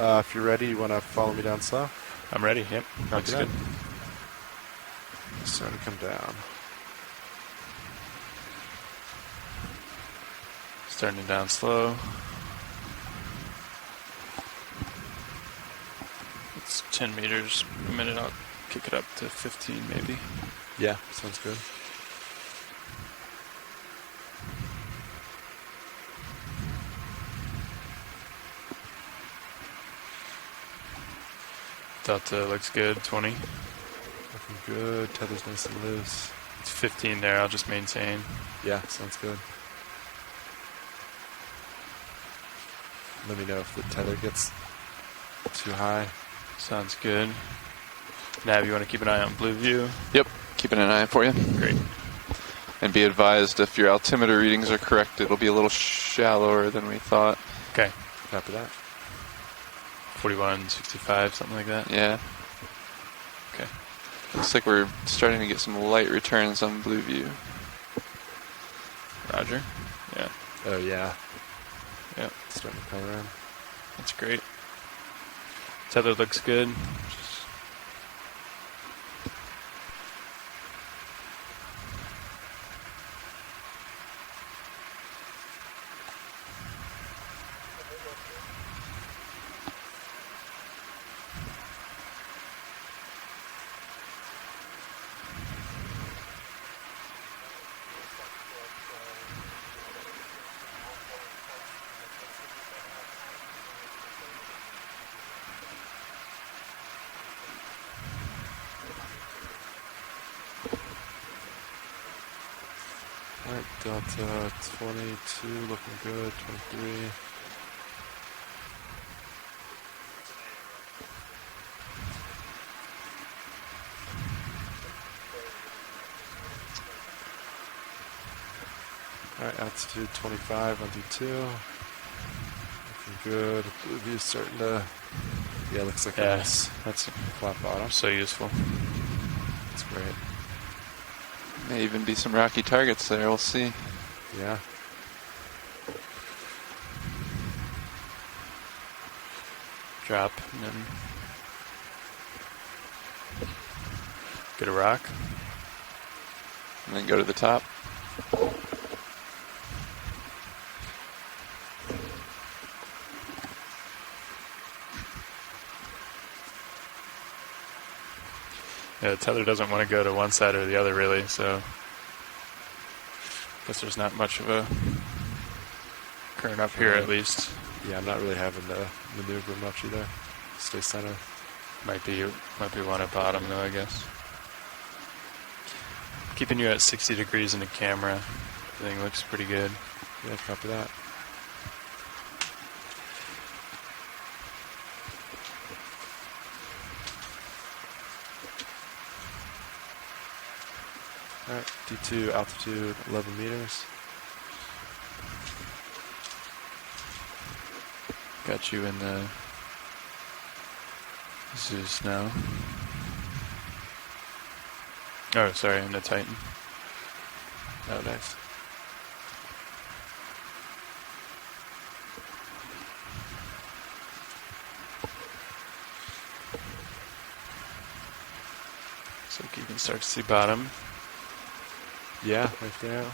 If you're ready, you want to follow me down slow? I'm ready, yep. Looks good. Starting to come down. Starting it down slow. It's 10 meters a minute. I'll kick it up to 15 maybe. Yeah, sounds good. Delta looks good, 20. Looking good. Tether's nice and loose. It's 15 there, I'll just maintain. Yeah, sounds good. Let me know if the tether gets too high. Sounds good. Nav, you want to keep an eye on blue view? Yep, keeping an eye for you. Great. And be advised, if your altimeter readings are correct, it'll be a little shallower than we thought. Okay. Copy that. 41, 65, something like that? Yeah. Okay. Looks like we're starting to get some light returns on blue view. Roger. Yeah. Oh, yeah. Yep. Starting to come around. That's great. Tether looks good. Alright, Delta 22 looking good, 23. Alright, altitude 25 on D2. Looking good. Blue view's starting to, yeah, looks like a nice that's flat bottom. so useful. That's great. May even be some rocky targets there, we'll see. Yeah. Drop and then get a rock. And then go to the top. Yeah, the tether doesn't want to go to one side or the other really, so I guess there's not much of a current up here at least. Yeah, I'm not really having to maneuver much either. Stay center. Might be one at bottom though, I guess. Keeping you at 60 degrees in the camera. Everything looks pretty good. Yeah, copy that. Alright, D2 altitude 11 meters. Got you in the Zeus now. Oh, sorry, in the Titan. Oh, nice. So you can start to see bottom. Yeah, right there.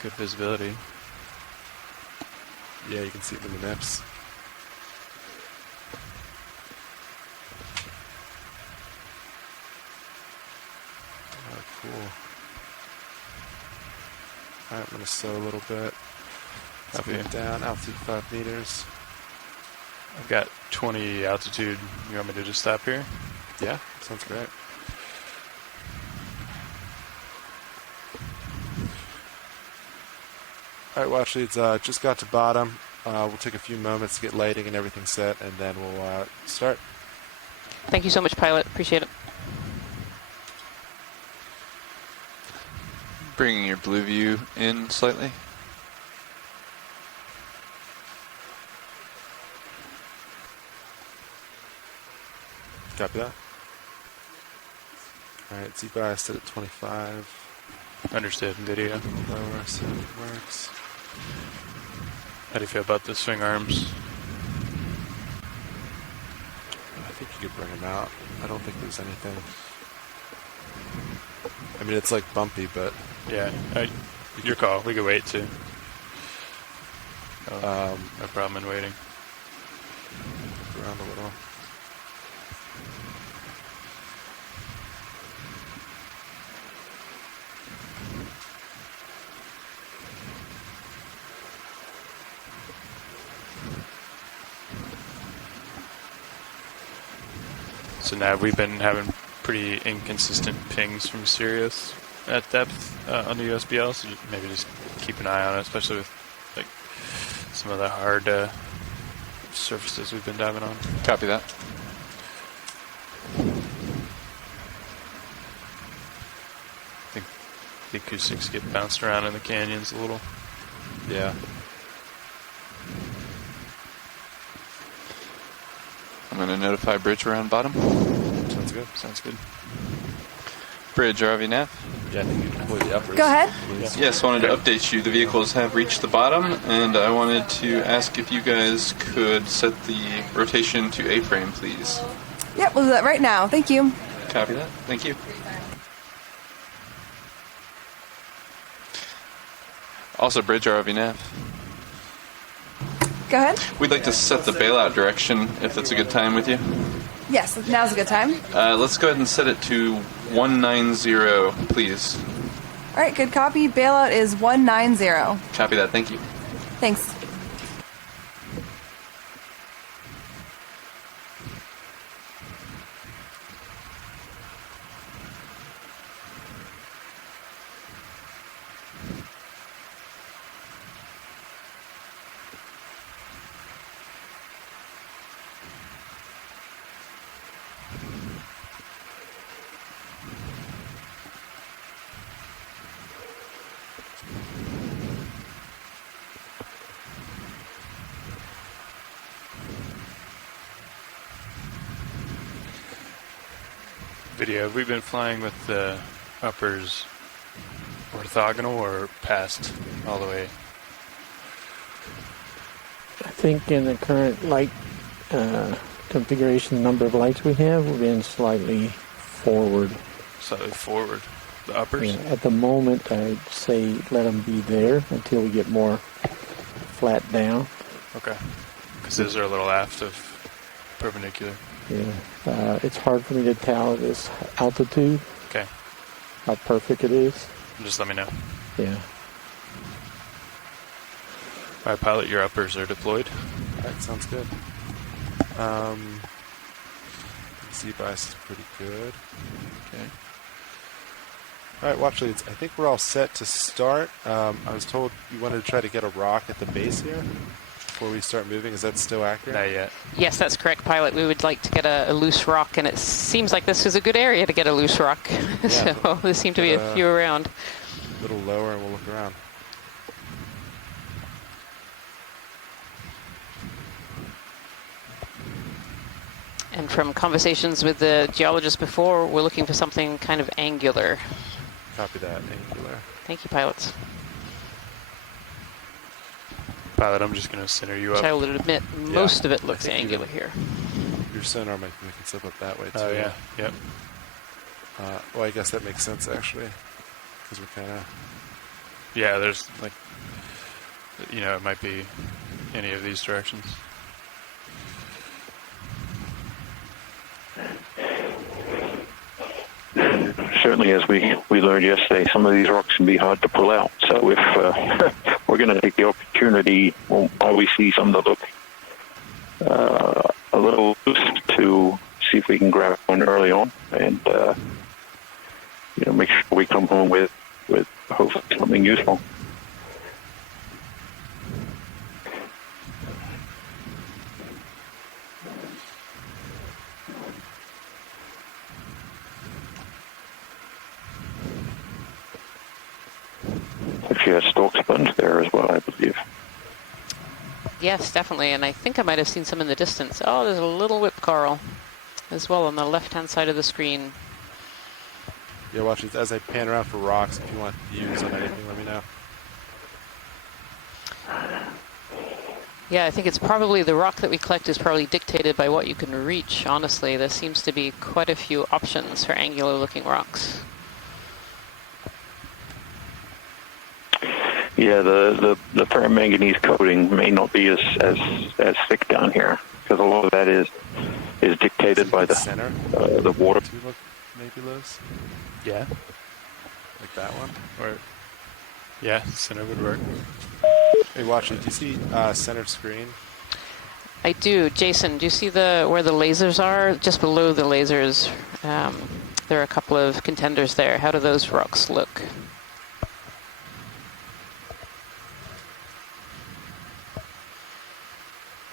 Good visibility. Yeah, you can see it in the nips. Oh, cool. Alright, I'm going to slow a little bit. Speed down, altitude 5 meters. I've got 20 altitude. You want me to just stop here? Yeah, sounds great. Alright, watch leads just got to bottom. We'll take a few moments to get lighting and everything set, and then we'll start. Thank you so much, pilot. Appreciate it. Bringing your blue view in slightly. Copy that. Alright, Z-bias set at 25. Understood. Video. Lower, so it works. How do you feel about the swing arms? think you could bring him out. I don't think there's anything. I mean, it's like bumpy, but Yeah, your call. We could wait too. No problem in waiting. look around a little. So now we've been having pretty inconsistent pings from Sirius at depth on the USBL, so maybe just keep an eye on it, especially with like some of the hard surfaces we've been diving on. Copy that. I think the acoustics get bounced around in the canyons a little. Yeah. I'm going to notify bridge around bottom. Sounds good. Sounds good. Bridge, RV nav. Yeah, I think you deploy the uppers. Go ahead. Please. Yes, wanted to update you. The vehicles have reached the bottom, and I wanted to ask if you guys could set the rotation to A-frame, please. Yep, we'll do that right now. Thank you. Copy that. Thank you. Also, bridge, RV nav. Go ahead. We'd like to set the bailout direction, if that's a good time with you. Yes, now's a good time. Let's go ahead and set it to 190, please. All right, good copy. Bailout is 190. Copy that. Thank you. Thanks. Video. Have we been flying with the uppers orthogonal or past all the way? I think in the current light configuration number of lights we have, we're being slightly forward. Slightly forward. The uppers? Yeah, at the moment, I'd say let them be there until we get more flat down. Okay. Because those are a little aft of perpendicular. Yeah, it's hard for me to tell this altitude, Okay. how perfect it is. Just let me know. Yeah. All right, pilot, your uppers are deployed. All right, sounds good. Z-bias is pretty good. Okay. All right, well, actually, I think we're all set to start. I was told you wanted to try to get a rock at the base here before we start moving. Is that still accurate? Not yet. Yes, that's correct, pilot. We would like to get a loose rock, and it seems like this is a good area to get a loose rock. So there seem to be a few around. A little lower, and we'll look around. And from conversations with the geologist before, we're looking for something kind of angular. Copy that, angular. Thank you, pilots. Pilot, I'm just going to center you Which up. I will admit, most of it looks think angular here. Your sonar might make it slip up that way, too. Oh, yeah. Yep. Well, I guess that makes sense, actually, because we're kind of... Yeah, there's like, you know, it might be any of these directions. Certainly, as we learned yesterday, some of these rocks can be hard to pull out. So if we're going to take the opportunity, while we see some that look a little loose, to see if we can grab one early on and make sure we come home with hopefully something useful. She has stalk sponge there as well, I believe. Yes, definitely. And I think I might have seen some in the distance. Oh, there's a little whip coral as well on the left-hand side of the screen. Yeah, watch it as I pan around for rocks. If you want views on anything, let me know. Yeah, I think it's probably the rock that we collect is probably dictated by what you can reach, honestly. There seems to be quite a few options for angular-looking rocks. Yeah, the ferromanganese coating may not be as thick down here because a lot of that is dictated by the center. The water. Do you look nebulous? Yeah. Like that one? Or yeah, center would work. Hey, watch it. Do you see centered screen? I do. Jason, do you see where the lasers are? Just below the lasers, there are a couple of contenders there. How do those rocks look?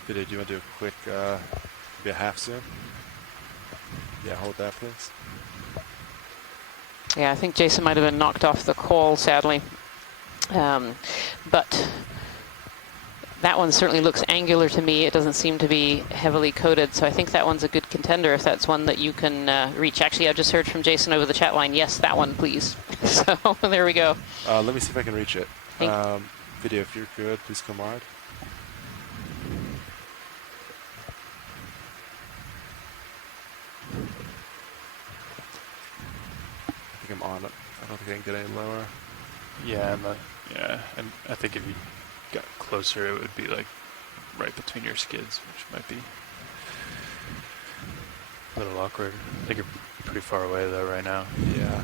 Video, do you want to do a quick, maybe a half zoom? Yeah, hold that, please. Yeah, I think Jason might have been knocked off the call, sadly. But that one certainly looks angular to me. It doesn't seem to be heavily coated, so I think that one's a good contender if that's one that you can reach. Actually, I just heard from Jason over the chat line, yes, that one, please. So there we go. Let me see if I can reach it. Video, if you're good, please come on. I think I'm on it. I don't think I can get any lower. Yeah, and I think if you got closer, it would be like right between your skids, which might be a little awkward. I think you're pretty far away though right now. Yeah.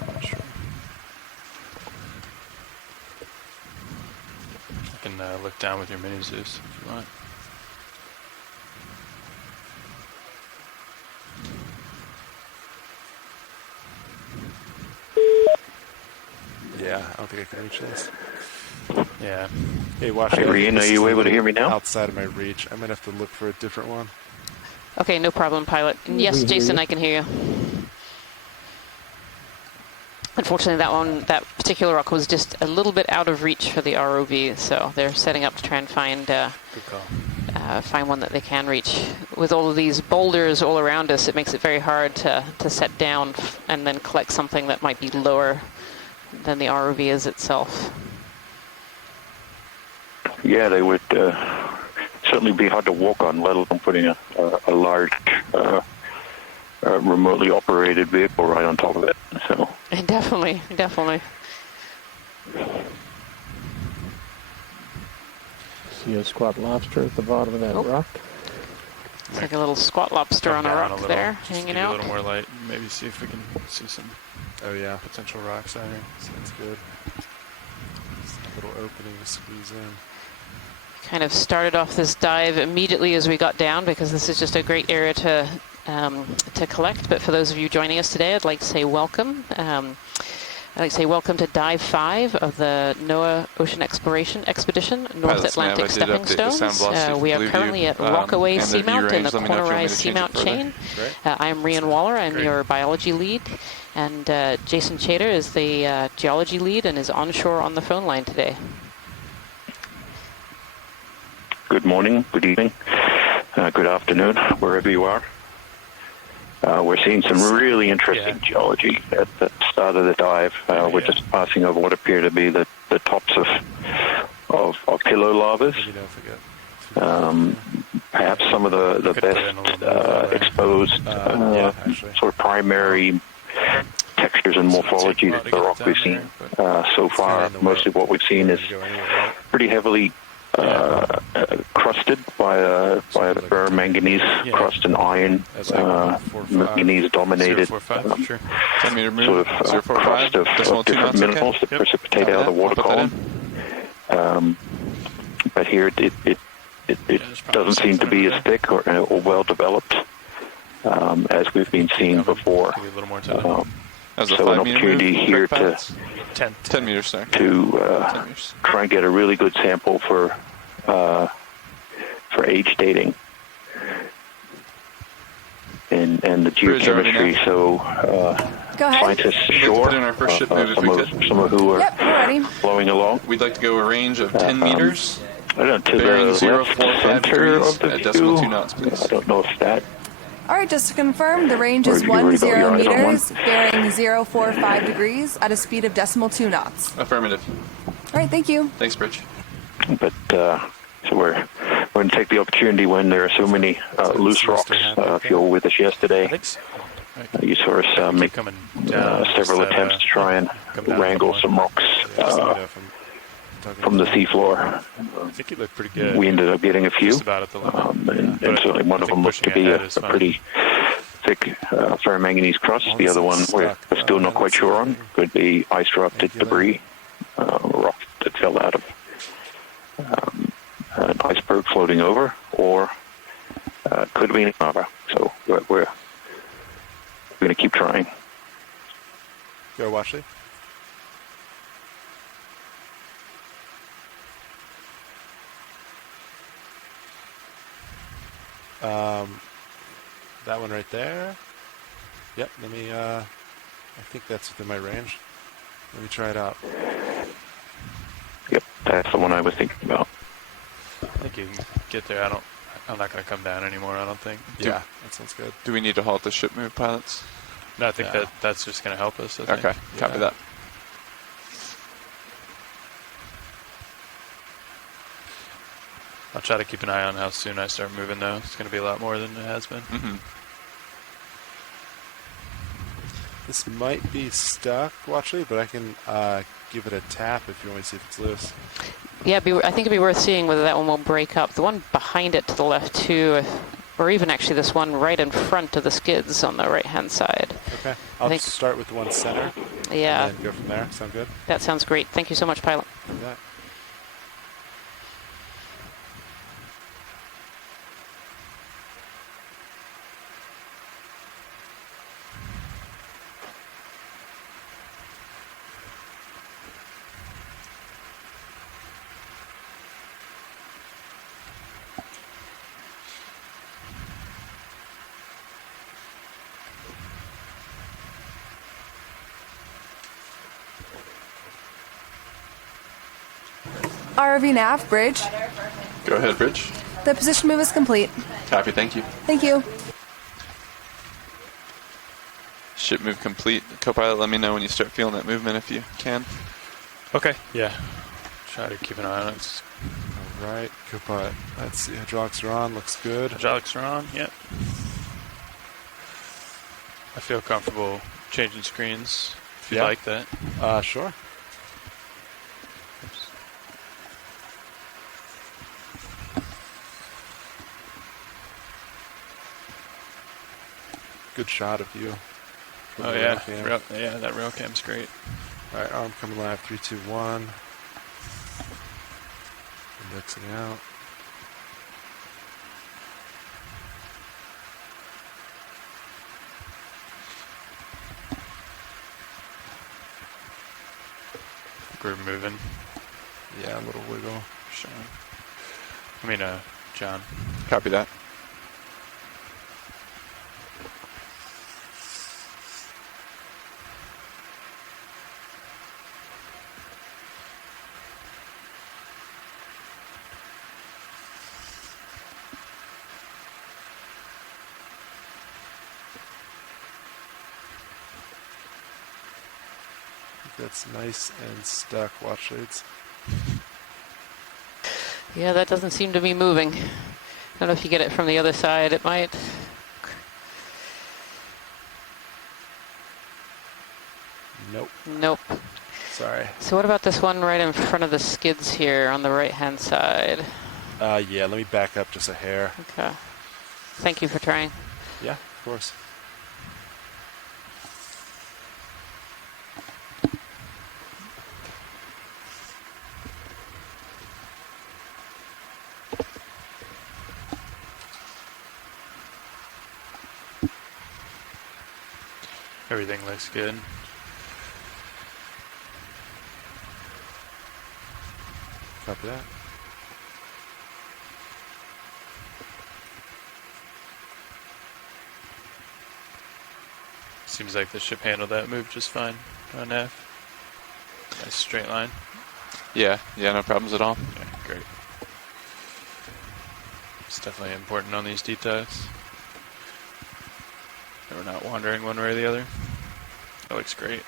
I'm not sure. I can look down with your mini Zeus if you want. Yeah, I don't think I can reach this. Yeah. Hey, watch Hey, it. Rian, This are is you a able to little hear me now? Outside of my reach. I might have to look for a different one. Okay, no problem, pilot. And yes, We hear Jason, you. I can hear you. Unfortunately, that particular rock was just a little bit out of reach for the ROV, so they're setting up to try and find Good call. find one that they can reach. With all of these boulders all around us, it makes it very hard to set down and then collect something that might be lower than the ROV is itself. Yeah, they would certainly be hard to walk on, let alone putting a large remotely operated vehicle right on top of it. So Definitely. See a squat lobster at the bottom of that rock? It's like a little squat lobster Come on a down rock little, there, just to hanging give you out. a little more light. Maybe see if we can see some Oh, yeah. potential rocks out here. Sounds good. Just a little opening to squeeze in. Kind of started off this dive immediately as we got down because this is just a great area to collect. But for those of you joining us today, I'd like to say welcome. I'd like to say welcome to Dive 5 of the NOAA Ocean Exploration Expedition, North Atlantic Stepping Stones. We are currently at Rockaway Seamount in the cornerized Seamount chain. I'm Rian Waller. I'm your biology lead. And Jason Chater is the geology lead and is onshore on the phone line today. good morning, good evening, good afternoon, wherever you are. We're seeing some really interesting geology at the start of the dive. We're just passing over what appear to be the tops of pillow lavas. Perhaps some of the best exposed sort of primary textures and morphology that the rock we've seen so far. Mostly what we've seen is pretty heavily crusted by a ferromanganese crust and iron, manganese dominated sort of crust of different minerals that precipitate out of the water column. But here it doesn't seem to be as thick or well developed as we've been seeing before. So an opportunity here to 10 meters, sorry. To try and get a really good sample for age dating and the geochemistry. So Go ahead. scientists ashore, put in our first ship move if we could. some of who are Yep, we're ready. flowing along. We'd like to go a range of 10 meters. I don't know, to Bearing the 045 left center degrees of the at view. decimal 2 knots, please. I don't know if that. All right, just to confirm, the range is Roger, you ready to go? 10 You're eyes on one. meters, bearing 045 degrees at a speed of decimal 2 knots. Affirmative. All right, thank you. Thanks, Bridge. But so we're going to take the opportunity when there are so many loose rocks. If you were with us I yesterday, think so. you saw us make coming down, several just, attempts to try and come down wrangle more. some rocks from the seafloor. I think he looked pretty good. We ended up getting a few, Just about at the limit. and certainly one of them looked to be a pretty thick ferromanganese crust. The other one we're still not quite sure on. Could be ice-erupted debris, rock that fell out of an iceberg floating over, or could be lava. So we're going to keep trying. Go, Washley. That one right there. Yep, let me, I think that's within my range. Let me try it out. Yep, that's the one I was thinking about. I think you can get there. I'm not going to come down anymore, I don't think. Yeah, that sounds good. Do we need to halt the ship move, pilots? No, I think that's just going to help us. I think. Okay, copy that. I'll try to keep an eye on how soon I start moving, though. It's going to be a lot more than it has been. Mm-hmm. This might be stuck, Watchley, but I can give it a tap if you want to see if it's loose. Yeah, I think it'd be worth seeing whether that one will break up. The one behind it to the left too, or even actually this one right in front of the skids on the right-hand side. Okay, I'll start with the one center. Yeah. And then go from there. Sound good? That sounds great. Thank you so much, pilot. Do that. ROV nav, bridge. Go ahead, Bridge. The position move is complete. Copy, thank you. Thank you. Ship move complete. Co-pilot, let me know when you start feeling that movement if you can. Okay, yeah. Try to keep an eye on it. All right, Copilot. Let's see. Hydraulics are on. Looks good. Hydraulics are on, yep. I feel comfortable changing screens if you like that. Sure. Good shot of you. Oh yeah, yeah, that rail cam's great. All right, arm coming live. 3, 2, 1. Indexing out. We're moving. Yeah, a little wiggle. Sean. I mean, John. Copy that. That's nice and stuck. Watch leads. Yeah, that doesn't seem to be moving. I don't know if you get it from the other side. It might. Nope. Nope. Sorry. So what about this one right in front of the skids here on the right-hand side? Yeah, let me back up just a hair. Okay. Thank you for trying. Yeah, of course. Everything looks good. Copy that. Seems like the ship handled that move just fine on nav. Nice straight line. Yeah, no problems at all. Yeah, great. It's definitely important on these deep dives. So we're not wandering one way or the other. That looks great.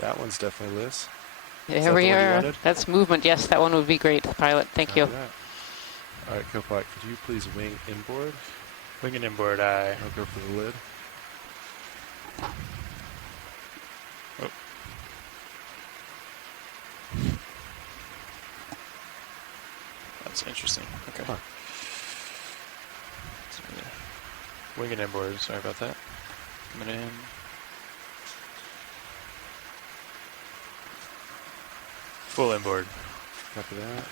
That one's definitely loose. There that we the one you are. wanted? That's movement. Yes, that one would be great, pilot. Thank you. Copy that. All right, co-pilot, could you please wing inboard? Wing and inboard, aye. I'll go for the lid. Oh. That's interesting. Okay. Huh. Wing and inboard, sorry about that. Coming in. Full inboard. Copy that.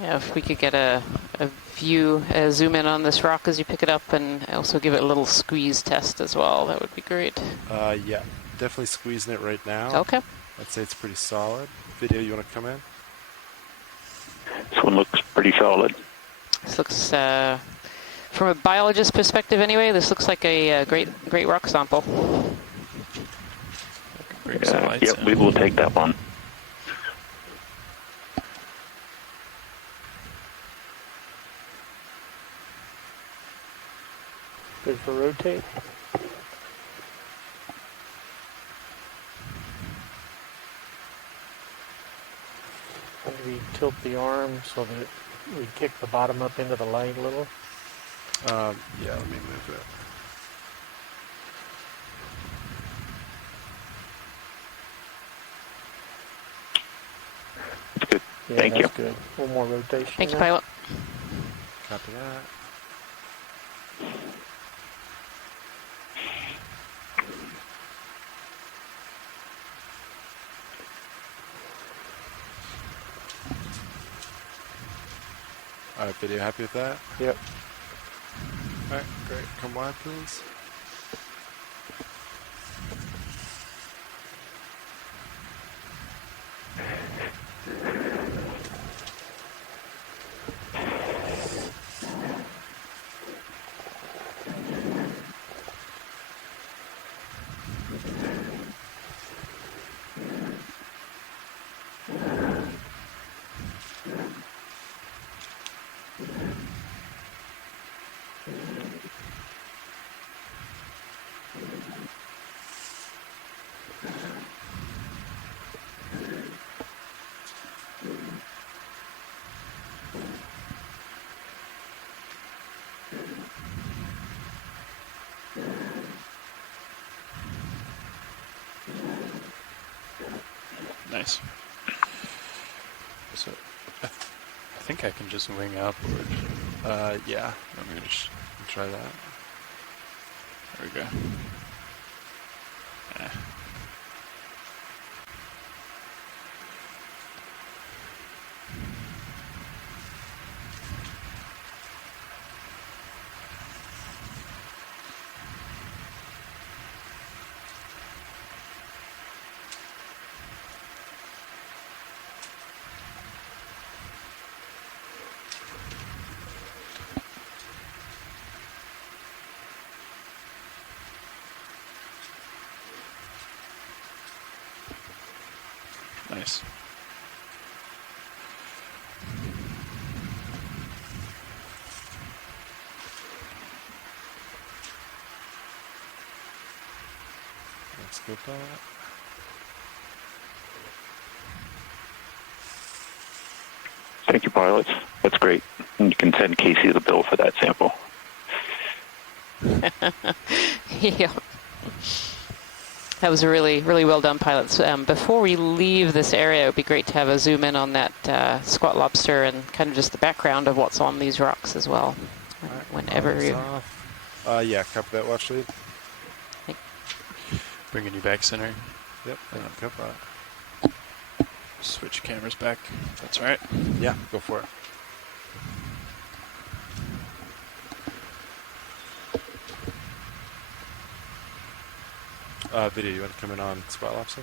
Yeah, if we could get a view, zoom in on this rock as you pick it up, and also give it a little squeeze test as well, that would be great. Yeah, definitely squeezing it right now. Okay. I'd say it's pretty solid. Video, you want to come in? This one looks pretty solid. This looks, from a biologist perspective anyway, this looks like a great rock sample. Bring some lights Yep, in. we will take that one. Good for rotate. Maybe tilt the arm so that we kick the bottom up into the light a little. Yeah, let me move it. That's good. Yeah, Thank you. that's good. One more rotation. Thank you, there. pilot. Copy that. All right, video, happy with that? Yep. All right, great. Come wide, please. Nice. So, I think I can just wing upward. yeah, Let me just try that. there we go. Nice. Let's go back. Thank you, pilots. That's great. And you can send Casey the bill for that sample. Yeah. That was really, really well done, pilots. Before we leave this area, it would be great to have a zoom in on that squat lobster and kind of just the background of what's on these rocks as well. Whenever you... Yeah, copy that, watch lead. Bringing you back center. Yep, copy that. Switch cameras back. That's all right. Yeah, go for it. Video, you want to come in on Spot Lobster?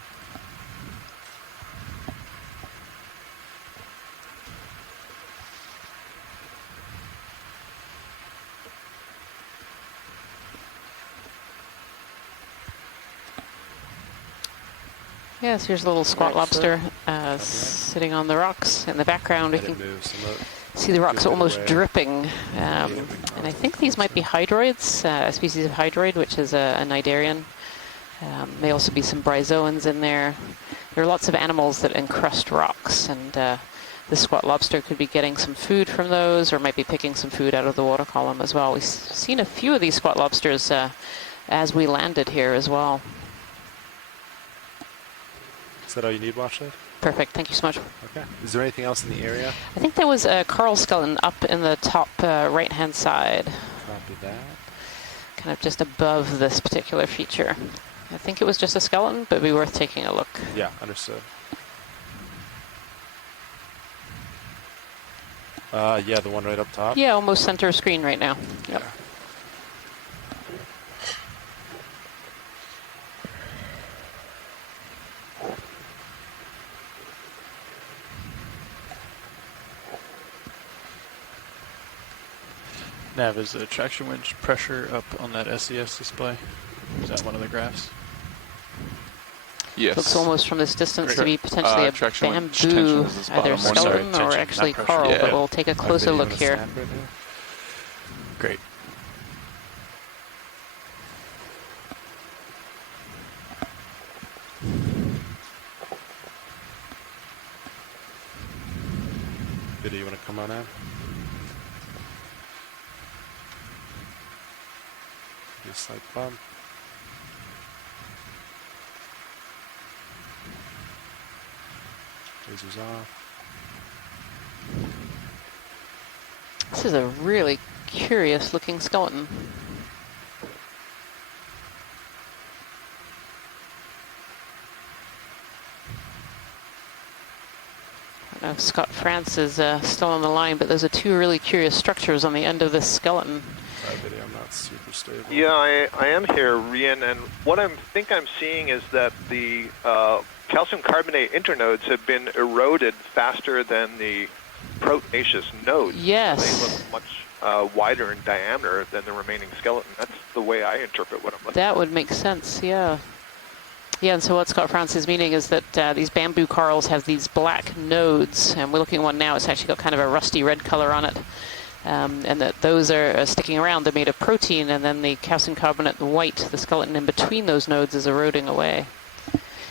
Yes, here's a little squat lobster sitting on the rocks. In the background, we can see the rocks almost dripping. And I think these might be hydroids, a species of hydroid, which is a cnidarian. May also be some bryozoans in there. There are lots of animals that encrust rocks, and the squat lobster could be getting some food from those, or might be picking some food out of the water column as well. We've seen a few of these squat lobsters as we landed here as well. Is that all you need, Watchlight? Perfect, thank you so much. Okay. Is there anything else in the area? I think there was a coral skeleton up in the top right-hand side. Copy that. Kind of just above this particular feature. I think it was just a skeleton, but it'd be worth taking a look. Yeah, understood. Yeah, the one right up top? Yeah, almost center screen right now. Yep. Yeah. Nav, is the traction winch pressure up on that SES display? Is that one of the graphs? Yes. Looks almost from this distance to be potentially a bamboo, either bottom one. skeleton Sorry, or tension, actually not coral, pressure. but Yeah. we'll take a closer look here. Great. Video, you want to come on in? Give a slight bump. Lasers off. This is a really curious looking skeleton. I don't know if Scott France is still on the line, but those are two really curious structures on the end of this skeleton. Video, I'm not super stable. Yeah, I am here, Rian, and what I think I'm seeing is that the calcium carbonate internodes have been eroded faster than the proteinaceous nodes. Yes. They look much wider in diameter than the remaining skeleton. That's the way I interpret what I'm looking That at. would make sense, yeah. Yeah, and so what Scott France is meaning is that these bamboo corals have these black nodes, and we're looking at one now. It's actually got kind of a rusty red color on it, and that those are sticking around. They're made of protein, and then the calcium carbonate, the white, the skeleton in between those nodes is eroding away.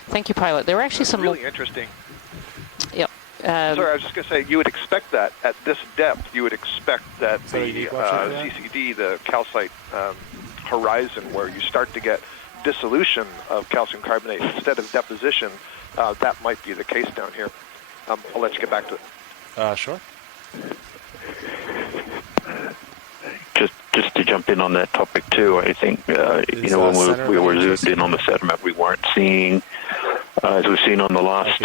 Thank you, pilot. There were actually some... Really interesting. Yep. Sorry, I was just going to say, you would expect that at this depth, you would expect that So the CCD, the calcite horizon, where you start to get dissolution of calcium carbonate instead of deposition, that might be the case down here. I'll let you get back to it. Sure. Just to jump in on that topic too, I think when we were zoomed in on the sediment, we weren't seeing, as we've seen on the last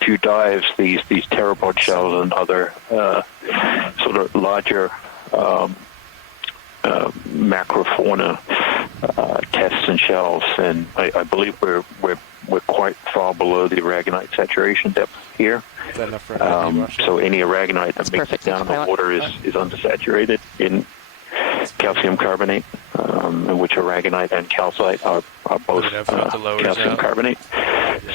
few dives, these pteropod shells and other sort of larger macrofauna tests and shells, and I believe we're quite far below the aragonite saturation depth here. Is that enough for so any aragonite that makes it down in the water is undersaturated in calcium carbonate, in which aragonite and calcite are both calcium carbonate.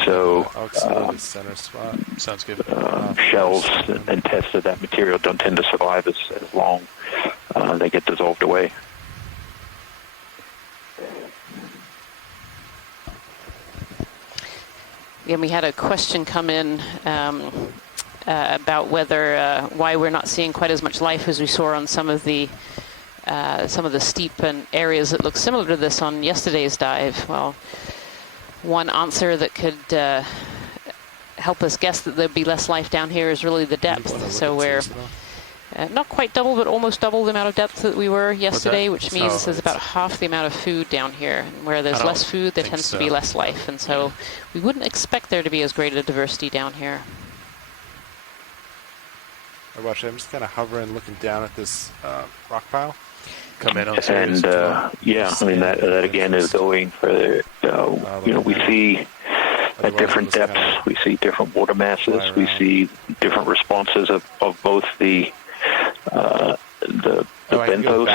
So Absolutely, center spot. Sounds good. Shells and tested that material don't tend to survive as long. They get dissolved away. Yeah, we had a question come in about whether why we're not seeing quite as much life as we saw on some of the steep and areas that look similar to this on yesterday's dive. Well, one answer that could help us guess that there'd be less life down here is really the depth. So we're not quite double, but almost double the amount of depth that we were yesterday, which means there's about half the amount of food down here. And where there's less food, there tends to be less life. And so we wouldn't expect there to be as great a diversity down here. I'm just kind of hovering, looking down at this rock pile. Come in on And yeah, I mean that again is going for we see at different depths, we see different water masses, we see different responses of both the benthos,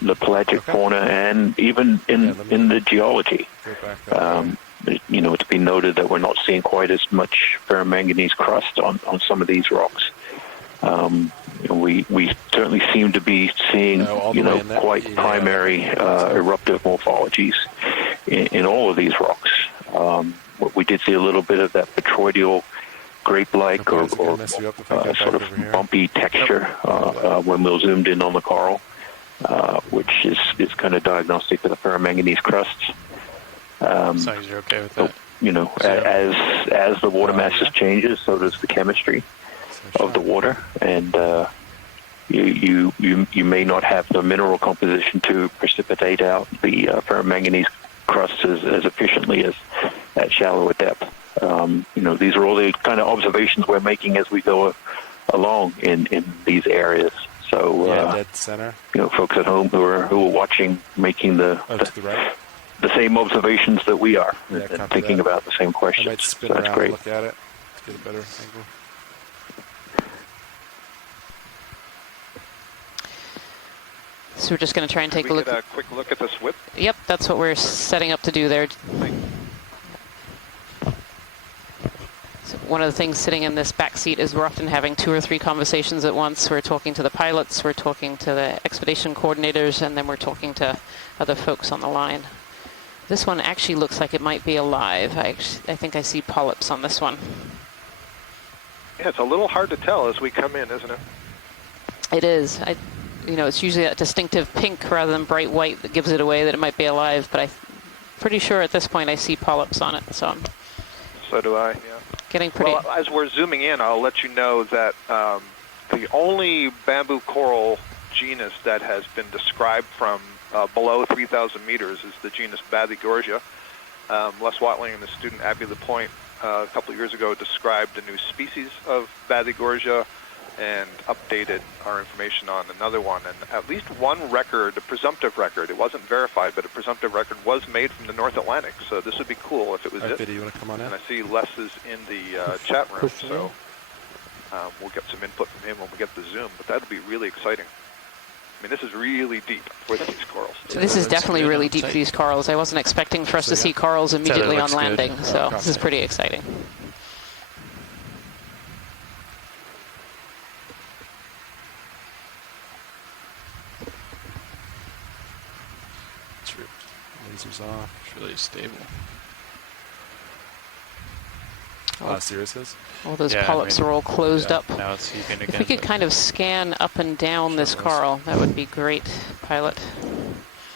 the pelagic fauna, and even in the geology. It's been noted that we're not seeing quite as much ferromanganese crust on some of these rocks. We certainly seem to be seeing quite primary eruptive morphologies in all of these rocks. We did see a little bit of that petroidal grape-like or sort of bumpy texture when we zoomed in on the coral, which is kind of diagnostic for the ferromanganese crusts. As long as you're okay with that. As the water masses changes, so does the chemistry of the water, and you may not have the mineral composition to precipitate out the ferromanganese crusts as efficiently as at shallower depth. These are all the kind of observations we're making as we go along in these areas. So, dead center. Folks at home who are watching, making the same observations that we are, and thinking about the same questions. I might spin so that's around great. and look at it to get a better angle. So we're just going to try and take a look. Get a quick look at this whip. Yep, that's what we're setting up to do there. So one of the things sitting in this back seat is we're often having 2 or 3 conversations at once. We're talking to the pilots, we're talking to the expedition coordinators, and then we're talking to other folks on the line. This one actually looks like it might be alive. I think I see polyps on this one. Yeah, it's a little hard to tell as we come in, isn't it? It is. It's usually a distinctive pink rather than bright white that gives it away that it might be alive, but I'm pretty sure at this point I see polyps on it. So do I, yeah. Getting pretty... Well, as we're zooming in, I'll let you know that the only bamboo coral genus that has been described from below 3,000 meters is the genus Bathygorgia. Les Watling and the student Abby LaPointe a couple of years ago described a new species of Bathygorgia and updated our information on another one. And at least one record, a presumptive record, it wasn't verified, but a presumptive record was made from the North Atlantic. So this would be cool if it was it. Biddy, you want to come on in? And I see Les is in the chat room, so we'll get some input from him when we get the Zoom. But that would be really exciting. I mean, this is really deep for these corals. This is definitely really deep for these corals. I wasn't expecting for us to see corals immediately on landing, so this is pretty exciting. Lasers off. It's really stable. Sirius is? All those polyps are all closed up. Now it's heaving again. If we could kind of scan up and down this coral, that would be great, pilot.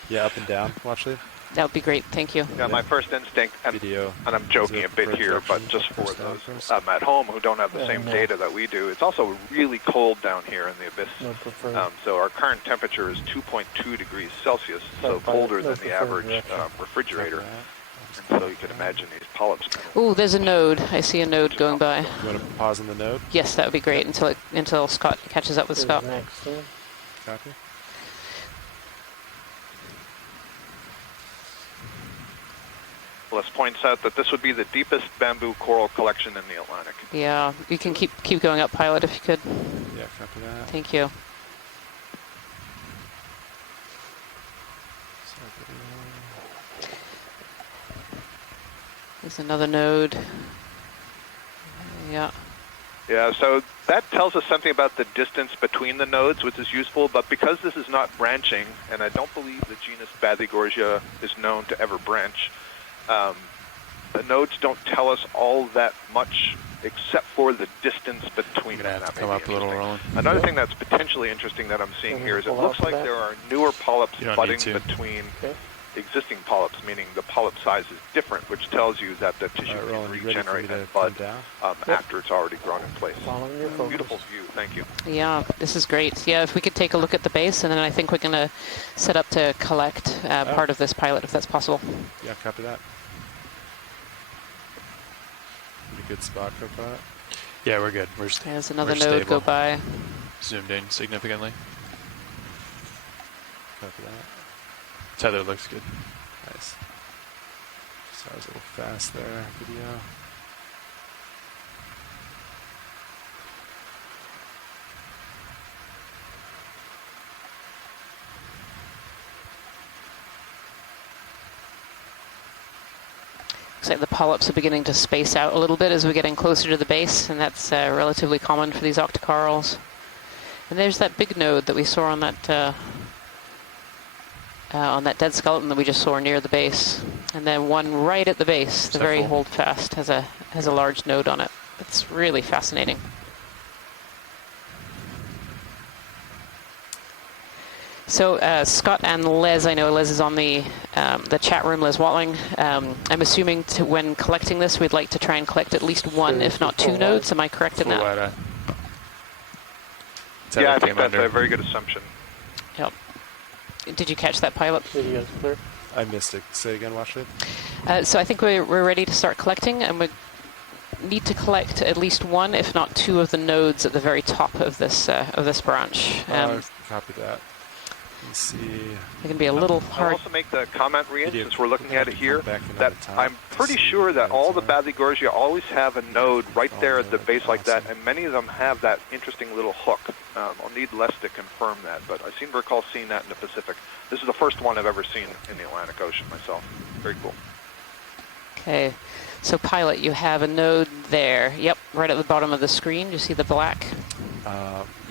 Yeah, up and down, actually. That would be great, thank you. Yeah, my first instinct, and I'm joking a bit here, but just for those at home who don't have the same data that we do, it's also really cold down here in the abyss. So our current temperature is 2.2 degrees Celsius, so colder than the average refrigerator. And so you can imagine these polyps. Oh, there's a node. I see a node going by. You want to pause on the node? Yes, that would be great until Scott catches up with Scott. Copy. Les points out that this would be the deepest bamboo coral collection in the Atlantic. Yeah, you can keep going up, pilot, if you could. Yeah, copy that. Thank you. There's another node. Yeah. Yeah, so that tells us something about the distance between the nodes, which is useful, but because this is not branching, and I don't believe the genus Bathygorgia is known to ever branch, the nodes don't tell us all that much except for the distance between them. That come up a little, Roland. Another thing that's potentially interesting that I'm seeing here is it looks like there are newer polyps budding between existing polyps, meaning the polyp size is different, which tells you that the tissue can regenerate and bud after it's already grown in place. Beautiful view, thank you. Yeah, this is great. Yeah, if we could take a look at the base, and then I think we're going to set up to collect part of this pilot, if that's possible. Yeah, copy that. A good spot for a pilot. Yeah, we're good. There's another node stable. go by. Zoomed in significantly. Copy that. Tether looks good. Nice. So I was a little fast there, video. Looks like the polyps are beginning to space out a little bit as we're getting closer to the base, and that's relatively common for these octocorals. And there's that big node that we saw on that dead skeleton that we just saw near the base, and then one right at the base, the very holdfast, has a large node on it. It's really fascinating. So Scott and Les, I know Les is on the chat room, Les Watling. I'm assuming when collecting this, we'd like to try and collect at least one, if not two nodes. Am I correct in that? Yeah, I think that's a very good assumption. Yep. Did you catch that pilot? Video's clear. I missed it. Say again, Watchley. So I think we're ready to start collecting, and we need to collect at least one, if not two, of the nodes at the very top of this branch. Copy that. Let's see. It can be a little hard. I'll also make the comment, Rian, since we're looking at it here, that I'm pretty sure that all the Bathygorgia always have a node right there at the base like that, and many of them have that interesting little hook. I'll need Les to confirm that, but I seem to recall seeing that in the Pacific. This is the first one I've ever seen in the Atlantic Ocean myself. Very cool. Okay. So pilot, you have a node there. Yep, right at the bottom of the screen. You see the black?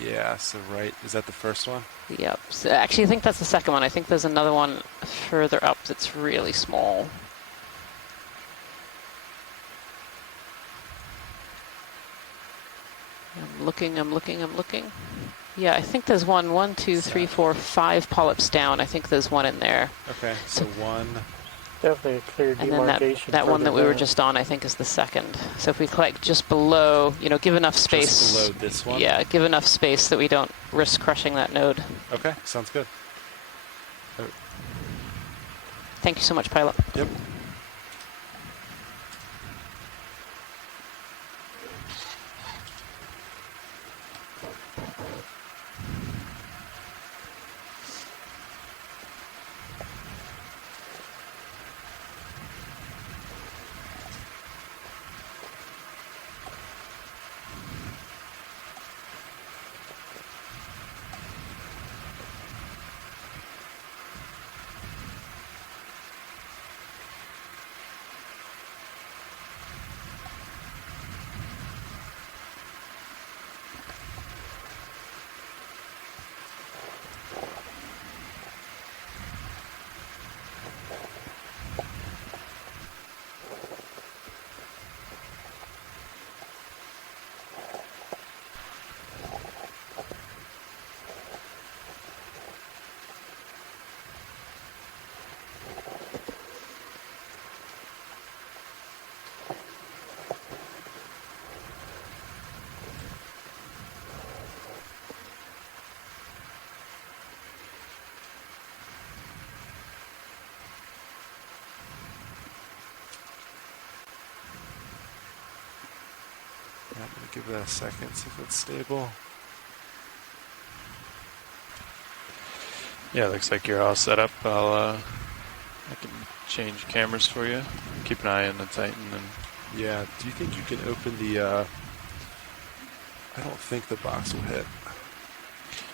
Yeah, so right. Is that the first one? Yep. So actually, I think that's the second one. I think there's another one further up that's really small. I'm looking. Yeah, I think there's one, two, three, four, 5 polyps down. I think there's one in there. Okay, so one. Definitely a clear And then demarcation. that one that we were just on, I think, is the second. So if we collect just below, give enough space. Just below this one? Yeah, give enough space that we don't risk crushing that node. Okay, sounds good. Thank you so much, pilot. Yep. I'm going to give that a second, see if it's stable. Yeah, looks like you're all set up. I can change cameras for you. Keep an eye on the Titan. And yeah, do you think you can open the, I don't think the box will hit.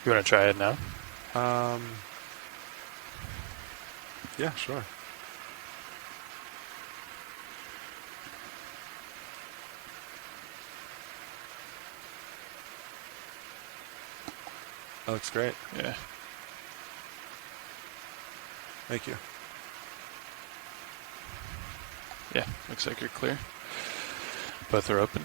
You want to try it now? Yeah, sure. That looks great. Yeah. Thank you. Yeah, looks like you're clear. Both are open.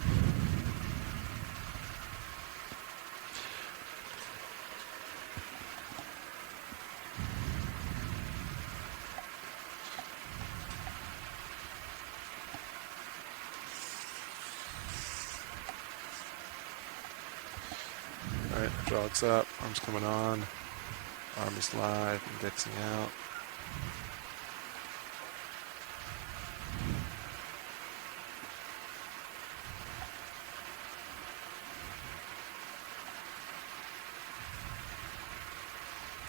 Alright, hydraulics up, arms coming on, arm is live, indexing out.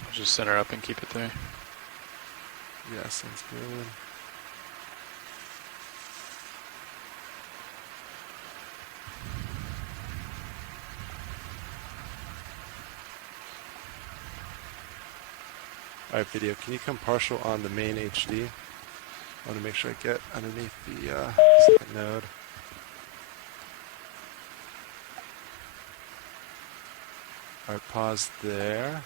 I'll just center up and keep it there. Yeah, sounds good. Alright, video, can you come partial on the main HD? I want to make sure I get underneath the second node. Alright, pause there.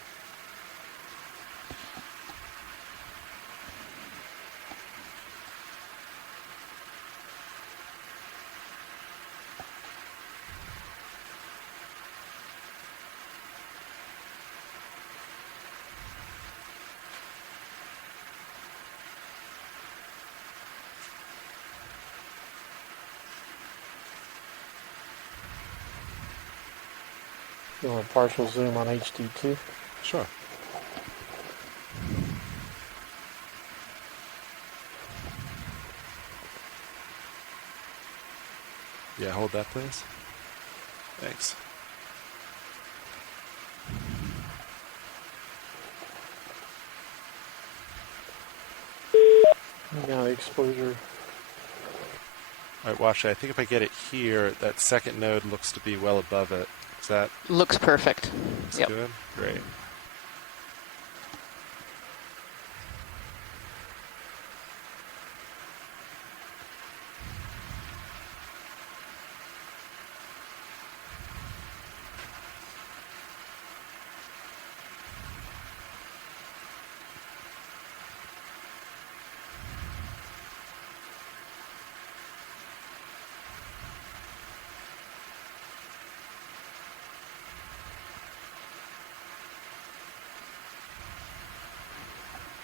You want a partial zoom on HD too? Sure. Yeah, hold that, please. Thanks. Now the exposure. Alright, watch it. I think if I get it here, that second node looks to be well above it. Is that Looks perfect. Yep. good? Great.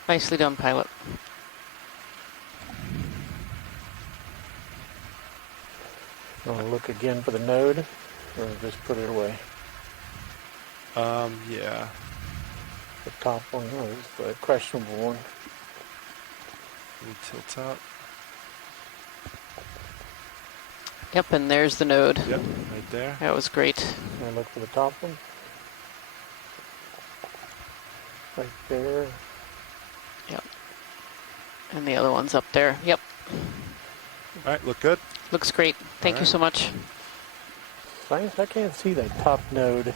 Nicely done, pilot. You want to look again for the node, or just put it away? Yeah. The top one is the questionable one. Let me tilt up. Yep, and there's the node. Yep, right there. That was great. And look for the top one. Right there. Yep. And the other one's up there. Yep. Alright, look good? Looks great. Thank you Alright. so much. I can't see that top node.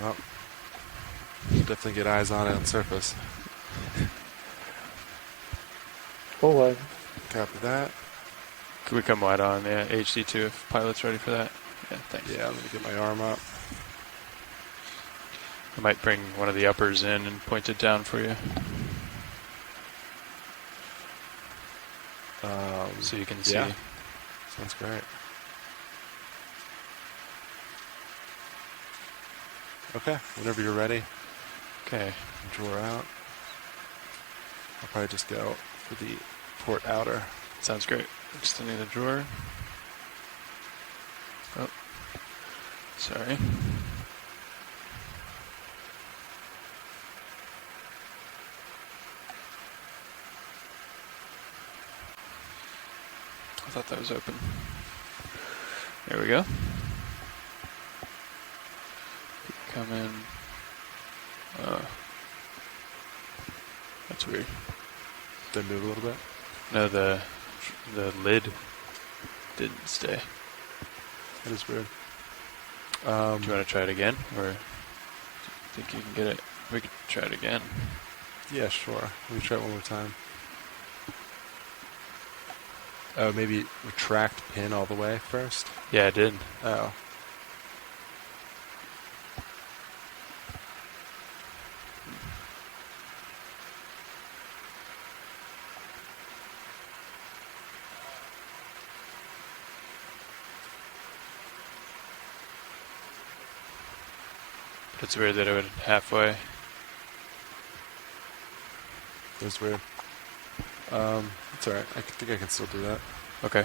Well, definitely get eyes on it on surface. Full wide. Copy that. Could we come wide on? Yeah, HD2 if pilot's ready for that. Yeah, thanks. Yeah, let me get my arm up. I might bring one of the uppers in and point it down for you so you can see. Yeah. Sounds great. Okay, whenever you're ready, Okay. drawer out. I'll probably just go for the port outer. Sounds great. Extending the drawer. Oh, sorry. I thought that was open. There we go. Come in. That's weird. Then move a little bit. No, the lid didn't stay. That is weird. Do you want to try it again, or do you think you can get it? We could try it again. Yeah, sure. Let me try it one more time. Oh, maybe retract pin all the way first? Yeah, I did. Oh. It's weird that it would halfway. It was weird. It's alright. I think I can still do that. Okay.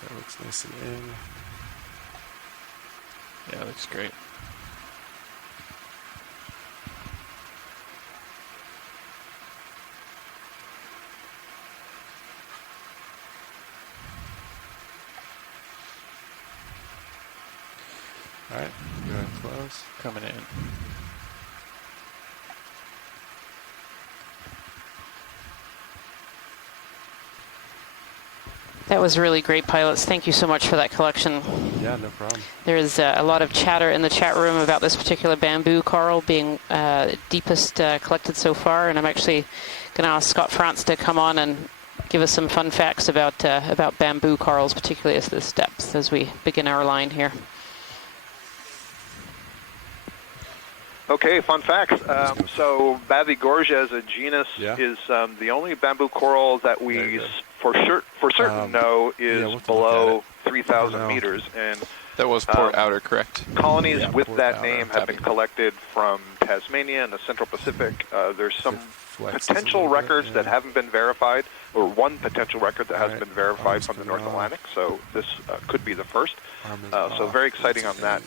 That looks nice and in. Yeah, looks great. Alright, go ahead and close. Coming in. That was really great, pilots. Thank you so much for that collection. Yeah, no problem. There is a lot of chatter in the chat room about this particular bamboo coral being deepest collected so far, and I'm actually going to ask Scott France to come on and give us some fun facts about bamboo corals, particularly at this depth, as we begin our line here. Okay, fun facts. So Bavigorgia as a genus is the only bamboo coral that we for certain know is below 3,000 meters. And that was Port Outer, correct? Colonies with Port that Outer. name have been collected from Tasmania and the Central Pacific. There's some potential records that haven't been verified, or one potential record that hasn't been verified from the North Atlantic, so this could be the first. So very exciting on that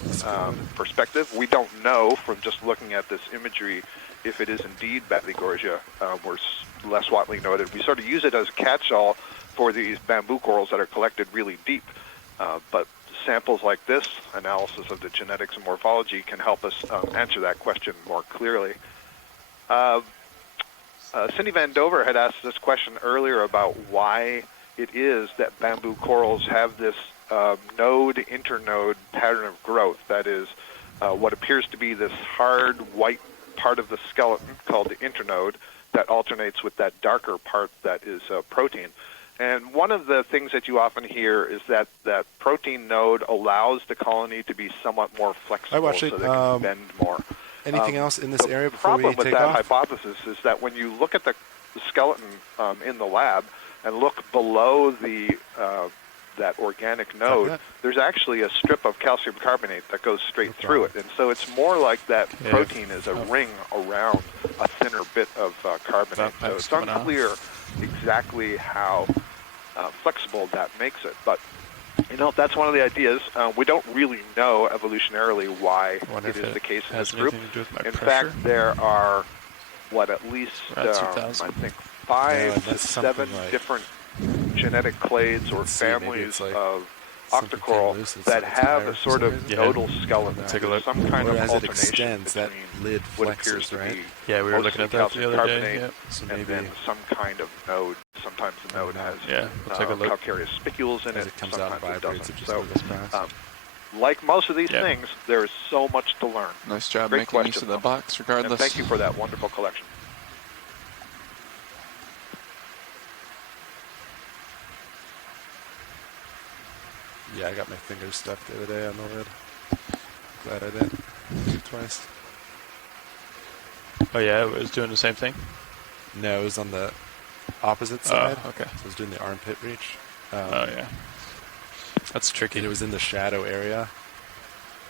perspective. We don't know from just looking at this imagery if it is indeed Bavigorgia. We're less widely noted. We sort of use it as a catch-all for these bamboo corals that are collected really deep, but samples like this, analysis of the genetics and morphology, can help us answer that question more clearly. Cindy Van Dover had asked this question earlier about why it is that bamboo corals have this node-internode pattern of growth. That is what appears to be this hard white part of the skeleton called the internode that alternates with that darker part that is protein. And one of the things that you often hear is that that protein node allows the colony to be somewhat more flexible so they can bend more. Anything else in this area before we take off? The problem with that hypothesis is that when you look at the skeleton in the lab and look below the that organic node, there's actually a strip of calcium carbonate that goes straight through it. And so it's more like that protein is a ring around a thinner bit of carbonate. So it's unclear exactly how flexible that makes it. But, you know, that's one of the ideas. We don't really know evolutionarily why it is the case in this group. In fact, there are, at least, I think, 5 to 7 different genetic clades or families of octocoral that have a sort of nodal skeleton. Take a look. Some kind of as it alternation extends, that lid what appears flexes, to right? be Yeah, we were looking at that the other day. Yep. So and maybe then some kind of node. Sometimes the node has we'll take a look. calcareous spicules in as it. it comes out and Sometimes it vibrates, doesn't. it just So, goes past. like most of these things, there is so much to learn. Nice job Great making use question, of the though. box, regardless. And thank you for that wonderful collection. Yeah, I got my fingers stuck the other day on the lid. Glad I didn't. Twice. Oh yeah, it was doing the same thing? No, it was on the opposite side. Oh, okay. So I was doing the armpit reach. Oh yeah. That's tricky. And it was in the shadow area.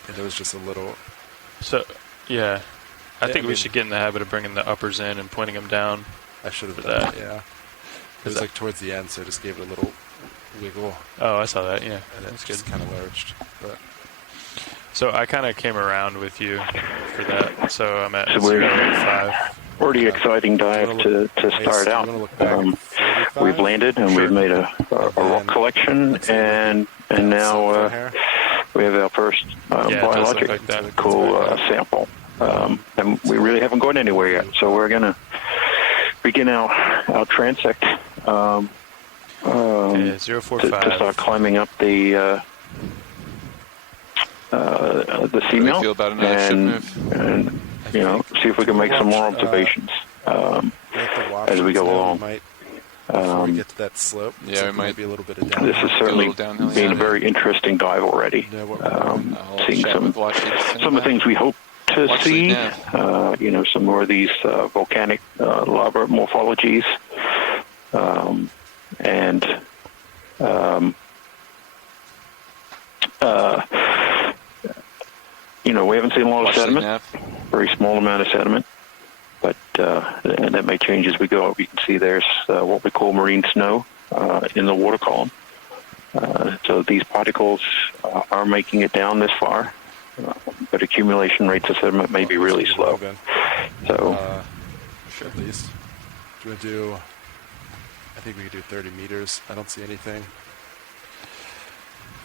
And it was just a little... So, yeah. I think we mean, should get in the habit of bringing the uppers in and pointing them down. I should have for done that. that, yeah. It was like towards the end, so I just gave it a little wiggle. Oh, I saw that, yeah. And it That's just good. kind of lurched. But So I kind of came around with you for that. So I'm at So we're 085. pretty exciting dive to start out. We've landed and we've made a rock collection, and now we have our first biological sample. And we really haven't gone anywhere yet, so we're going to begin our transect to 045. start climbing up the Seamount, feel about another ship move? and see if we can make some more observations as we go along. Before we get to that slope, yeah, we might be a little bit of downhill. This has certainly been a very interesting dive already. Seeing some of the things we hope to see, some more of these volcanic lava morphologies, and we haven't seen a lot of sediment, very small amount of sediment, but and that may change as we go. You can see there's what we call marine snow in the water column. So these particles are making it down this far, but accumulation rates of sediment may be really slow. So, at least. Do you want to do? I think we could do 30 meters. I don't see anything.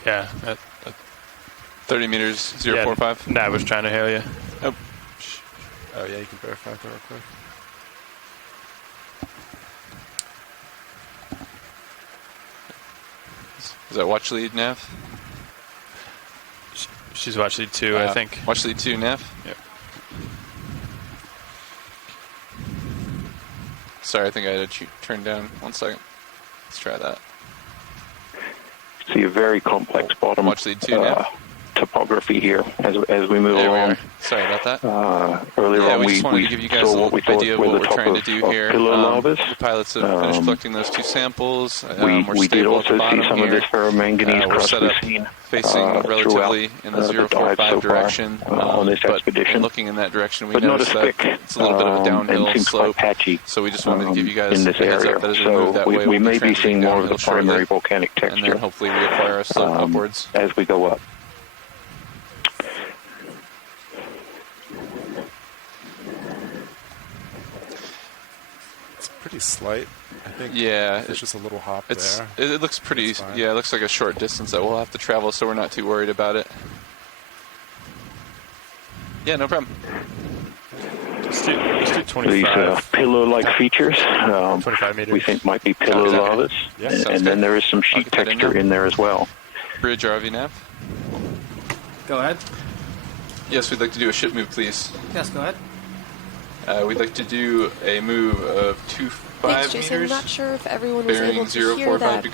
Yeah. 30 meters, 045? Nah, I was trying to hail you. Oh, yeah, you can verify that real quick. Is that watch lead, Nav? She's watch lead 2, I think. Watch lead 2, Nav? Yep. Sorry, I think I had to turn down. 1 second. Let's try that. See a very complex bottom watch lead 2, Nav. Topography here as we move along. Sorry about that. Earlier on, we just wanted to give you guys a little idea of what we're trying to do here. The pilots have finished collecting those 2 samples. We did also see some of this ferromanganese crust we've seen facing relatively in the 045 direction on this expedition. Looking in that direction, we noticed that it's a little bit of a downhill slope. Patchy, so we just wanted to give you guys in this area. that as we move that way, we may be seeing more of the primary volcanic and texture, then hopefully we acquire a slope upwards as we go up. Pretty slight, I think. Yeah, it's just a little hop there. It looks pretty. Yeah, it looks like a short distance that we'll have to travel, so we're not too worried about it. Yeah, no problem. Let's do 25. These pillow-like features, 25 meters. we think might be pillow lavas, and then there is some sheet texture in there as well. Bridge RV nav. Go ahead. Yes, we'd like to do a ship move, please. Yes, go ahead. We'd like to do a move of 25 Thanks, Jason. meters. I'm not sure if everyone was able to hear that,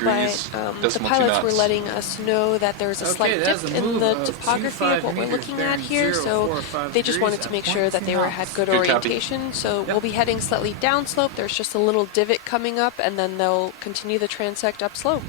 but the pilots were letting us know that there's a slight dip in the topography of what we're looking at here, so they just wanted to make sure that they had good orientation. So we'll be heading slightly downslope. There's just a little divot coming up, and then they'll continue the transect upslope.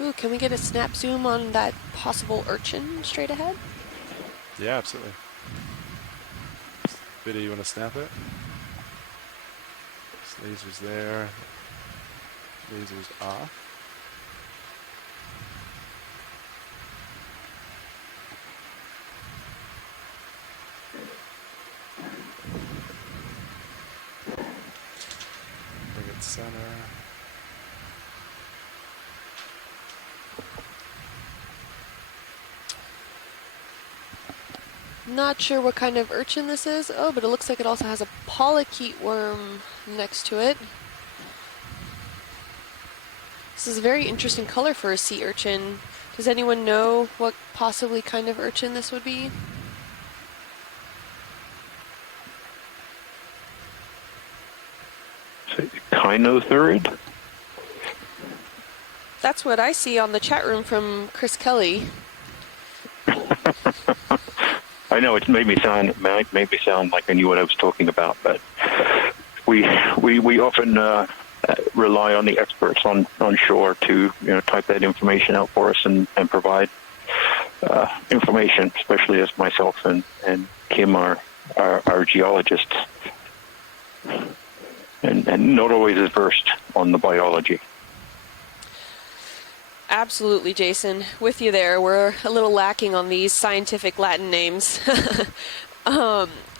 Ooh, can we get a snap zoom on that possible urchin straight ahead? Yeah, absolutely. Biddy, you want to snap it? Lasers there. Lasers off. Bring it center. Not sure what kind of urchin this is. Oh, but it looks like it also has a polychaete worm next to it. This is a very interesting color for a sea urchin. Does anyone know what possibly kind of urchin this would be? Kinothurid? That's what I see on the chat room from Chris Kelly. I know it made me sound like I knew what I was talking about, but we often rely on the experts on shore to type that information out for us and provide information, especially as myself and Kim are geologists, and not always as versed on the biology. Absolutely, Jason. With you there. We're a little lacking on these scientific Latin names.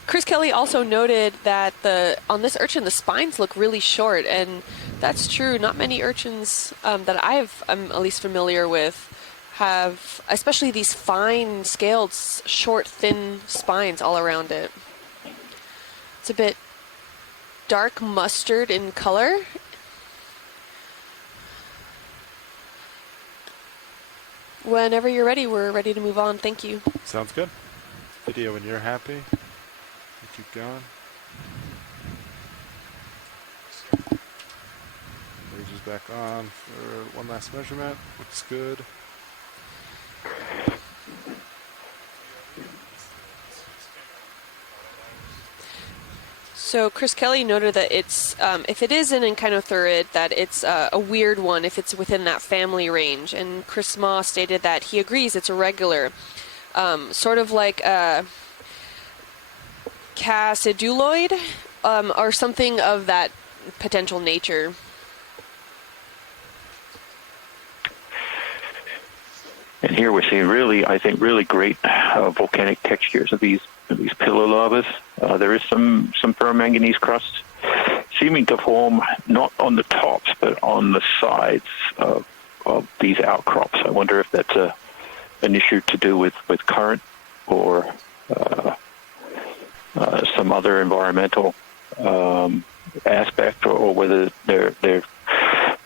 Chris Kelly also noted that on this urchin, the spines look really short, and that's true. Not many urchins that I'm at least familiar with have, especially these fine scaled, short, thin spines all around it. It's a bit dark mustard in color. Whenever you're ready, we're ready to move on. Thank you. Sounds good. Video when you're happy. We'll keep going. Laser's back on for one last measurement. Looks good. So Chris Kelly noted that it's, if it is an echinotherid, that it's a weird one if it's within that family range. And Chris Ma stated that he agrees it's irregular, sort of like a cassiduloid or something of that potential nature. And here we're seeing really great volcanic textures of these pillar lavas. There is some ferromanganese crust seeming to form not on the tops but on the sides of these outcrops. I wonder if that's an issue to do with current or some other environmental aspect, or whether the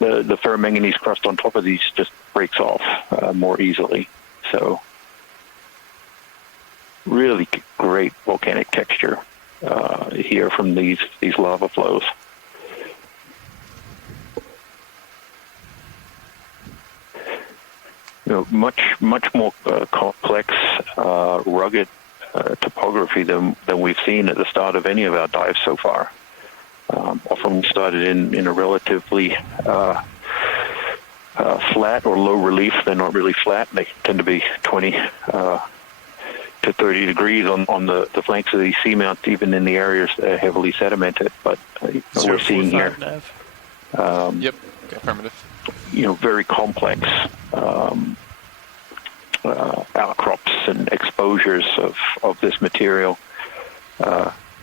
ferromanganese crust on top of these just breaks off more easily. So really great volcanic texture here from these lava flows. Much more complex, rugged topography than we've seen at the start of any of our dives so far. Often we started in a relatively flat or low relief. They're not really flat. They tend to be 20 to 30 degrees on the flanks of these seamounts, even in the areas that are heavily sedimented. But we're seeing here, yep, affirmative. Very complex outcrops and exposures of this material.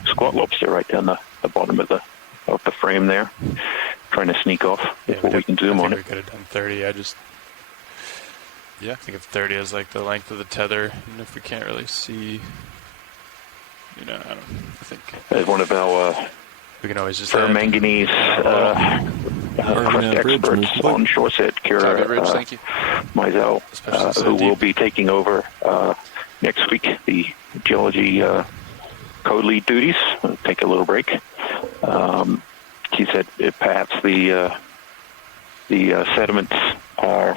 Squat lobster right down the bottom of the frame there, trying to sneak off. Before we can zoom on it. We could have done 30. I think of 30 as like the length of the tether, and if we can't really see, I think as one of our we can always just ferromanganese crust experts on shore set, Kira Mizell, who will be taking over next week the geology code-lead duties. I'll take a little break. He said perhaps the sediments are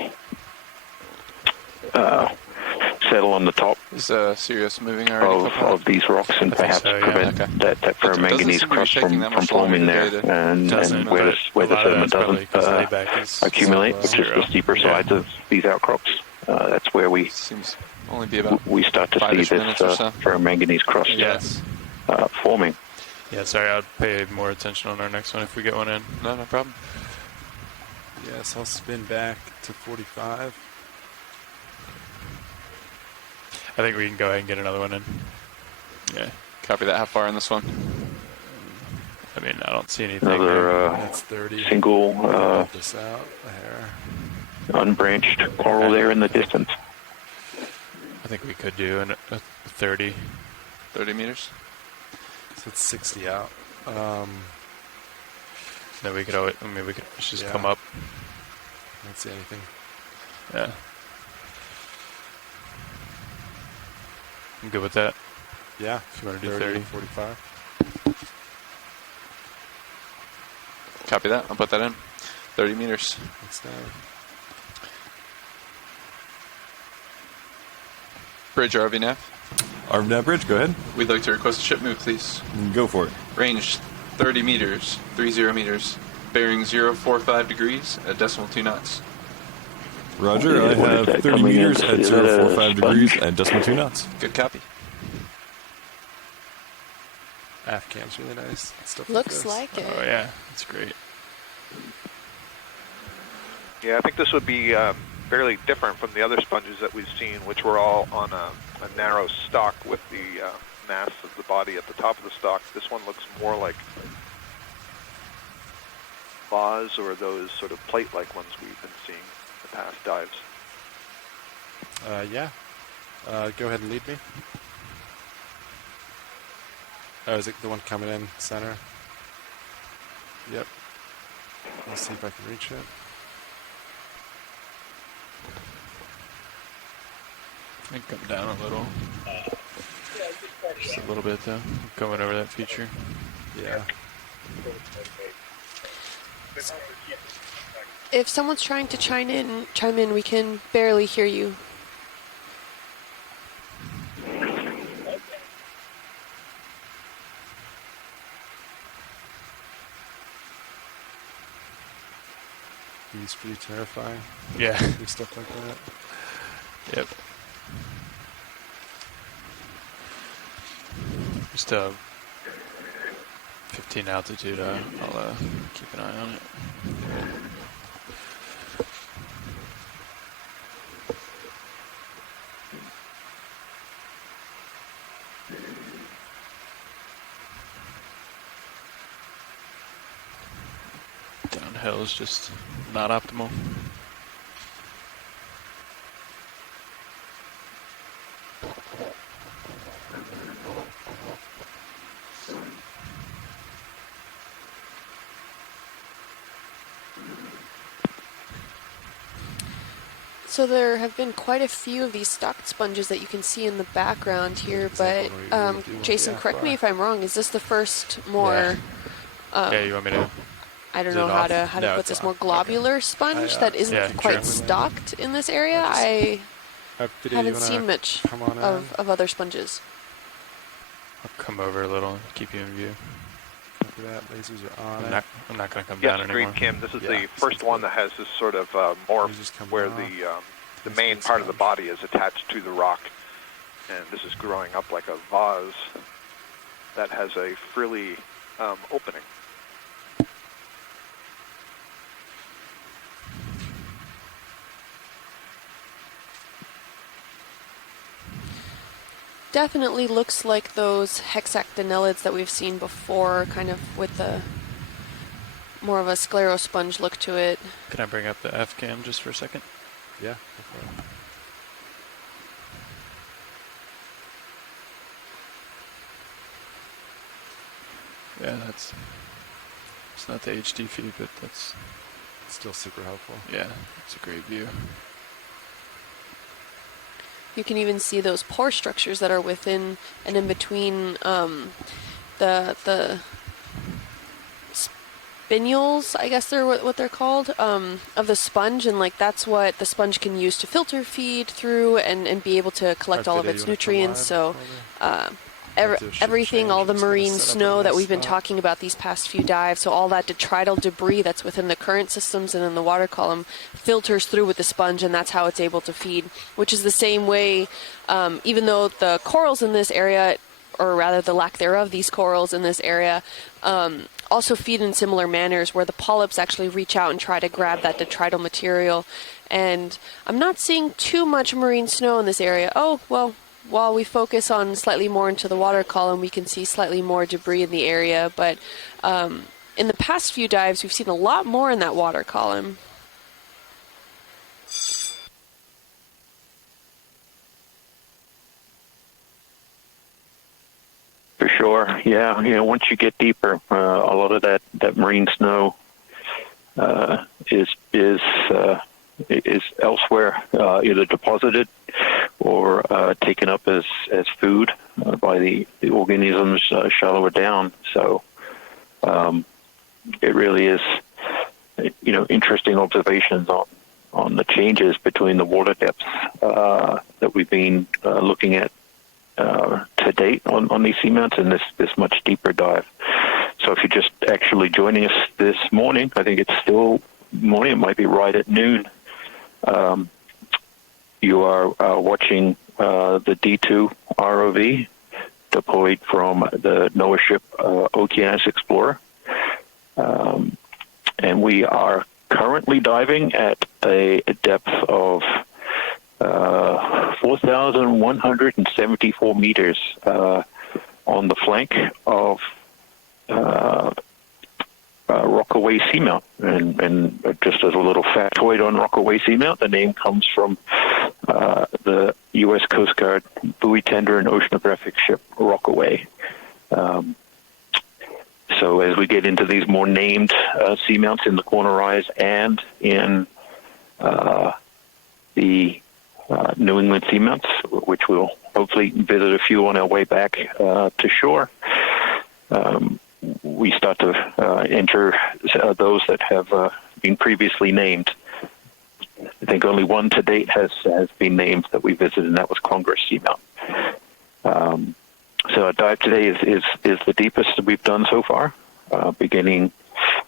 settle on the top is Sirius moving already of these rocks, and perhaps prevent that ferromanganese crust from forming there, and where the sediment doesn't accumulate, which is the steeper sides of these outcrops. That's where we start to see this ferromanganese crust forming. Yeah, sorry, I'll pay more attention on our next one if we get one in. No problem. Yes, I'll spin back to 45. I think we can go ahead and get another one in. Yeah. Copy that. How far in this one? I mean, I don't see anything. Another that's 30. Single this out, there. Unbranched coral there in the distance. I think we could do a 30. 30 meters? So it's 60 out. Then we could always, just come up. I don't see anything. Yeah. I'm good with that. Yeah. If you want to do 30. 45. Copy that. I'll put that in. 30 meters. That's down. Bridge RVNAV. RVNAV Bridge, go ahead. We'd like to request a ship move, please. Go for it. Range 30 meters. 30 meters. bearing 045 degrees at decimal 2 knots. Roger, I have 30 meters at 045 degrees and decimal 2 knots. Good copy. AFCAM's really nice. Stuff Looks like it. Oh yeah, that's great. Yeah, I think this would be fairly different from the other sponges that we've seen, which were all on a narrow stalk with the mass of the body at the top of the stalk. This one looks more like vase or those sort of plate-like ones we've been seeing in the past dives. Yeah. Go ahead and lead me. Oh, is it the one coming in center? Yep. Let's see if I can reach it. I can come down a little. Just a little bit though. Going over that feature. Yeah. If someone's trying to chime in, we can barely hear you. He's pretty terrifying. Yeah. Do stuff like that. Yep. Just 15 altitude. I'll keep an eye on it. Downhill is just not optimal. So there have been quite a few of these stocked sponges that you can see in the background here, but Jason, correct me if I'm wrong, is this the first more... Yeah, you want me to... I don't know how to put this more globular sponge that isn't quite stocked in this area. I haven't seen much of other sponges. I'll come over a little and keep you in view. Look at that, lasers are on. I'm not going to come down anymore. Yes, agreed, Kim. This is the first one that has this sort of morph where the main part of the body is attached to the rock, and this is growing up like a vase that has a frilly opening. Definitely looks like those hexactinellids that we've seen before, kind of with the more of a sclerosponge look to it. Can I bring up the F-cam just for a second? Yeah. Yeah, it's not the HD feed, but that's still super helpful. Yeah, it's a great view. You can even see those pore structures that are within and in between the spinules, I guess they're what they're called, of the sponge, and like that's what the sponge can use to filter feed through and be able to collect all of its nutrients. So everything, all the marine snow that we've been talking about these past few dives, so all that detrital debris that's within the current systems and in the water column filters through with the sponge, and that's how it's able to feed, which is the same way, even though the corals in this area, or rather the lack thereof, these corals in this area, also feed in similar manners, where the polyps actually reach out and try to grab that detrital material. And I'm not seeing too much marine snow in this area. Oh, well, while we focus on slightly more into the water column, we can see slightly more debris in the area. But in the past few dives, we've seen a lot more in that water column. For sure, yeah. Once you get deeper, a lot of that marine snow is elsewhere, either deposited or taken up as food by the organisms shallower down. So it really is, interesting observations on the changes between the water depths that we've been looking at to date on these seamounts and this much deeper dive. So if you're just actually joining us this morning, I think it's still morning. It might be right at noon. You are watching the D2 ROV deployed from the NOAA ship Okeanos Explorer. And we are currently diving at a depth of 4,174 meters on the flank of Rockaway Seamount. And just as a little factoid on Rockaway Seamount, the name comes from the U.S. Coast Guard buoy tender and oceanographic ship Rockaway. So as we get into these more named seamounts in the Corner Rise and in the New England seamounts, which we'll hopefully visit a few on our way back to shore, we start to enter those that have been previously named. I think only one to date has been named that we visited, and that was Congress Seamount. So our dive today is the deepest that we've done so far, beginning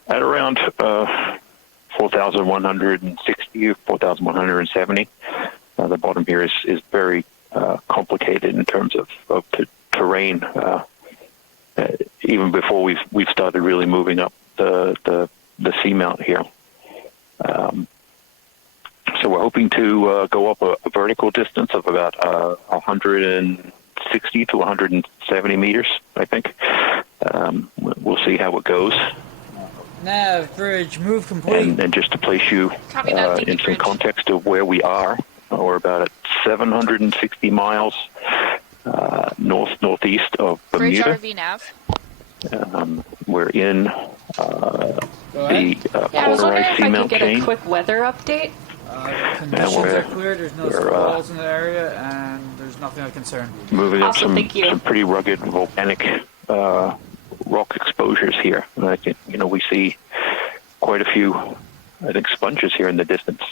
at around 4,160 or 4,170. The bottom here is very complicated in terms of the terrain. Even before we've started really moving up the seamount here. So we're hoping to go up a vertical distance of about 160 to 170 meters, I think. We'll see how it goes. Nav, bridge, move complete. And just to place you in some context of where we are, we're about at 760 miles northeast of Bermuda. Bridge RV nav. We're in the I was wondering if I could get chain. a quick weather update. Conditions are clear, there's no squalls in the area, and there's nothing of concern. Moving up some pretty rugged volcanic rock exposures here. And I think, we see quite a few, I think, sponges here in the distance.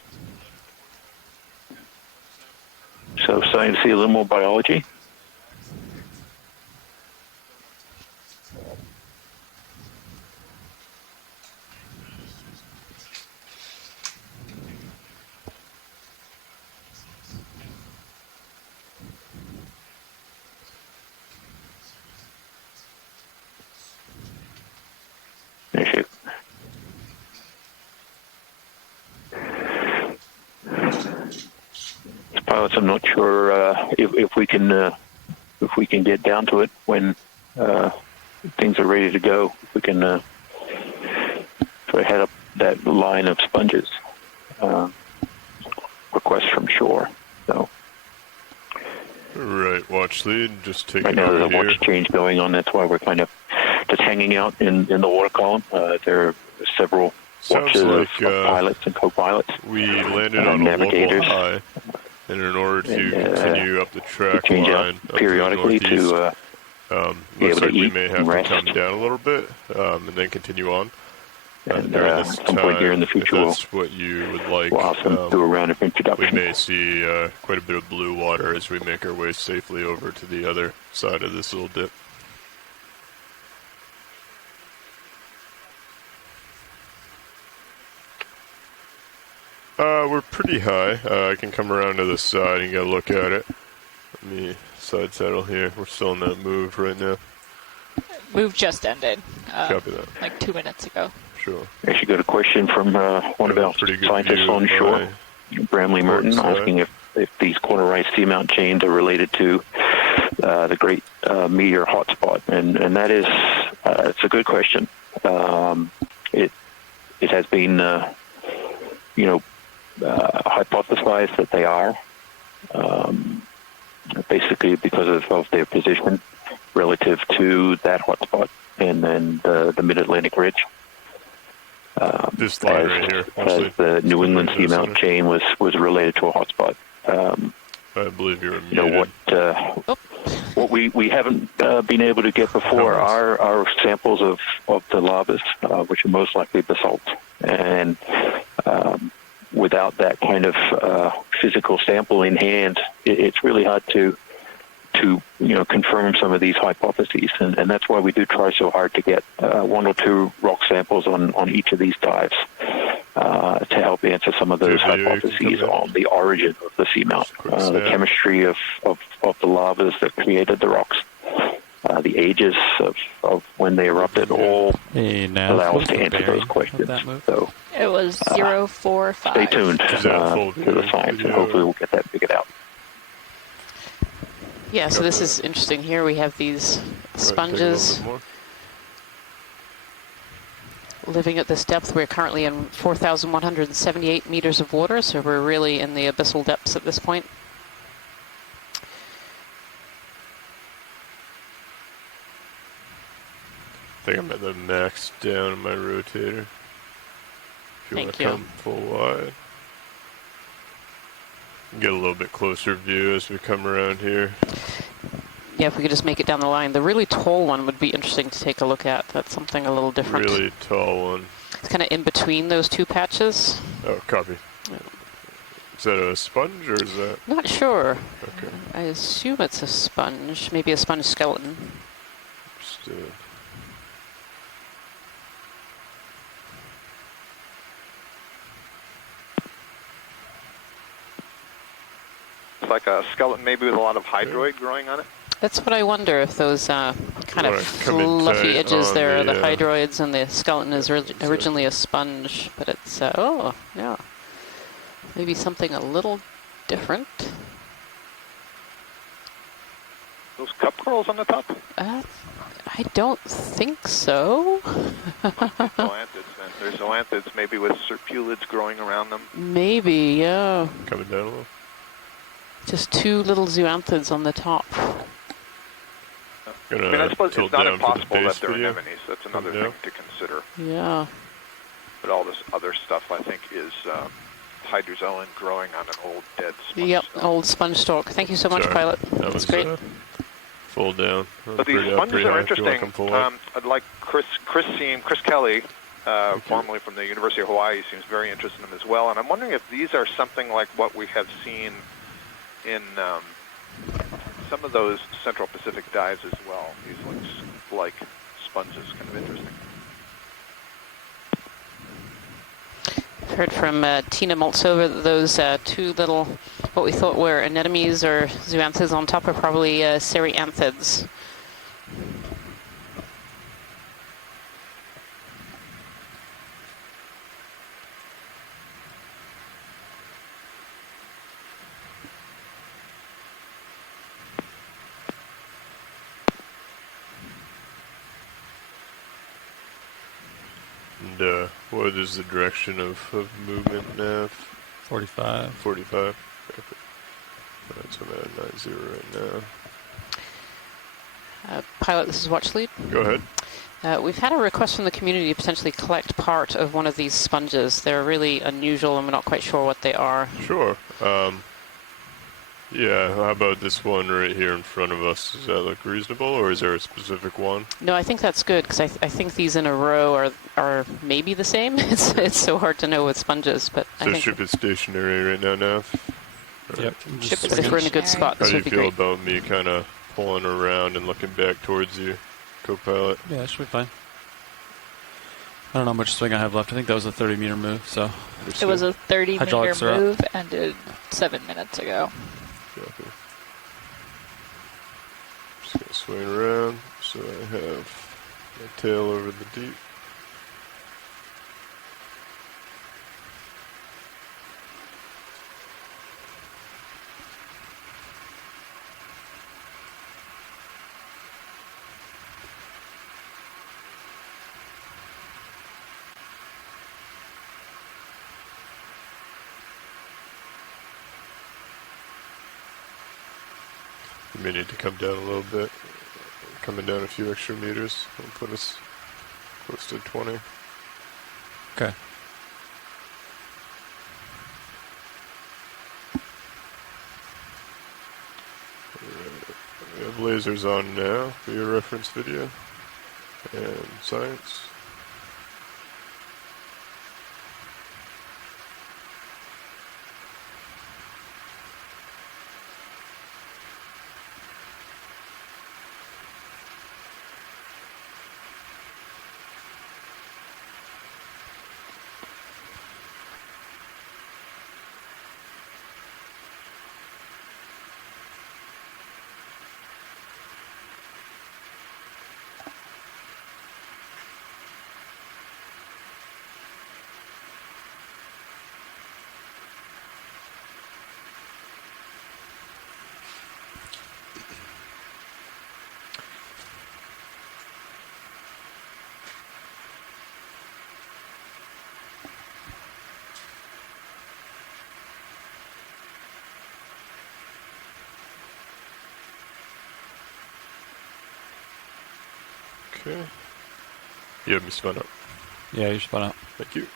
So starting to see a little more biology. Pilots, I'm not sure if we can get down to it when things are ready to go. If we can try to head up that line of sponges. Request from shore. So. Right, watch lead. Just take right it now. over There's a here. watch change going on. That's why we're kind of just hanging out in the water column. There are several watches of pilots and co-pilots. We landed on navigators. a local high, and in order to continue up the track change line out periodically up to the northeast, looks like we may have rest. to come down a little bit and then continue on. And during this some point here in the future, if that's what you would like, we'll also do a round of introduction. we may see quite a bit of blue water as we make our way safely over to the other side of this little dip. We're pretty high. I can come around to this side and get a look at it. Let me side saddle here. We're still in that move right now. Move just ended. Copy that. Like 2 minutes ago. Sure. Actually got a question from one of our scientists on shore, Bramley Merton, asking if these Corner Rise Seamount chains are related to the Great Meteor Hotspot, and that is it's a good question. It has been hypothesized that they are basically because of their position relative to that hotspot and then the Mid-Atlantic Ridge. This line right here. As the New England Seamount chain was related to a hotspot. I believe you're muted. What we haven't been able to get before are samples of the lavas, which are most likely basalt. And without that kind of physical sample in hand, it's really hard to to confirm some of these hypotheses, and that's why we do try so hard to get 1 or 2 rock samples on each of these dives to help answer some of those hypotheses on the origin of the seamount, the chemistry of the lavas that created the rocks, the ages of when they erupted, all allow us to answer those questions. So it was 045. Stay tuned to the science, and hopefully we'll get that figured out. Yeah, so this is interesting. Here we have these sponges living at this depth. We're currently in 4,178 meters of water, so we're really in the abyssal depths at this point. I think I'm at the max down in my rotator. If you want to come full wide. Get a little bit closer view as we come around here. Yeah, if we could just make it down the line. The really tall one would be interesting to take a look at. That's something a little different. Really tall one. It's kind of in between those 2 patches. Oh, copy. Is that a sponge or is that? Not sure. Okay. I assume it's a sponge, maybe a sponge skeleton. Understood. It's like a skeleton, maybe with a lot of hydroid growing on it. That's what I wonder, if those kind of fluffy edges there are the hydroids, and the skeleton is originally a sponge, but it's, oh, yeah, maybe something a little different. Those cup curls on the top? I don't think so. Zoanthids, then. There's zoanthids, maybe with serpulids growing around them. Maybe, yeah. Coming down a little. Just 2 little zoanthids on the top. I mean, I suppose it's not impossible that they're anemones. That's another thing to consider. Yeah. But all this other stuff, I think, is hydrozoan growing on an old dead sponge. Yep, old sponge stalk. Thank you so much, Pilot. That's great. Full down. But these sponges are interesting. I'd like Chris Kelly, formerly from the University of Hawaii, seems very interested in them as well. And I'm wondering if these are something like what we have seen in some of those Central Pacific dives as well. These look like sponges, kind of interesting. I've heard from Tina Moltsova that those 2 little, what we thought were anemones or zoanthids on top are probably cereanthids. And what is the direction of movement now? 45. 45. Perfect. That's what I'm at 90 right now. Pilot, this is Watch Lead. Go ahead. We've had a request from the community to potentially collect part of one of these sponges. They're really unusual, and we're not quite sure what they are. Sure. Yeah, how about this one right here in front of us? Does that look reasonable, or is there a specific one? No, I think that's good, because I think these in a row are maybe the same. It's so hard to know with sponges, but so I think... ship is stationary right now, Nav? Yep. Ship is, if we're in a good spot, this would be great. How do you feel about me kind of pulling around and looking back towards you, co-pilot? Yeah, that should be fine. I don't know how much swing I have left. I think that was a 30-meter move, so... It was a 30-meter move, ended 7 minutes ago. Copy. Just gonna swing around so I have my tail over the deep. We may need to come down a little bit. Coming down a few extra meters will put us close to 20. Okay. We have lasers on now for your reference video and science. Okay. You have me spun up. Yeah, you're spun up. Thank you.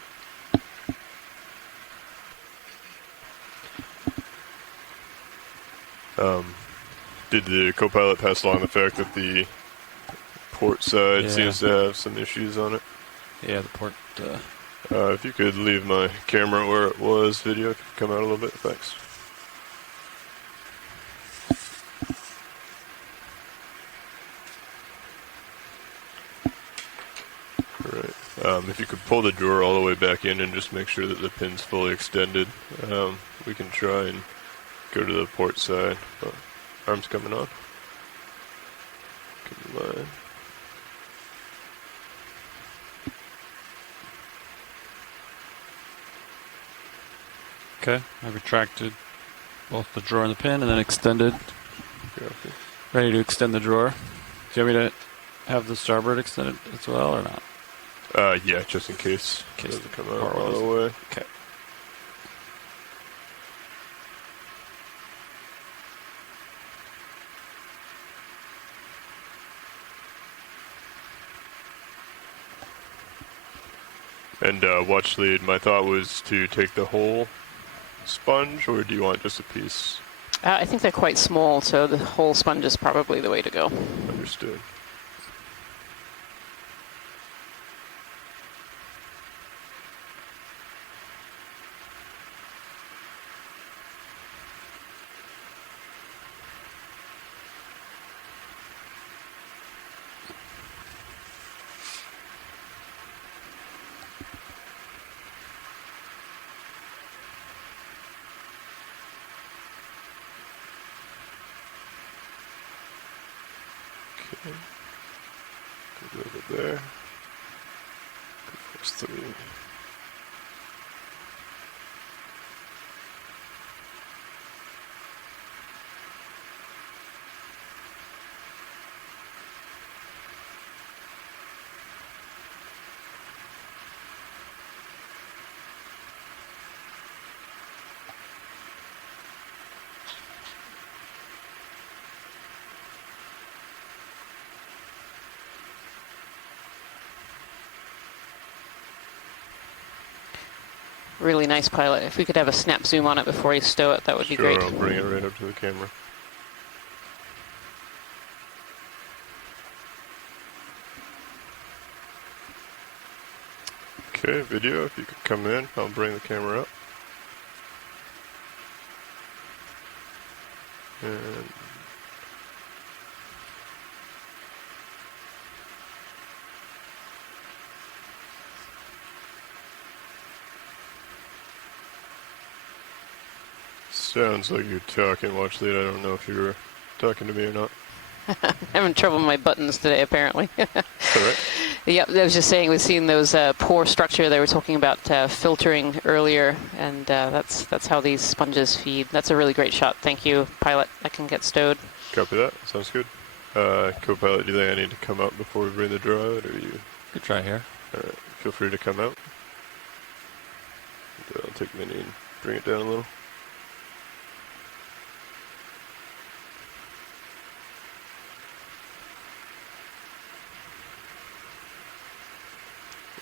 Did the co-pilot pass along the fact that the port side seems to have some issues on it? Yeah, the port. If you could leave my camera where it was, video, if you could come out a little bit, thanks. Alright. If you could pull the drawer all the way back in and just make sure that the pin's fully extended, we can try and go to the port side. But arms coming on. Keep in mind. Okay, I retracted both the drawer and the pin and then extended. Okay. Ready to extend the drawer. Do you want me to have the starboard extended as well or not? Yeah, just in case. In case it doesn't come out all the way. Okay. And watch lead, my thought was to take the whole sponge, or do you want just a piece? I think they're quite small, so the whole sponge is probably the way to go. Understood. Go over there. First 3. Really nice pilot. If we could have a snap zoom on it before you stow it, that would be great. Sure, I'll bring it right up to the camera. Okay, video, if you could come in, I'll bring the camera up. And sounds like you're talking, watch lead. I don't know if you're talking to me or not. I'm having trouble with my buttons today, apparently. All right. Yep, I was just saying we've seen those pore structure they were talking about filtering earlier, and that's how these sponges feed. That's a really great shot. Thank you, pilot. I can get stowed. Copy that. Sounds good. Co-pilot, do you think I need to come out before we bring the draw out, or you? Good try here. All right. Feel free to come out. I'll take Mini and bring it down a little.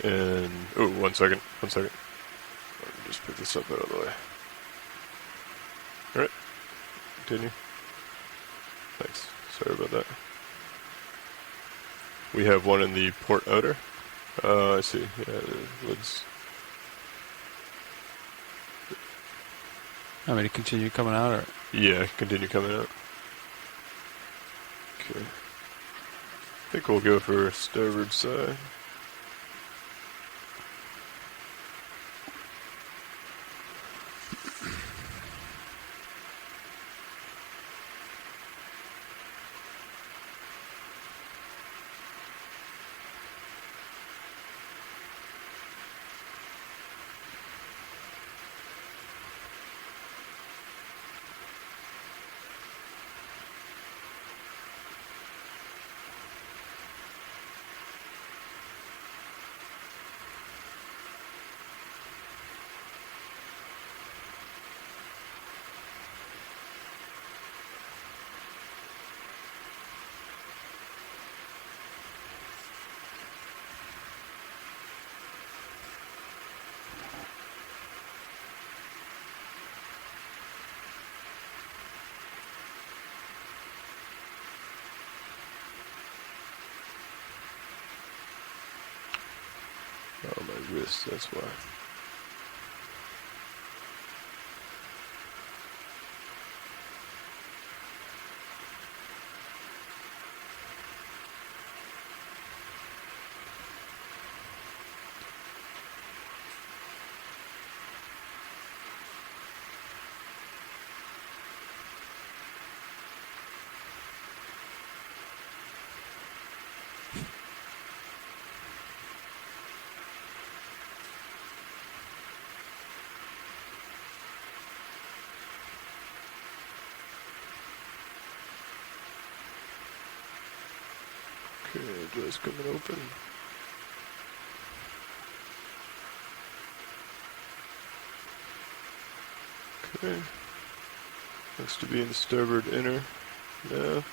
And, oh, 1 second. Let me just pick this up out of the way. Alright, continue. Thanks, sorry about that. We have one in the port outer. I see, yeah, the lid's... Want me to continue coming out, or? Yeah, continue coming out. Okay. I think we'll go for starboard side. on my wrist, that's why. Okay, door's coming open. Okay. Looks to be in the starboard inner now. Okay.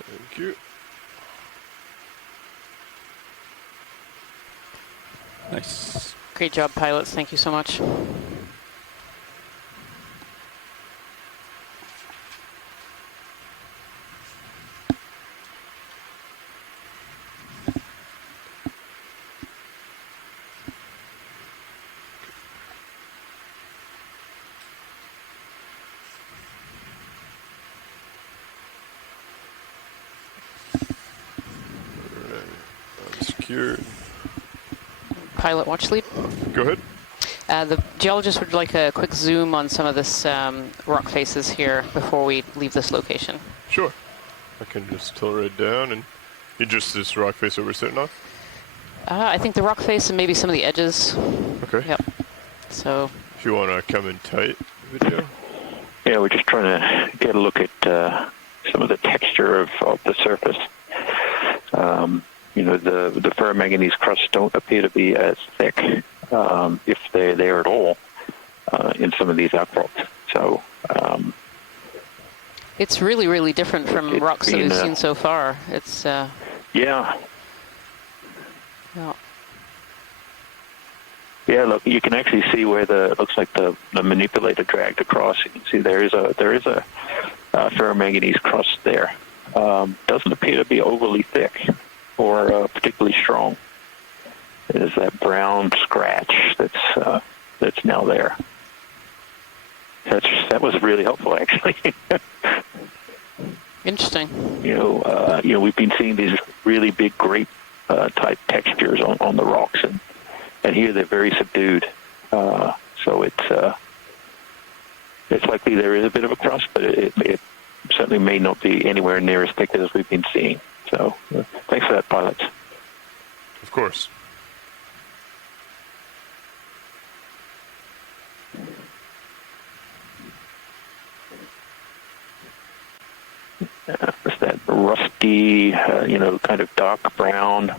Thank you. Nice. Great job, pilots. Thank you so much. Secured. Pilot watch lead. Go ahead. The geologist would like a quick zoom on some of this rock faces here before we leave this location. Sure. I can just tilt right down and you just this rock face that we're sitting on? I think the rock face and maybe some of the edges. Okay. Yep. So. If you want to come in tight, video. Yeah, we're just trying to get a look at some of the texture of the surface. You know, the ferromanganese crusts don't appear to be as thick, if they're there at all, in some of these outcrops. So it's really, really different from rocks that we've seen so far. It's yeah. Yeah, look, you can actually see where it looks like the manipulator dragged across. You can see there is a ferromanganese crust there. Doesn't appear to be overly thick or particularly strong. There's that brown scratch that's now there. That was really helpful, actually. Interesting. You know, we've been seeing these really big grape type textures on the rocks, and here they're very subdued. So it's likely there is a bit of a crust, but it certainly may not be anywhere near as thick as we've been seeing. So thanks for that, pilots. Of course. It's that rusty, kind of dark brown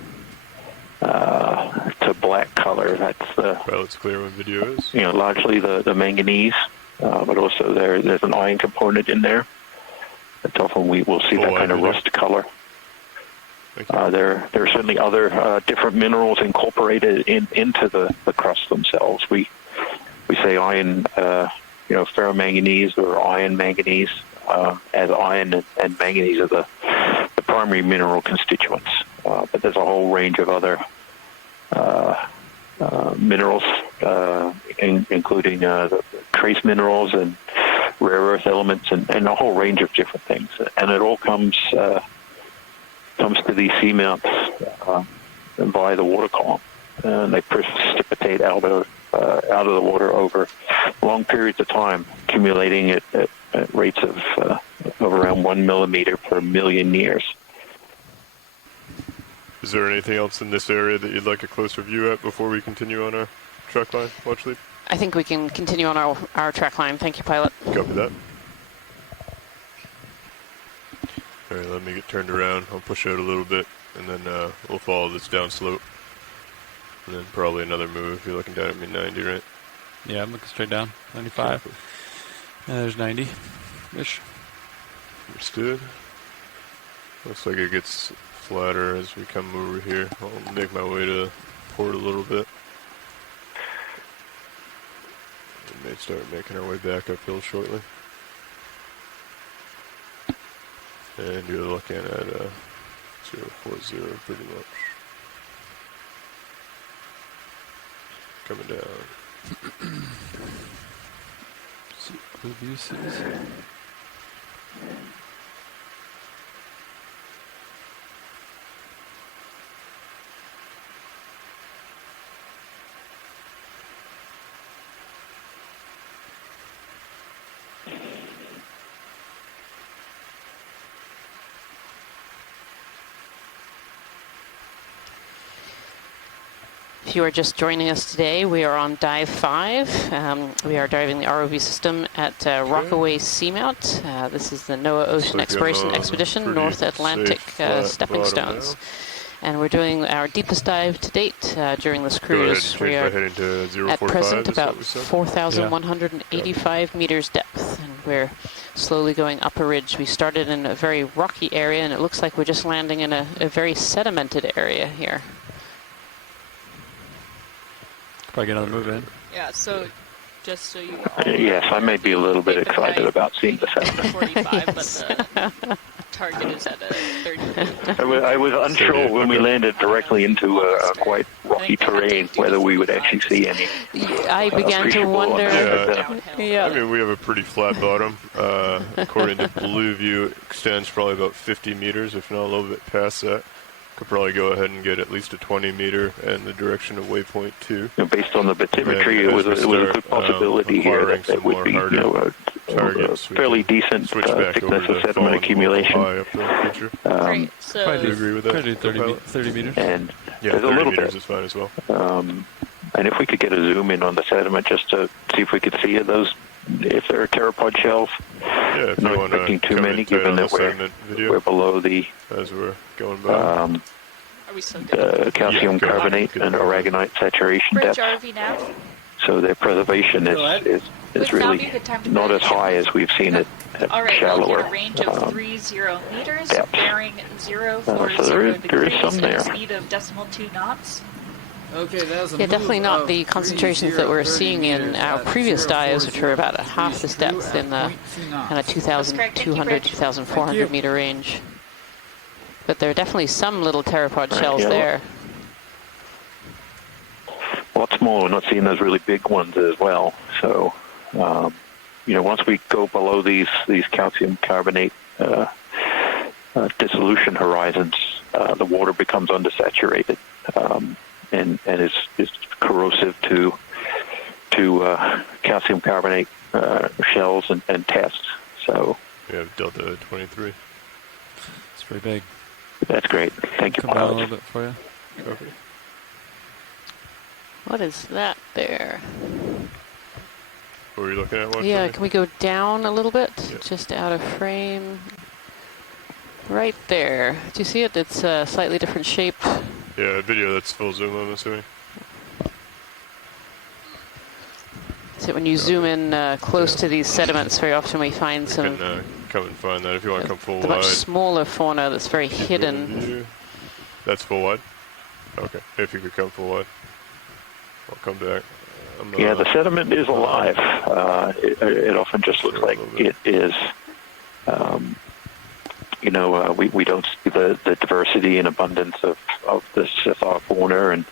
to black color. That's well, it's clear when video is. Largely the manganese, but also there's an iron component in there. That's often we will see that kind of rust color. There are certainly other different minerals incorporated into the crust themselves. We say iron, ferromanganese or iron manganese, as iron and manganese are the primary mineral constituents. But there's a whole range of other minerals, including the trace minerals and rare earth elements, and a whole range of different things. And it all comes to these seamounts via the water column, and they precipitate out of the water over long periods of time, accumulating at rates of around 1 millimeter per million years. Is there anything else in this area that you'd like a closer view at before we continue on our track line, watch lead? I think we can continue on our track line. Thank you, pilot. Copy that. All right, let me get turned around. I'll push out a little bit, and then we'll follow this down slope. And then probably another move. You're looking down at me 90, right? Yeah, I'm looking straight down. 95. And there's 90-ish. Understood. Looks like it gets flatter as we come over here. I'll make my way to port a little bit. We may start making our way back uphill shortly. And you're looking at 040 pretty much. Coming down. See what the view sees. If you are just joining us today, we are on dive 5. We are diving the ROV system at Rockaway Seamount. This is the NOAA Ocean Exploration Expedition, North Atlantic Stepping Stones. And we're doing our deepest dive to date during this cruise. We are at present about 4,185 meters depth, and we're slowly going up a ridge. We started in a very rocky area, and it looks like we're just landing in a very sedimented area here. Probably get another move in. Yeah, so just so you Yes, I may be a little bit excited about seeing the sediment. 45, but the target is at a 30. I was unsure when we landed directly into a quite rocky terrain whether we would actually see any. I began to wonder. I mean, we have a pretty flat bottom. According to Blue View, it extends probably about 50 meters, if not a little bit past that. Could probably go ahead and get at least a 20 meter in the direction of waypoint 2. Based on the bathymetry, it was a good possibility here that there would be a fairly decent thickness of sediment accumulation. Great. So I do agree with that. Probably do 30 meters. And yeah, there's a 30 little meters bit. is fine as well. And if we could get a zoom in on the sediment just to see if we could see those, if there are pteropod shells. Yeah, if not you want to expecting too many, given that we're below the as we're going by. Calcium carbonate and aragonite saturation Bridge depth. RV now. So their preservation is really not as high as we've seen it at shallower a range of 30 meters, depths. bearing 040 So there is degrees some there. and a speed of decimal 2 knots. Okay, that was a Yeah, definitely not the concentrations that we're seeing in our previous dives, which are about half this depth in the kind of 2,200, 2,400 meter range. But there are definitely some little pteropod shells there. A lot smaller. We're not seeing those really big ones as well. So, once we go below these calcium carbonate dissolution horizons, the water becomes undersaturated and is corrosive to calcium carbonate shells and tests. So we have Delta 23. It's pretty big. That's great. Thank you, Come down a pilots. little bit for you. Okay. What is that there? What were you looking at? Yeah, can we go down a little bit? Just out of frame. Right there. Do you see it? It's a slightly different shape. Yeah, video that's full zoom, I'm assuming. So when you zoom in close to these sediments, very often we find some... You can come and find that if you want to come full the wide. much smaller fauna that's very hidden. That's full wide? Okay, if you could come full wide. I'll come back. Yeah, the sediment is alive. It often just looks like it is. We don't see the diversity and abundance of the Sithar fauna, and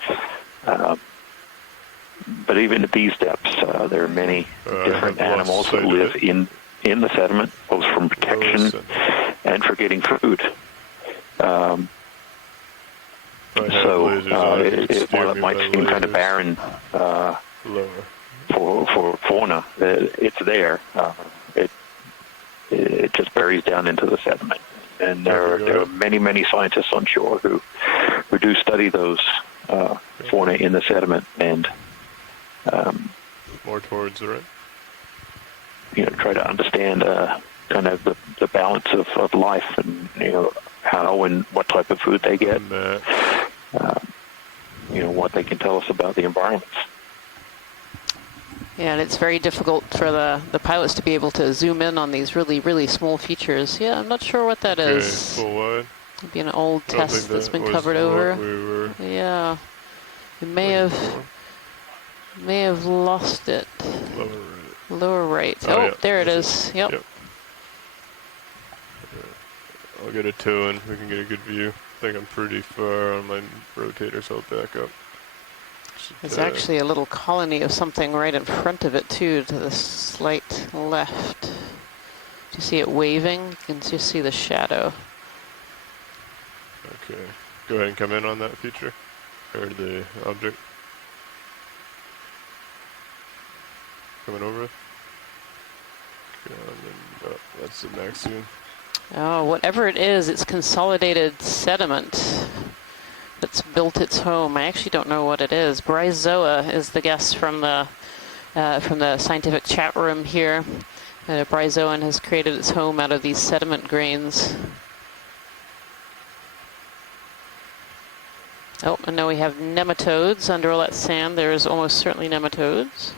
but even at these depths, there are many different animals that live in the sediment, both from protection and for getting food. While it might seem kind of barren for fauna, it's there. It just buries down into the sediment. And there are many scientists on shore who do study those fauna in the sediment and more towards the right. Try to understand kind of the balance of life and how and what type of food they get. What they can tell us about the environments. Yeah, and it's very difficult for the pilots to be able to zoom in on these really small features. Yeah, I'm not sure what that is. Full wide. It'd be an old test that's been covered over. Yeah, we may have lost it. Lower right. Oh, there it is. Yep. I'll get a tow in. We can get a good view. I think I'm pretty far on my rotator, so I'll back up. There's actually a little colony of something right in front of it too, to the slight left. Do you see it waving? You can just see the shadow. Okay. Go ahead and come in on that feature, or the object. Coming over. That's the maximum. Oh, whatever it is, it's consolidated sediment that's built its home. I actually don't know what it is. Bryozoa is the guest from the scientific chat room here. Bryozoan has created its home out of these sediment grains. Oh, and now we have nematodes under all that sand. There's almost certainly nematodes.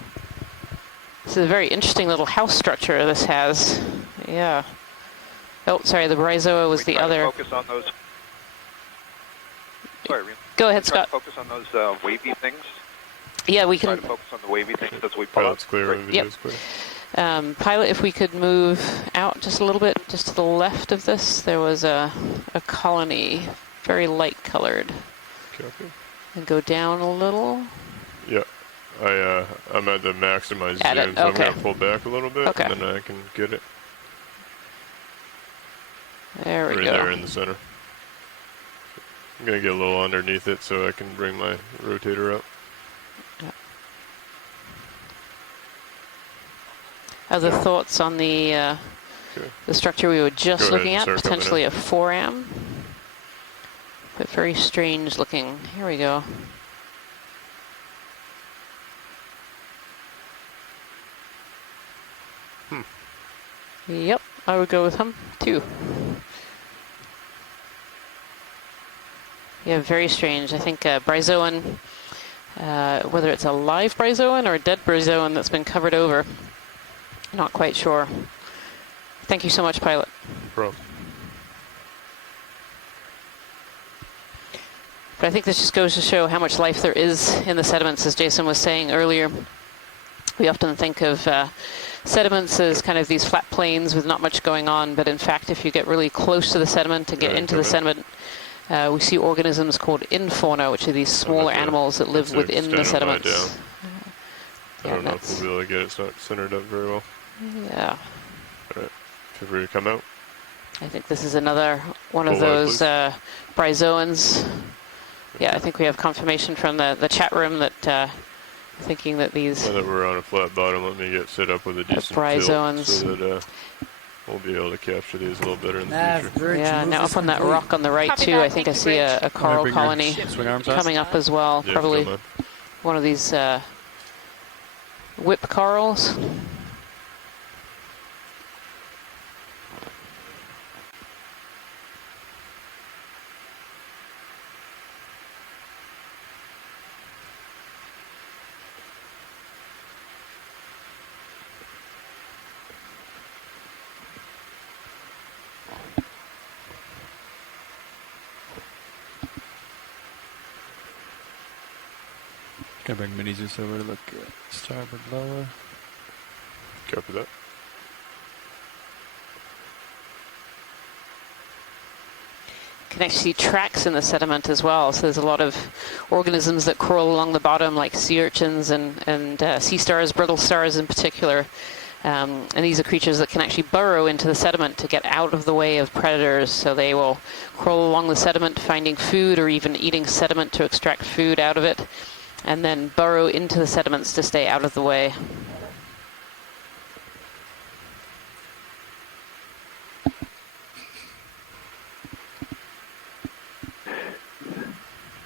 This is a very interesting little house structure this has. Yeah. Oh, sorry, the bryozoa was the other. Focus on those. Sorry, go ahead, Scott. Focus on those wavy things. Yeah, we can. Try to focus on the wavy things as we pull up. Clear. Yep. Pilot, if we could move out just a little bit, just to the left of this, there was a colony, very light colored. Copy. And go down a little. Yeah. I'm at the maximized zoom, Okay. so I'm going to pull back a little bit, Okay. and then I can get it. There we right go. There in the center. I'm going to get a little underneath it so I can bring my rotator up. Other thoughts on the structure we were just looking at, potentially a 4am, but very strange looking. Here we go. Yep, I would go with him too. Yeah, very strange. I think bryozoan, whether it's a live bryozoan or a dead bryozoan that's been covered over, not quite sure. Thank you so much, pilot. No problem. But I think this just goes to show how much life there is in the sediments, as Jason was saying earlier. We often think of sediments as kind of these flat plains with not much going on, but in fact, if you get really close to the sediment and get into the sediment, we see organisms called infauna, which are these smaller animals that live within the sediments. I don't know if we'll be able to get it. It's not centered up very well. Yeah. All right. Feel free to come out. I think this is another one of those bryozoans. Yeah, I think we have confirmation from the chat room that thinking that these. Now that we're on a flat bottom, let me get set up with a decent bryozoans. tilt so that we'll be able to capture these a little better in the future. Yeah, now up on that rock on the right too, I think I see a coral colony coming up as well. Yeah, probably one of these whip corals. Gonna bring Mini Zeus over to look at starboard lower. Copy that. You can actually see tracks in the sediment as well. So there's a lot of organisms that crawl along the bottom, like sea urchins and sea stars, brittle stars in particular. And these are creatures that can actually burrow into the sediment to get out of the way of predators. So they will crawl along the sediment, finding food or even eating sediment to extract food out of it, and then burrow into the sediments to stay out of the way.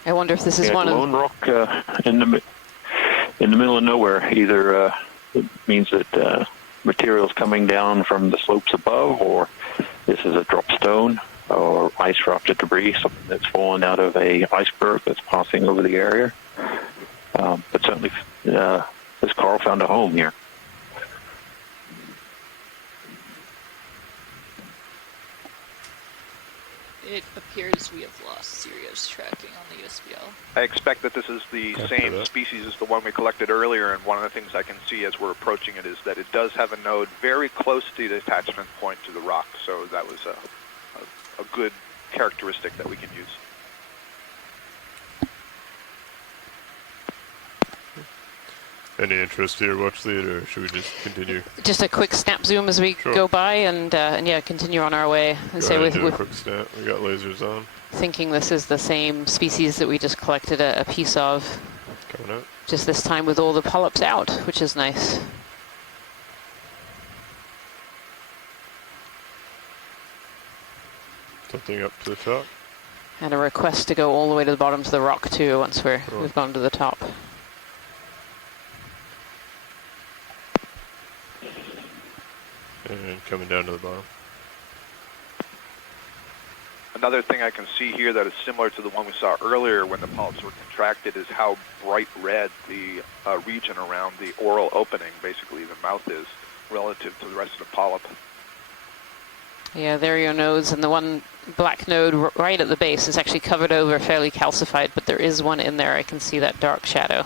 I wonder if this is one lone rock in the middle of nowhere. Either it means that material's coming down from the slopes above, or this is a drop stone or ice rafted debris, something that's fallen out of a iceberg that's passing over the area. But certainly, this coral found a home here. It appears we have lost serious tracking on the USBL. I expect that this is the same species as the one we collected earlier, and one of the things I can see as we're approaching it is that it does have a node very close to the attachment point to the rock, so that was a good characteristic that we can use. Any interest here, watch lead, or should we just continue? Just a quick snap zoom as we go by, and yeah, continue on our way. And say do a quick snap. We got lasers on. Thinking this is the same species that we just collected a piece of. Coming out. Just this time with all the polyps out, which is nice. Something up to the top. And a request to go all the way to the bottom to the rock too once we've gone to the top. And coming down to the bottom. Another thing I can see here that is similar to the one we saw earlier when the polyps were contracted is how bright red the region around the oral opening, basically the mouth, is relative to the rest of the polyp. Yeah, there are your nodes, and the one black node right at the base is actually covered over, fairly calcified, but there is one in there. I can see that dark shadow.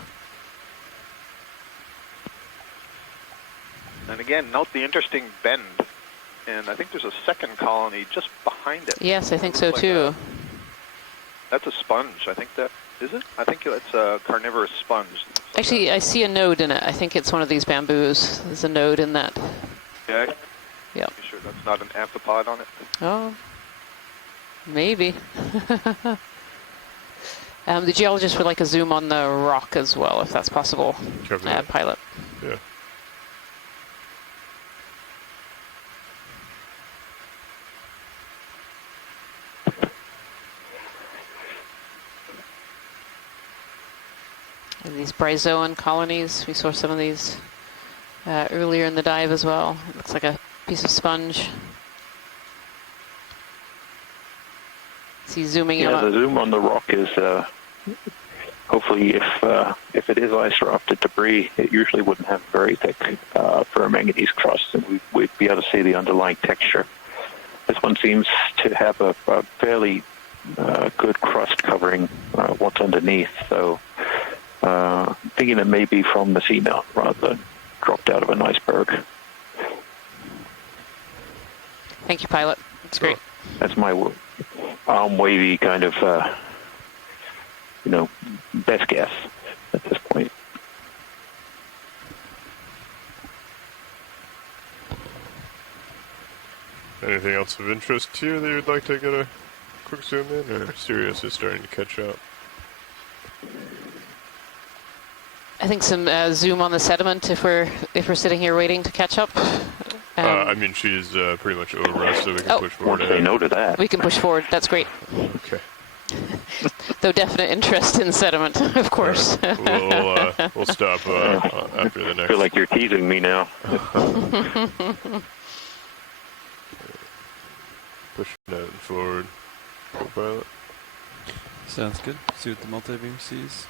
And again, note the interesting bend. And I think there's a second colony just behind it. Yes, I think so too. That's a sponge. I think that, is it? I think it's a carnivorous sponge. Actually, I see a node in it. I think it's one of these bamboos. There's a node in that. Yeah? Yeah. You sure that's not an amphipod on it? Oh, maybe. The geologist would like a zoom on the rock as well, if that's possible. Pilot. Yeah. And these bryozoan colonies, we saw some of these earlier in the dive as well. It looks like a piece of sponge. See, zooming in. Yeah, the zoom on the rock is hopefully, if it is ice-erupted debris, it usually wouldn't have very thick ferromanganese crust, and we'd be able to see the underlying texture. This one seems to have a fairly good crust covering what's underneath, so thinking it may be from the seamount rather than dropped out of an iceberg. Thank you, pilot. That's great. That's my arm wavy kind of, best guess at this point. Anything else of interest here that you'd like to get a quick zoom in, or Sirius is starting to catch up? I think some zoom on the sediment if we're sitting here waiting to catch up. I mean, she's pretty much over us, so we can push forward. Say no to that. We can push forward. That's great. Okay. Though definite interest in sediment, of course. We'll stop after the next. I feel like you're teasing me now. Push that forward. Co-pilot. Sounds good. See what the multi-beam sees.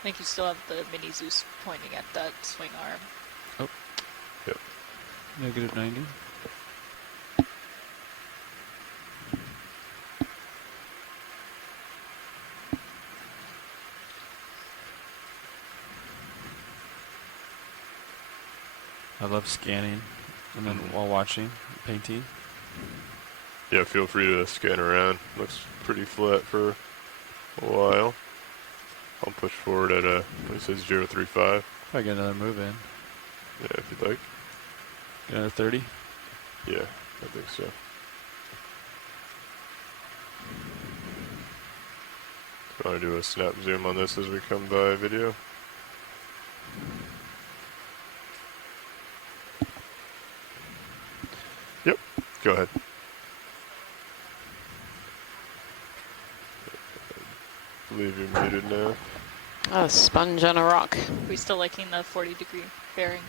I think you still have the mini Zeus pointing at that swing arm. Oh. Yep. Negative 90. I love scanning and then while watching, painting. Yeah, feel free to scan around. Looks pretty flat for a while. I'll push forward at it says 035. I get another move in. Yeah, if you'd like. Another 30? Yeah, I think so. I want to do a snap zoom on this as we come by video. Yep, go ahead. I believe you're muted now. Oh, sponge on a rock. Are we still liking the 40-degree bearing?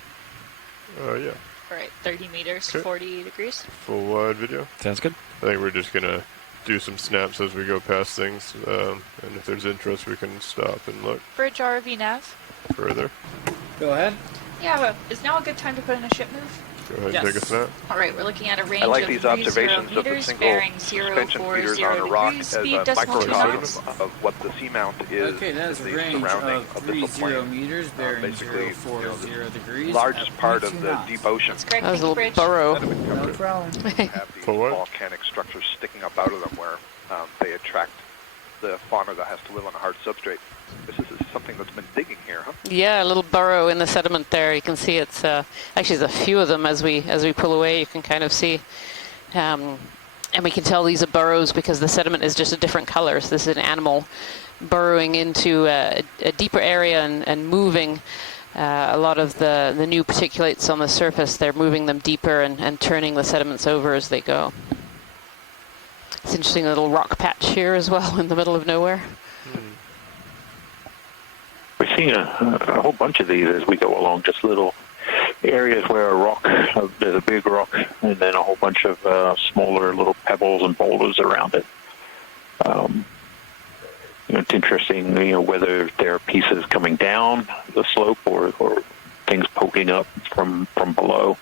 Yeah. All right, 30 meters, Okay. 40 degrees. Full wide video. Sounds good. I think we're just gonna do some snaps as we go past things, and if there's interest, we can stop and look Bridge RV nav. further. Go ahead. Yeah, but is now a good time to put in a ship move? Go ahead and take a snap. All right, we're looking at a range I like of these 30 observations of the meters, single bearing suspension 040 feeders on a rock degrees, as speed a decimal 2 microcosm knots. of what the seamount is. Okay, that is a the range surrounding of of this 30 plane. meters, bearing Basically, 040 degrees. largest at part 0.2 of the knots. deep ocean. That's correct. That was a Thank little you, burrow. No problem. Have these For what? volcanic structures sticking up out of them where they attract the fauna that has to live on a hard substrate. This is something that's been digging here, huh? Yeah, a little burrow in the sediment there. You can see it's actually there's a few of them as we pull away. You can kind of see, and we can tell these are burrows because the sediment is just a different color. So this is an animal burrowing into a deeper area and moving a lot of the new particulates on the surface. They're moving them deeper and turning the sediments over as they go. It's an interesting little rock patch here as well in the middle of nowhere. We're seeing a whole bunch of these as we go along, just little areas where a rock, there's a big rock, and then a whole bunch of smaller little pebbles and boulders around it. It's interesting, whether there are pieces coming down the slope or things poking up from below.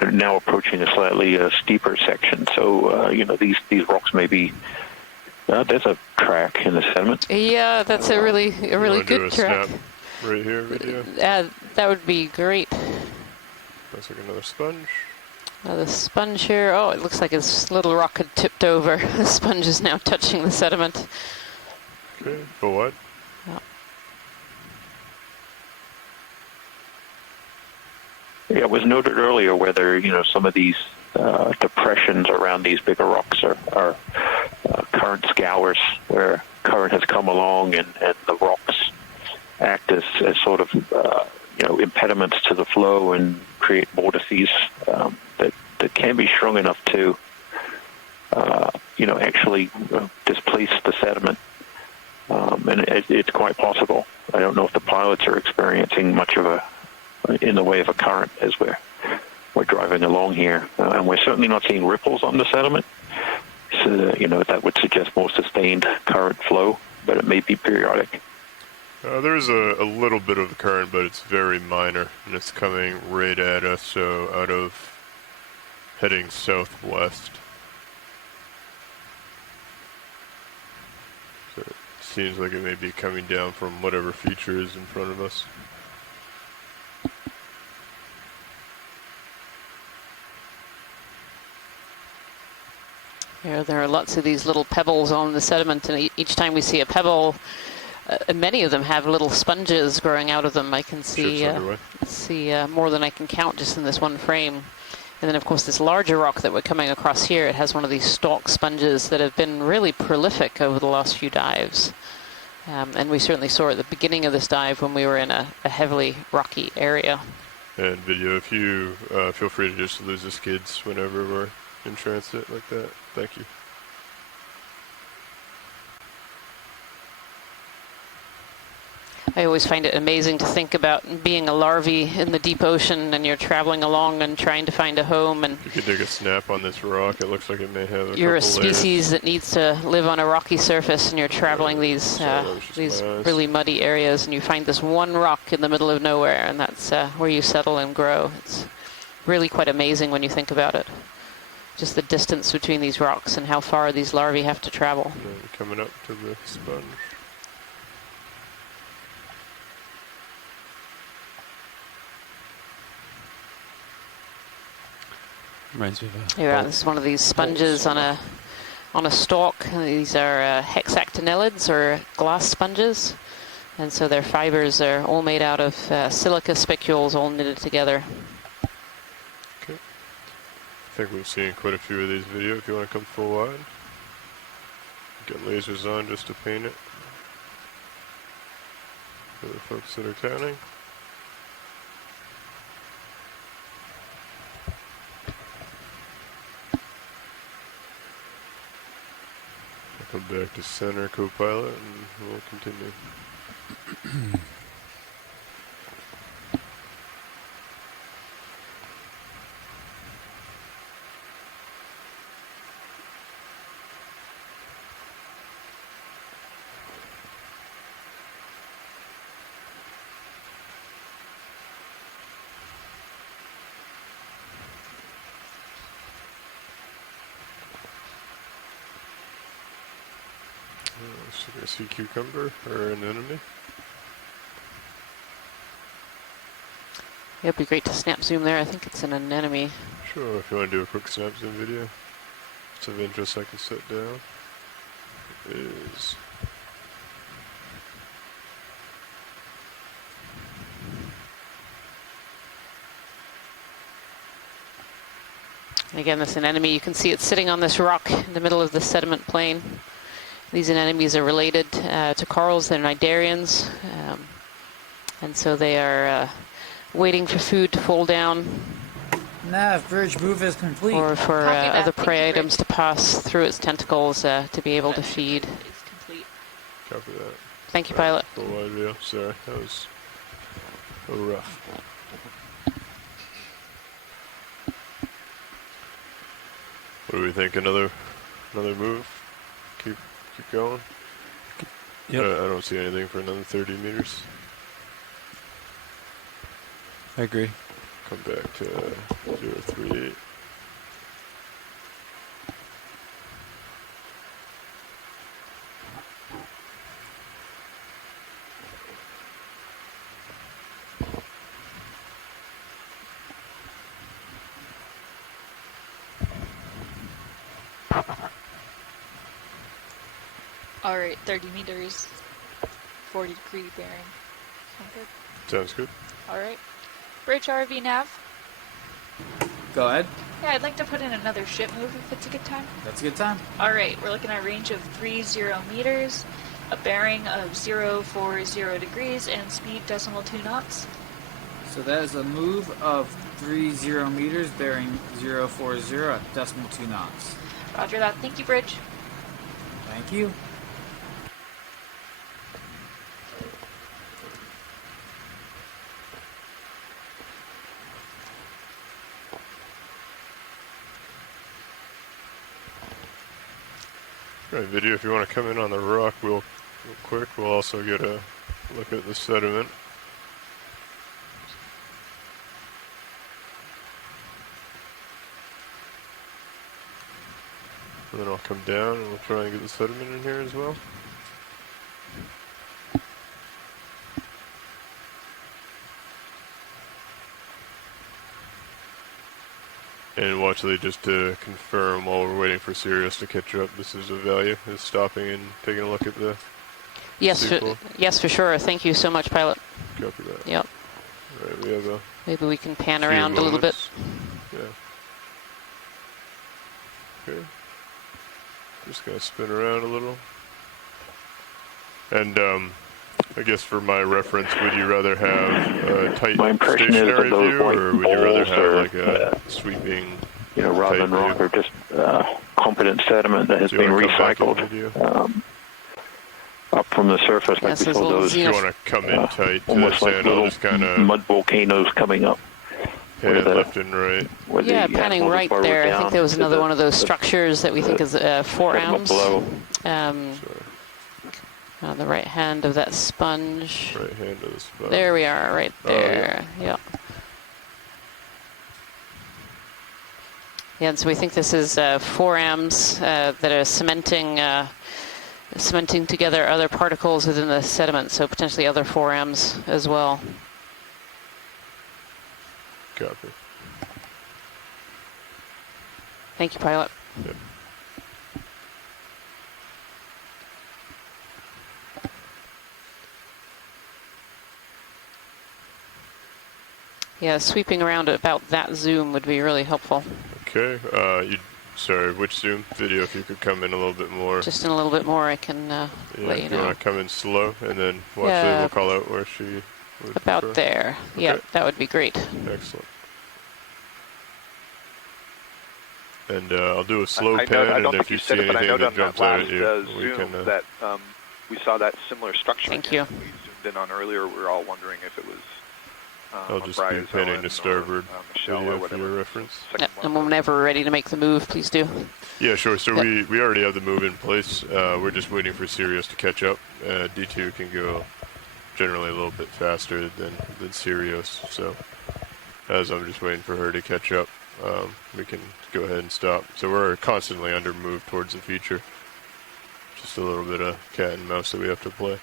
We're now approaching a slightly steeper section, so these rocks may be. There's a crack in the sediment. Yeah, that's a really good track. Snap right here, video. That would be great. Looks like another sponge. The sponge here. Oh, it looks like this little rock had tipped over. The sponge is now touching the sediment. Okay, for what? Yeah, it was noted earlier whether some of these depressions around these bigger rocks are current scours, where current has come along and the rocks act as sort of impediments to the flow and create vortices that can be strong enough to actually displace the sediment. And it's quite possible. I don't know if the pilots are experiencing much of in the way of a current as we're driving along here, and we're certainly not seeing ripples on the sediment. So that would suggest more sustained current flow, but it may be periodic. There's a little bit of current, but it's very minor, and it's coming right at us, so out of heading southwest. So it seems like it may be coming down from whatever feature is in front of us. There are lots of these little pebbles on the sediment, and each time we see a pebble, many of them have little sponges growing out of them. I can see more than I can count just in this one frame. And then, of course, this larger rock that we're coming across here, it has one of these stalk sponges that have been really prolific over the last few dives. And we certainly saw at the beginning of this dive when we were in a heavily rocky area. And video, if you feel free to just lose the skids whenever we're in transit like that. Thank you. I always find it amazing to think about being a larvae in the deep ocean and you're traveling along and trying to find a home. And you could take a snap on this rock. It looks like it may have you're a couple species layers. that needs to live on a rocky surface, and you're traveling these really muddy areas, and you find this one rock in the middle of nowhere, and that's where you settle and grow. It's really quite amazing when you think about it. Just the distance between these rocks and how far these larvae have to travel. And then coming up to the sponge. Reminds me of Yeah, this is one of these sponges on a stalk. These are hexactinellids, or glass sponges, and so their fibers are all made out of silica spicules all knitted together. Okay. I think we've seen quite a few of these videos. If you want to come full wide, get lasers on just to paint it for the folks that are counting. Come back to center co-pilot and we'll continue. So I see cucumber or an enemy. It'd be great to snap zoom there. I think it's an anemone. Sure, if you want to do a quick snap zoom video. It's of interest I can set down. It is. And again, this anemone, you can see it sitting on this rock in the middle of the sediment plain. These anemones are related to corals. They're cnidarians. And so they are waiting for food to fall down. Nav, bridge move is complete. Or for other prey items to pass through its tentacles to be able to feed. It's complete. Copy that. Thank you, pilot. Full wide view. Sorry, that was a little rough. What do we think? Another move? Keep going? Yep. I don't see anything for another 30 meters. I agree. Come back to 038. All right, 30 meters, 40-degree bearing. Sound good? Sounds good. All right. Bridge RV nav. Go ahead. Yeah, I'd like to put in another ship move if it's a good time. That's a good time. All right, we're looking at a range of 30 meters, a bearing of 040 degrees, and speed decimal 2 knots. So that is a move of 30 meters, bearing 040 at decimal 2 knots. Roger that. Thank you, Bridge. Thank you. Right, video, if you want to come in on the rock real quick, we'll also get a look at the sediment. And then I'll come down and we'll try and get the sediment in here as well. And watch they just to confirm while we're waiting for Sirius to catch up. This is a value. Is stopping and taking a look at the yes, for sure. Thank you so much, pilot. Copy that. Yep. All right, we have a. Maybe we can pan around a little bit. Yeah. Okay. Just gonna spin around a little. And I guess for my reference, would you rather have a tight stationary view, or would you rather have like a sweeping? You know, rather than rock, or just competent sediment that has been recycled up from the surface, like we saw those. You want to come in tight, almost like little just kind of mud volcanoes coming up. Yeah, left and right. Yeah, panning right there. I think there was another one of those structures that we think is 4 ounce. On the right hand of that sponge. Right hand of the sponge. There we are, right there. Yeah. Yeah, and so we think this is 4 amps that are cementing together other particles within the sediment, so potentially other 4 amps as well. Copy. Thank you, pilot. Yep. Yeah, sweeping around at about that zoom would be really helpful. Okay. Sorry, which zoom? Video, if you could come in a little bit more. Just in a little bit more, I can let you know. If you want to come in slow, and then we'll call out where she would about prefer. there. Okay. Yeah, that would be great. Excellent. And I'll do a slow pan, and if you see anything that jumps out at you, we can... that we saw that similar structure. Thank you. We zoomed in on earlier. We were all wondering if it was I'll just be panning to starboard video for your reference. And whenever we're ready to make the move, please do. Yeah, sure. So we already have the move in place. We're just waiting for Sirius to catch up. D2 can go generally a little bit faster than Sirius. So as I'm just waiting for her to catch up, we can go ahead and stop. So we're constantly under move towards the future. just a little bit of cat and mouse that we have to play.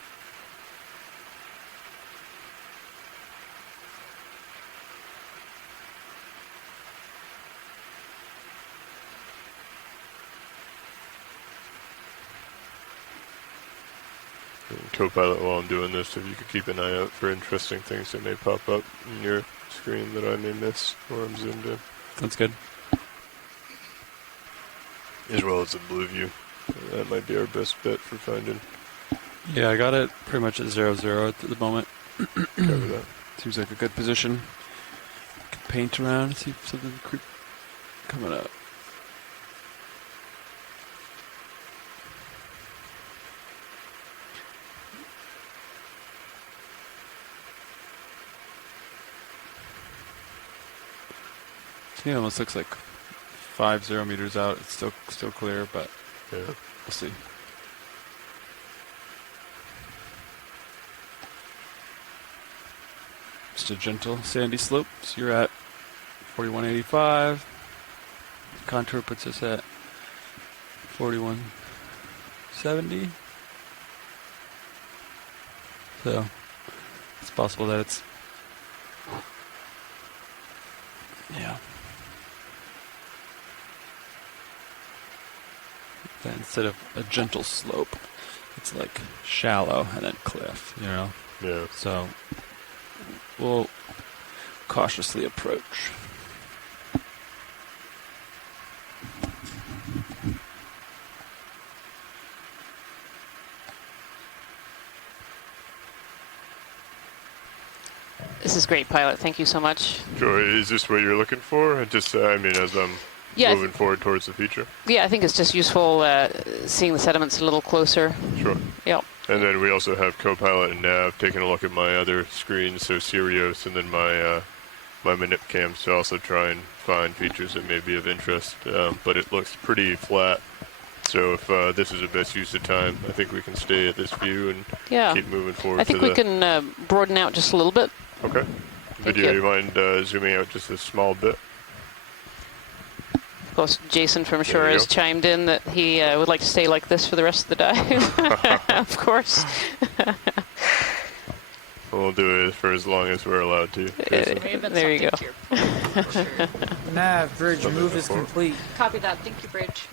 And Copilot, while I'm doing this, if you could keep an eye out for interesting things that may pop up in your screen that I may miss or I'm zoomed in. That's good. As well as the blue view. That might be our best bet for finding. Yeah, I got it pretty much at 0-0 at the moment. Cover that. Seems like a good position. Can paint around, see if something creep coming up. Yeah, it almost looks like 5-0 meters out. It's still clear, but yeah, we'll see. Just a gentle sandy slope. So you're at 4185. Contour puts us at 4170. So it's possible that it's then instead of a gentle slope, it's like shallow and then cliff, you know? Yeah. So we'll cautiously approach. This is great, Pilot. Thank you so much. Sure. Is this what you're looking for? Just, I mean, as I'm moving forward towards the feature? Yeah, I think it's just useful seeing the sediments a little closer. Sure. Yep. And then we also have Copilot and Nav taking a look at my other screens, so Sirius, and then my my manip cams to also try and find features that may be of interest. But it looks pretty flat. So if this is the best use of time, I think we can stay at this view and keep moving forward. I think we can broaden out just a little bit. Okay. Video, you mind zooming out just a small bit? Of course, Jason from Shore has chimed in that he would like to stay like this for the rest of the dive. Of course. We'll do it for as long as we're allowed to. There you go. Nav, bridge move is complete. Copy that. Thank you, bridge.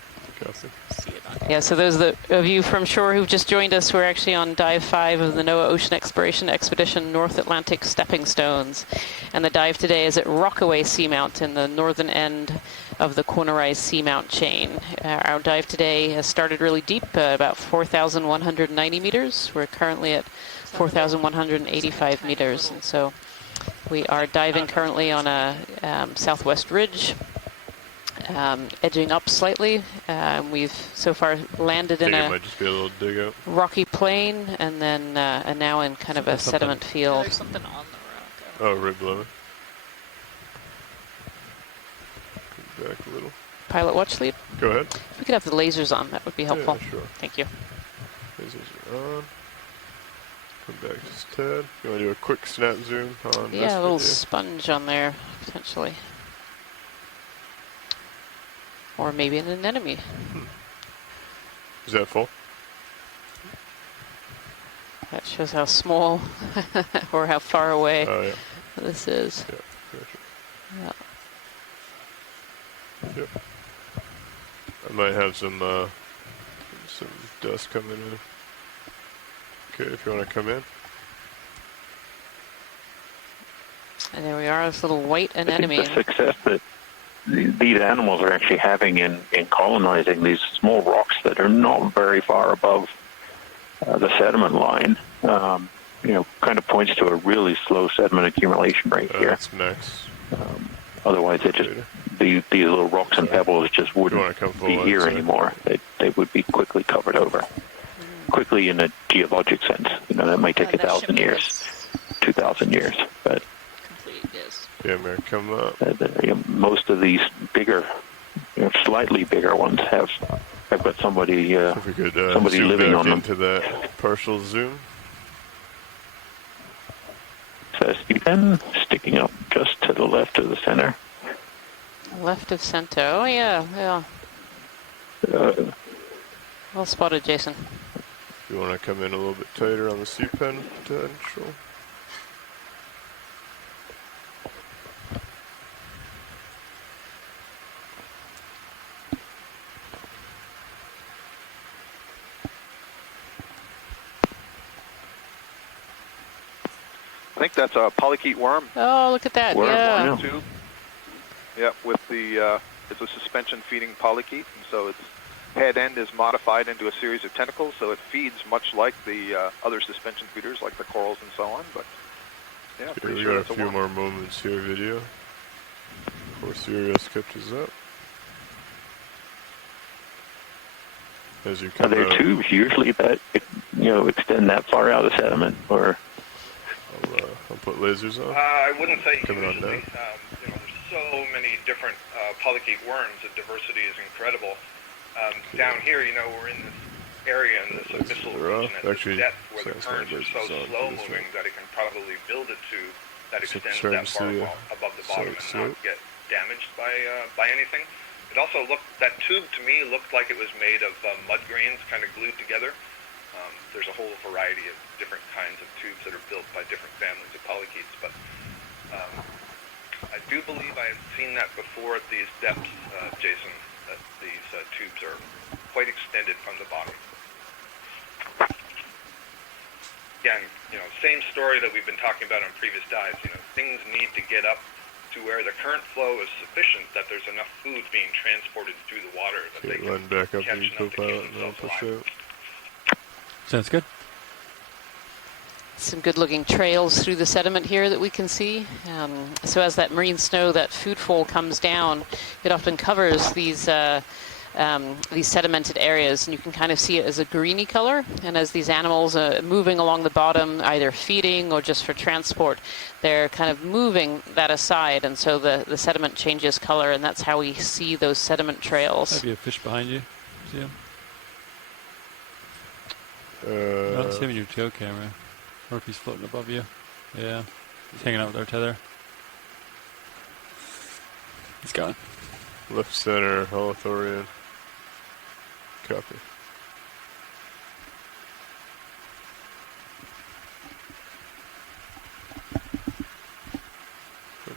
See it on. Yeah, so those of you from shore who've just joined us, we're actually on dive 5 of the NOAA Ocean Exploration Expedition North Atlantic Stepping Stones. And the dive today is at Rockaway Seamount in the northern end of the cornerized Seamount chain. Our dive today has started really deep, about 4,190 meters. We're currently at 4,185 meters. And so we are diving currently on a southwest ridge. Edging up slightly. We've so far landed in a, might just be a little dig out. Rocky plain, and then and now in kind of a sediment field. There's something on the Oh, rock. right below it. Come back a little. Pilot watch lead. Go ahead. If we could have the lasers on, that would be helpful. Yeah, sure. Thank you. Lasers are on. Come back just a tad. You want to do a quick snap zoom on this Yeah, a little video? sponge on there, potentially. Or maybe an anemone. Is that full? That shows how small or how far away this is. Yeah, gotcha. Yeah. Yep. I might have some dust coming in. Okay, if you want to come in. And there we are, this little white anemone. The success that these animals are actually having in colonizing these small rocks that are not very far above the sediment line, kind of points to a really slow sediment accumulation rate here. That's max. Otherwise, these little rocks and pebbles just wouldn't be here anymore. They would be quickly covered over. Quickly in a geologic sense. That might take 1,000 years, 2,000 years, but yeah, man, come up. Most of these bigger, slightly bigger ones have got somebody if we could, somebody zoom living back on them. into that partial zoom. Says then sticking up just to the left of the center. Left of center. Oh yeah. Well spotted, Jason. you want to come in a little bit tighter on the C-pen potential. I think that's a polychaete worm. Oh, look at that! Yeah. Tube. Yeah, with the it's a suspension feeding polychaete, and so its head end is modified into a series of tentacles, so it feeds much like the other suspension feeders, like the corals and so on. But yeah, pretty We sure got it's a few worm. more moments here, video. Before Sirius catches up. As you Are come there out, tubes usually that extend that far out of sediment, or? I'll put lasers on. I wouldn't say Coming on usually. now. There's so many different polychaete worms. The diversity is incredible. Down here, we're in this area in this abyssal region at this depth where the currents are so slow moving that it can probably build a tube that extends that far above the bottom and not get damaged by anything. It also that tube to me looked like it was made of mud grains kind of glued together. There's a whole variety of different kinds of tubes that are built by different families of polychaetes, but I do believe I have seen that before at these depths, Jason, that these tubes are quite extended from the bottom. Again, same story that we've been talking about on previous dives. Things need to get up to where the current flow is sufficient that there's enough food being transported through the water that they can back up catch the enough to co-pilot keep and I'll themselves push alive. out. Sounds good. Some good-looking trails through the sediment here that we can see. So as that marine snow, that food fall comes down, it often covers these sedimented areas, and you can kind of see it as a greeny color. And as these animals are moving along the bottom, either feeding or just for transport, they're kind of moving that aside, and so the sediment changes color, and that's how we see those sediment trails. Might be a fish behind you. See him? I don't see him in your tail camera. Or if he's floating above you. Yeah. He's hanging out with our tether. He's gone. Left center, Holothorian. Copy.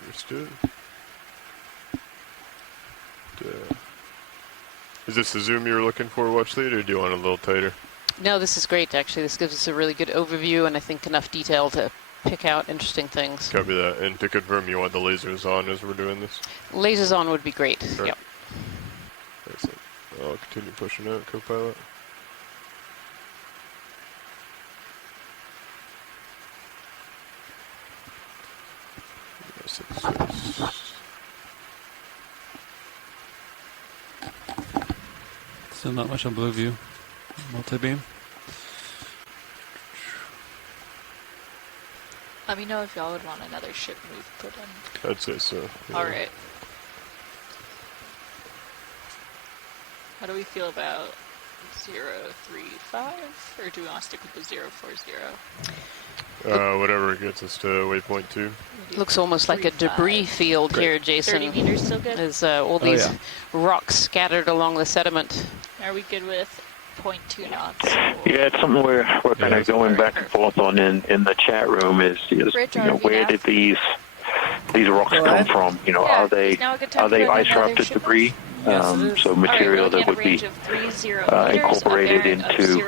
Understood. Is this the zoom you were looking for, Watch Lead, or do you want it a little tighter? No, this is great, actually. This gives us a really good overview, and I think enough detail to pick out interesting things. Copy that. And to confirm, you want the lasers on as we're doing this? Lasers on would be great. Sure. Yep. Excellent. I'll continue pushing out, co-pilot. Still not much on blue view. Multi-beam. Let me know if y'all would want another ship move put in. I'd say so. Yeah. Alright. How do we feel about 035? Or do we want to stick with the 040? Whatever gets us to waypoint 2. Looks almost like a debris field here, Jason. 30 meters still good? There's all these rocks scattered along the sediment. Are we good with 0.2 knots? Yeah, it's something we're kind of going back and forth on in the chat room is where did these rocks come from? Are they ice rafted debris? So material that would be incorporated into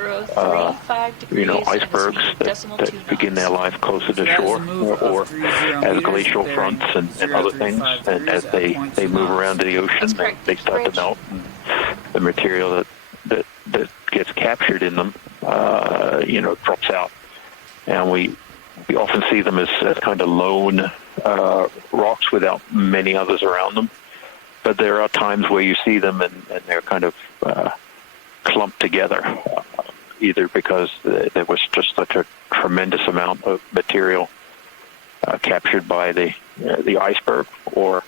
icebergs that begin their life closer to shore, or as glacial fronts and other things, and as they move around to the ocean, they start to melt, and the material that gets captured in them drops out, and we often see them as kind of lone rocks without many others around them. But there are times where you see them and they're kind of clumped together, either because there was just such a tremendous amount of material captured by the iceberg, or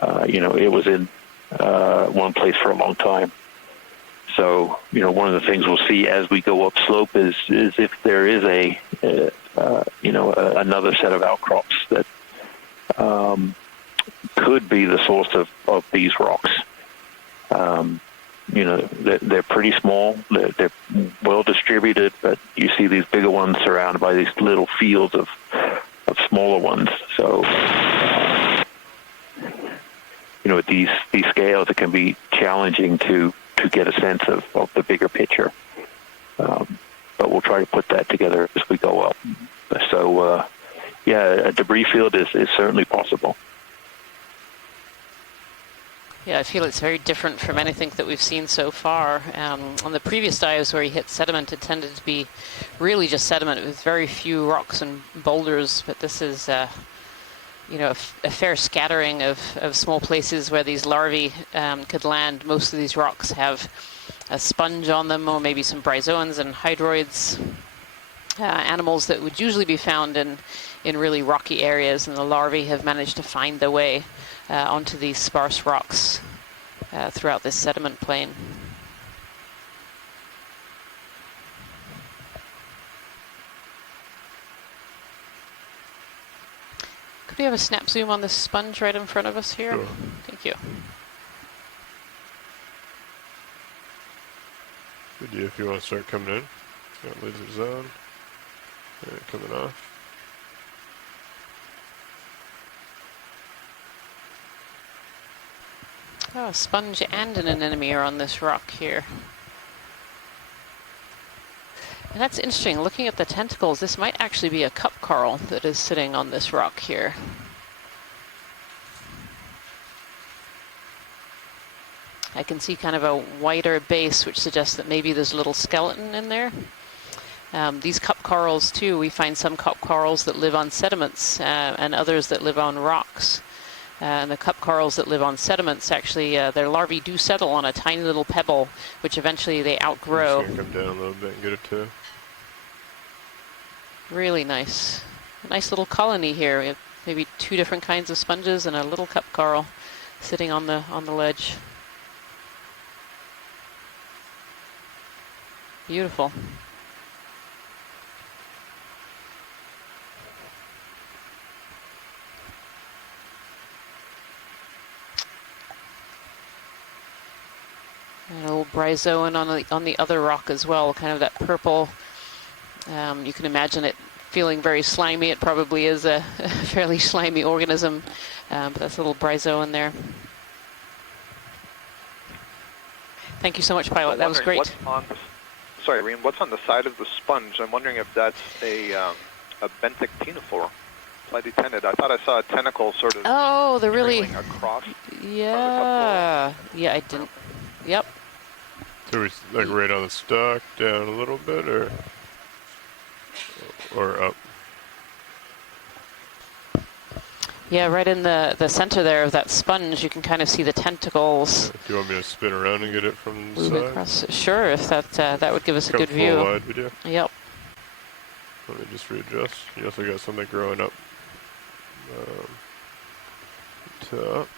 it was in one place for a long time. So one of the things we'll see as we go up slope is if there is another set of outcrops that could be the source of these rocks. they're pretty small. They're well distributed, but you see these bigger ones surrounded by these little fields of smaller ones. So, at these scales, it can be challenging to get a sense of the bigger picture. But we'll try to put that together as we go up. So, a debris field is certainly possible. Yeah, I feel it's very different from anything that we've seen so far. On the previous dives where he hit sediment, it tended to be really just sediment with very few rocks and boulders, but this is, a fair scattering of small places where these larvae could land. Most of these rocks have a sponge on them, or maybe some bryozoans and hydroids, animals that would usually be found in really rocky areas, and the larvae have managed to find their way onto these sparse rocks throughout this sediment plain. Could we have a snap zoom on this sponge right in front of us here? Sure. Thank you. Good idea if you want to start coming in. Got lasers on. And coming off. Oh, a sponge and an anemone are on this rock here. And that's interesting. Looking at the tentacles, this might actually be a cup coral that is sitting on this rock here. I can see kind of a wider base, which suggests that maybe there's a little skeleton in there. These cup corals too, we find some cup corals that live on sediments and others that live on rocks. And the cup corals that live on sediments, actually, their larvae do settle on a tiny little pebble, which eventually they outgrow. I'm just gonna come down a little bit and get it too. Really nice. A nice little colony here. We have maybe 2 different kinds of sponges and a little cup coral sitting on the ledge. Beautiful. And a little bryozoan on the other rock as well, kind of that purple. You can imagine it feeling very slimy. It probably is a fairly slimy organism, but that's a little bryozoan there. Thank you so much, Pilot. That was great. Sorry, Irene, what's on the side of the sponge? I'm wondering if that's a benthic ctenophore, flight-attended. I thought I saw a tentacle sort of trailing across. Yeah, I didn't. Yep. So it's like right on the stalk, down a little bit, or up? Yeah, right in the center there of that sponge, you can kind of see the tentacles. Do you want me to spin around and get it from the side? Across. Sure, if that would give us a good view. Full wide video? Yep. Let me just readjust. You also got something growing up top.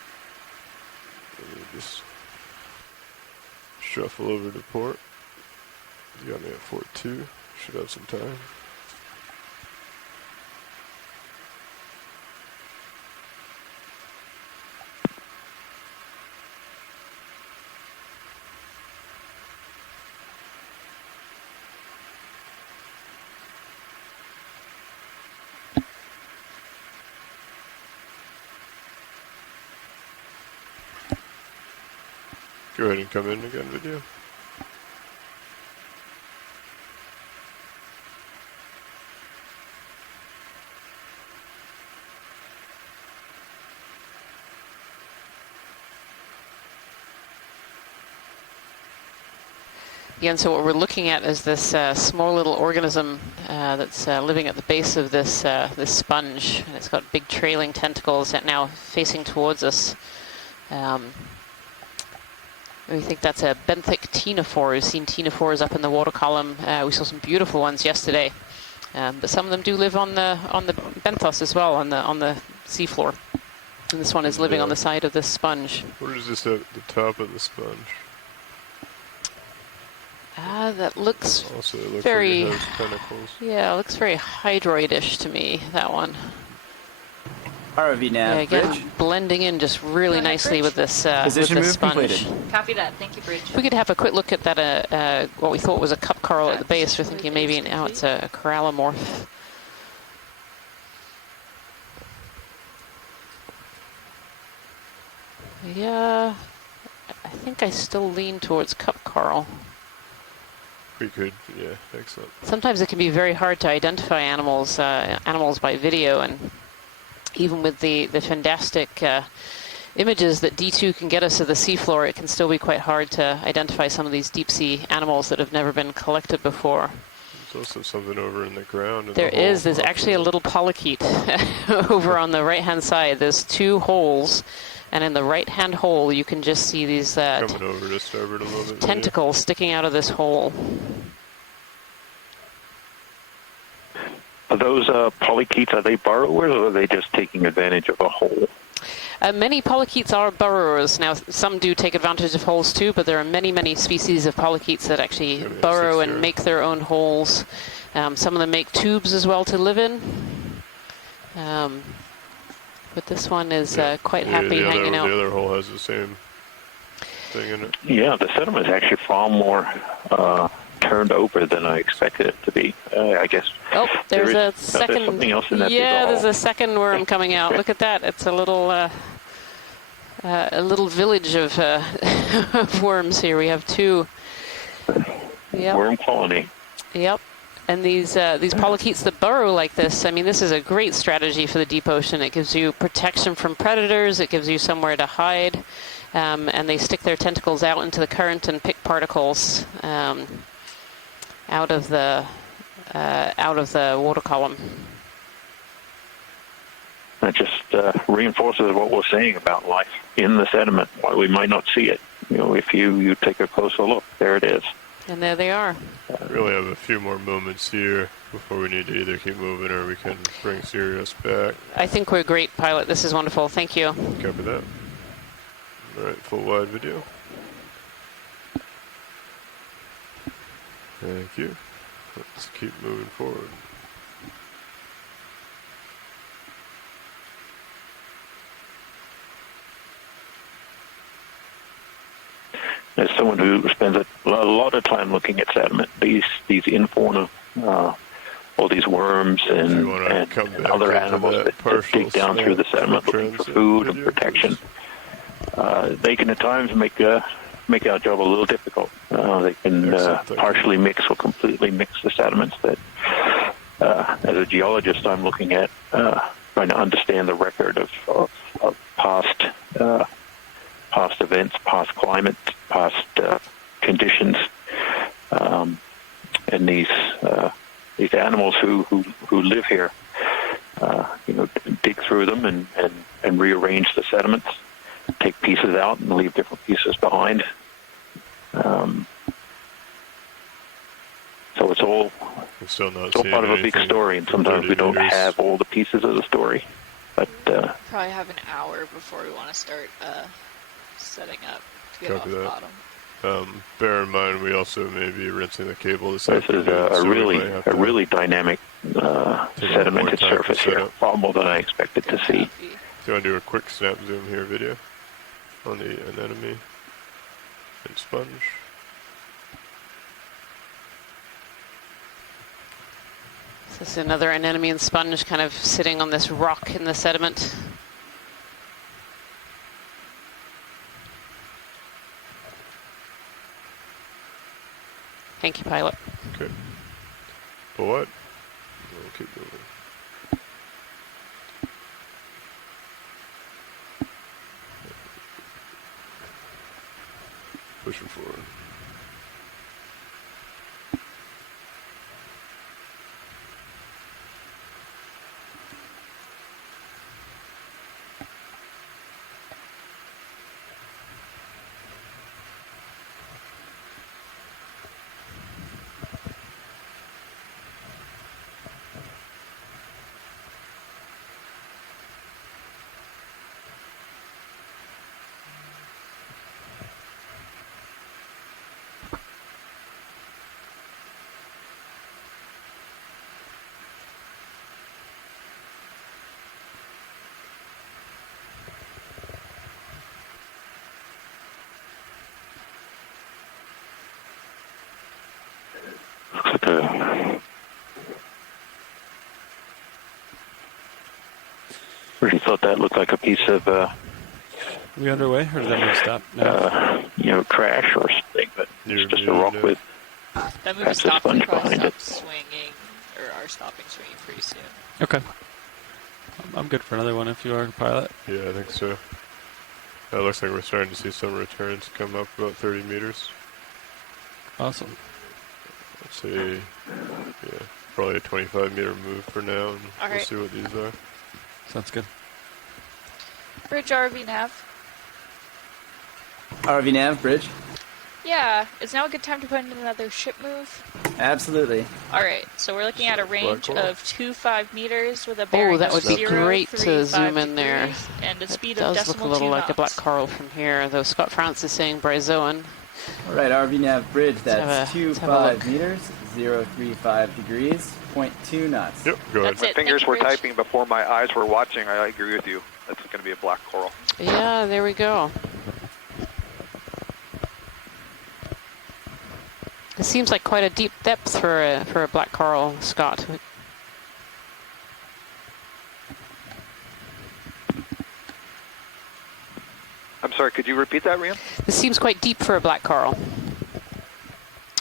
Let me just shuffle over to port. You got me at 4-2. Should have some time. Go ahead and come in again, video. Again, so what we're looking at is this small little organism that's living at the base of this this sponge. And it's got big trailing tentacles that now facing towards us. We think that's a benthic ctenophore. We've seen ctenophores up in the water column. We saw some beautiful ones yesterday, but some of them do live on the benthos as well, on the seafloor. And this one is living on the side of this sponge. What is this at the top of the sponge? That looks also, it looks very, like it has tentacles. Yeah, it looks very hydroidish to me, that one. ROV nav. Yeah, again, Bridge. blending in just really nicely with this Position with move this sponge. completed. Copy that. Thank you, Bridge. If we could have a quick look at that, what we thought was a cup coral at the base, we're thinking maybe now it's a corallomorph. Yeah, I think I still lean towards cup coral. We could, yeah, excellent. Sometimes it can be very hard to identify animals by video, and even with the fantastic images that D2 can get us of the seafloor, it can still be quite hard to identify some of these deep sea animals that have never been collected before. There's also something over in the ground. There's actually a little polychaete over on the right-hand side. There's 2 holes, and in the right-hand hole you can just see these coming over to starboard a little bit. tentacles sticking out of this hole. Are those polychaetes, are they burrowers, or are they just taking advantage of a hole? Many polychaetes are burrowers. Now, some do take advantage of holes too, but there are many, many species of polychaetes that actually burrow and make their own holes. Some of them make tubes as well to live in. But this one is quite happy hanging out. The other hole has the same thing in it. Yeah, the sediment is actually far more turned over than I expected it to be. I guess. Oh, there's a second. There's something else in that yeah, there's a second worm coming out. Look at that. It's a little village of, of worms here. We have 2. Yep. Worm colony. Yep. And these polychaetes that burrow like this, I mean, this is a great strategy for the deep ocean. It gives you protection from predators. It gives you somewhere to hide. And they stick their tentacles out into the current and pick particles out of the water column. That just reinforces what we're saying about life in the sediment. Why we might not see it. You know, if you take a closer look, there it is. And there they are. We really have a few more moments here before we need to either keep moving or we can bring Sirius back. I think we're great, pilot. This is wonderful. Thank you. Copy that. All right, full wide video. Thank you. Let's keep moving forward. As someone who spends a lot of time looking at sediment, these infauna, all these worms and other animals that dig down through the sediment looking for food and protection, they can at times make our job a little difficult. They can partially mix or completely mix the sediments that, as a geologist, I'm looking at trying to understand the record of past events, past climate, past conditions, and these animals who live here, dig through them and rearrange the sediments, take pieces out and leave different pieces behind. So it's all part of a big story, and sometimes we don't have all the pieces of the story. But probably have an hour before we want to start setting up to get Copy off the that. bottom. Bear in mind, we also may be rinsing the cable this is afternoon. a really dynamic sedimented surface here, far more than I expected to see. Do you want to do a quick snap zoom here video on the anemone and sponge? This is another anemone and sponge kind of sitting on this rock in the sediment. Thank you, pilot. Okay. But what? We'll keep moving. Pushing forward. Really thought that looked like a piece of, Are we underway, or does that mean stop? No. Trash or something, but it's just a rock with That move perhaps a stopped. We sponge probably behind it. stop swinging, or are stopping swinging pretty soon. Okay. I'm good for another one if you are, pilot. Yeah, I think so. It looks like we're starting to see some returns come up about 30 meters. Awesome. Let's say, probably a 25-meter move for now, and All we'll right. see what these are. Sounds good. Bridge RV nav. RV nav, bridge. Yeah, is now a good time to put in another ship move? Absolutely. Alright, so we're looking at a range Black of 25 meters with a bearing that would of be great to zoom in there. degrees and a speed It of does look a decimal little 2 like a black knots. coral from here, though Scott France is saying Braizoan. All right, RV nav, bridge. That's let's have a 25 meters, 035 degrees, 0.2 knots. Yep, go ahead. That's it. Fingers Thank you, were Bridge. typing before my eyes were watching. I agree with you. That's going to be a black coral. Yeah, there we go. It seems like quite a deep depth for a black coral, Scott. I'm sorry, could you repeat that, Rian? This seems quite deep for a black coral.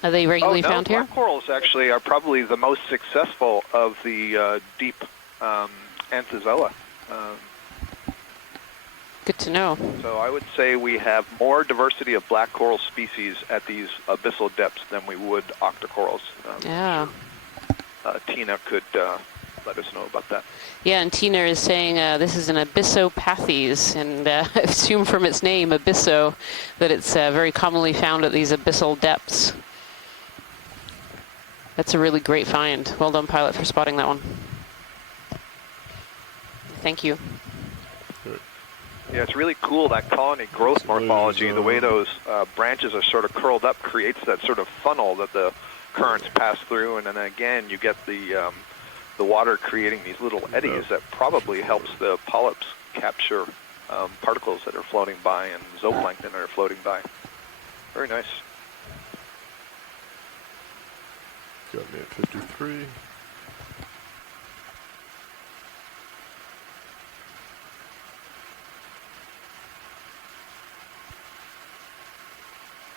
Are they regularly found here? Black corals actually are probably the most successful of the deep Anthozoa. Good to know. So I would say we have more diversity of black coral species at these abyssal depths than we would octocorals. Yeah. Tina could let us know about that. Yeah, and Tina is saying this is an abyssopathes, and I assume from its name, abysso, that it's very commonly found at these abyssal depths. That's a really great find. Well done, pilot, for spotting that one. Thank you. Yeah, it's really cool, that colony growth morphology. The way those branches are sort of curled up creates that sort of funnel that the currents pass through, and then again you get the water creating these little eddies that probably helps the polyps capture particles that are floating by and zooplankton that are floating by. Very nice. Got me at 53.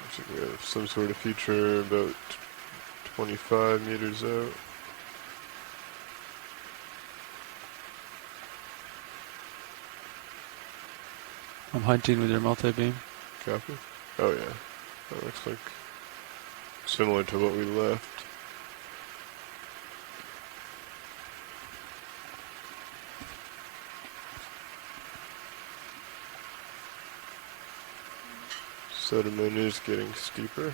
Looks like we have some sort of feature about 25 meters out. I'm hunting with your multi-beam. Copy. Oh yeah, that looks like similar to what we left. Sediment is getting steeper.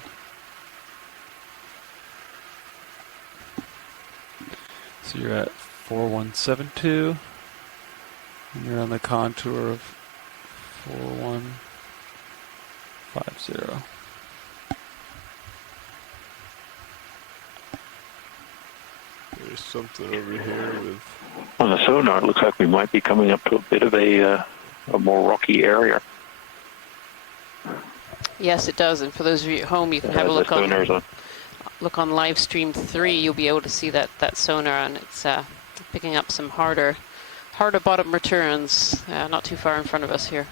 So you're at 4172, and you're on the contour of 4150. There's something over here with... On the sonar, it looks like we might be coming up to a bit of a more rocky area. Yes, it does. And for those of you at home, you can have a look on live stream 3. You'll be able to see that sonar, and it's picking up some harder bottom returns, not too far in front of us here.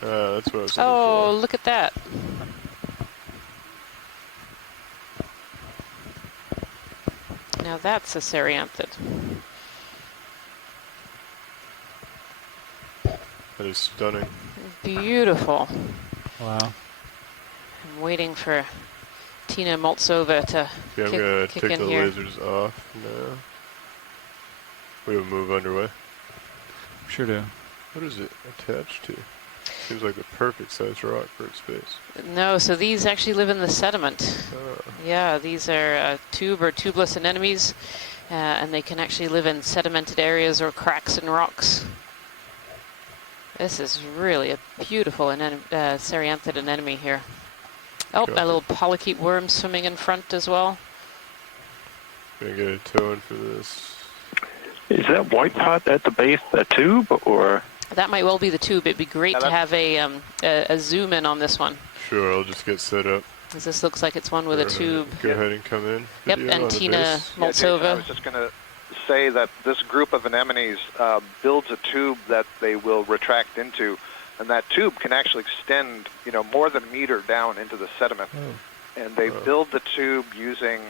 That's what I was looking Oh, for. look at that. Now that's a Serianthid. That is stunning. Beautiful. Wow. I'm waiting for Tina Moltsova to Okay, I'm going to kick take in the here. lasers off now. We have a move underway. Sure do. What is it attached to? Seems like the perfect size rock for its space. No, so these actually live in the sediment. Oh. Yeah, these are tube or tubeless anemones, and they can actually live in sedimented areas or cracks in rocks. This is really a beautiful Serianthid anemone here. Oh, a little polychaete worm swimming in front as well. Gonna get a toe in for this. Is that white part at the base a tube, or? That might well be the tube. It'd be great to have a zoom in on this one. Sure, I'll just get set up. Because this looks like it's one with a tube. Go ahead and come in. Yep, Video and on the Tina base. Yeah, Jason, I Moltsova. was just going to say that this group of anemones builds a tube that they will retract into, and that tube can actually extend, more than a meter down into the sediment. And they build the tube using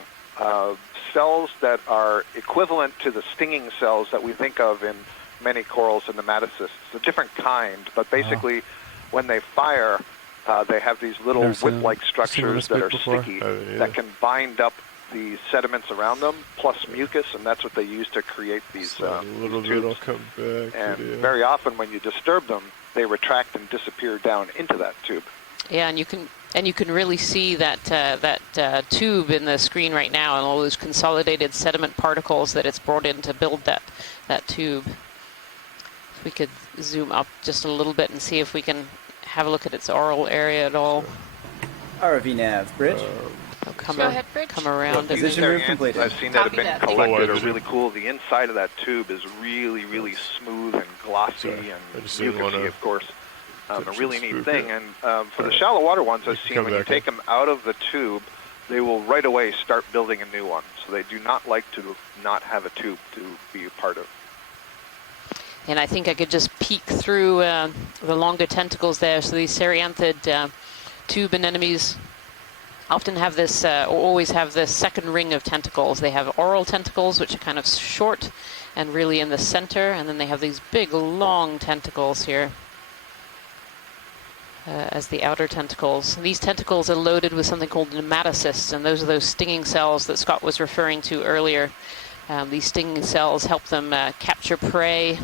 cells that are equivalent to the stinging cells that we think of in many corals and nematocysts. It's a different kind, but basically when they fire, they have these little whip-like structures that are sticky that can bind up the sediments around them, plus mucus, and that's what they use to create these tubes. Come back. And very often when you disturb them, they retract and disappear down into that tube. Yeah, and you can really see that tube in the screen right now, and all those consolidated sediment particles that it's brought in to build that tube. If we could zoom up just a little bit and see if we can have a look at its oral area at all. ROV nav, bridge. Go ahead, Bridge. Come around. Position move completed. I've seen that have been collected are really cool. The inside of that tube is really, really smooth and glossy and mucousy, of course. A really neat thing. And for the shallow water ones, I've seen when you take them out of the tube, they will right away start building a new one. So they do not like to not have a tube to be a part of. And I think I could just peek through the longer tentacles there. So these serianthid tube anemones often have this, or always have this second ring of tentacles. They have oral tentacles, which are kind of short and really in the center, and then they have these big, long tentacles here as the outer tentacles. And these tentacles are loaded with something called nematocysts, and those are those stinging cells that Scott was referring to earlier. These stinging cells help them capture prey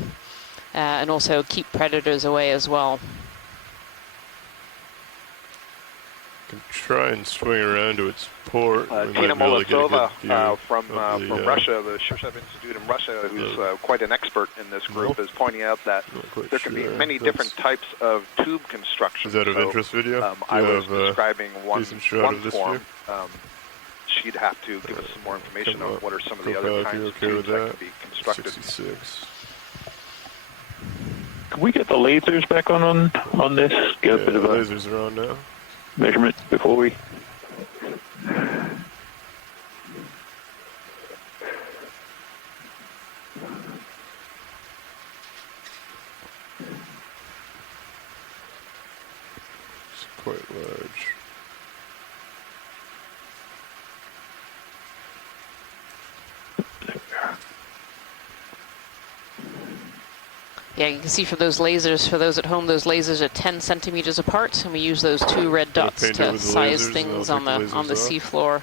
and also keep predators away as well. Can try and swing around to its port. Tina Molosova from Russia, the Shirsev Institute in Russia, who's quite an expert in this group, is pointing out that there can be many different types of tube construction. Is that of interest video? I was describing one form. View? She'd have to give us some more information on what are some of the other kinds of tubes that can be constructed. 66. Can we get the lasers back on this? Get a bit of a lasers are on now. Measurement before we... It's quite large. Yeah, you can see from those lasers, for those at home, those lasers are 10 centimeters apart, and we use those two red dots to size things on the seafloor.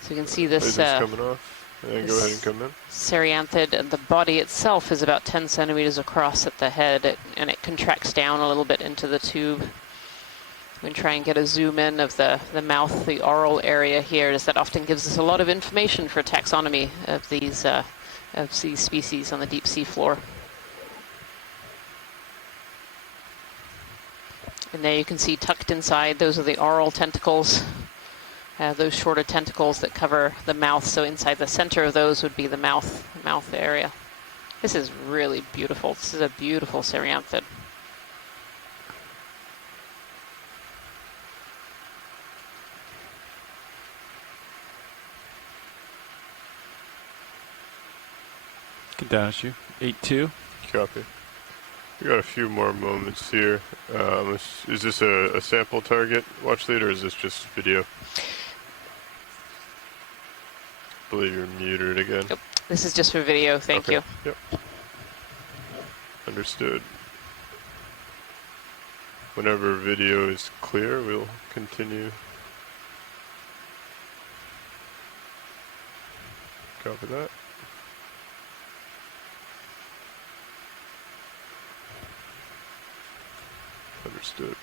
So you can see this coming off. And go ahead and come in. Serianthid, and the body itself is about 10 centimeters across at the head, and it contracts down a little bit into the tube. We can try and get a zoom in of the mouth, the oral area here, as that often gives us a lot of information for taxonomy of these species on the deep sea floor. And there you can see tucked inside, those are the oral tentacles, those shorter tentacles that cover the mouth. So inside the center of those would be the mouth area. This is really beautiful. This is a beautiful serianthid. Get down at you. 8-2. Copy. We got a few more moments here. Is this a sample target watch lead, or is this just video? I believe you're muted again. Yep. This is just for video. Thank you. Yep. Understood. Whenever video is clear, we'll continue. Copy that. Understood.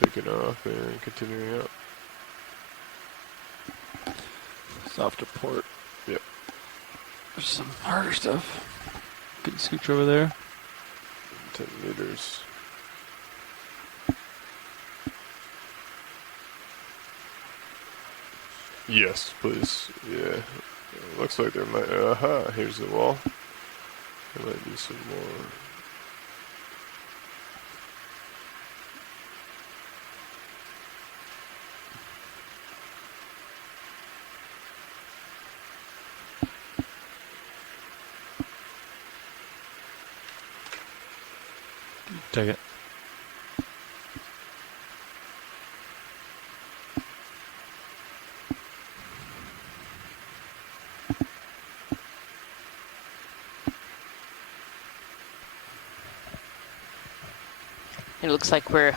Taking off and continuing up. Softer port. Yep. There's some harder stuff. Good scooch over there. 10 meters. Yes, please. Yeah. It looks like there might... Aha, here's the wall. There might be some more. Take it. It looks like we're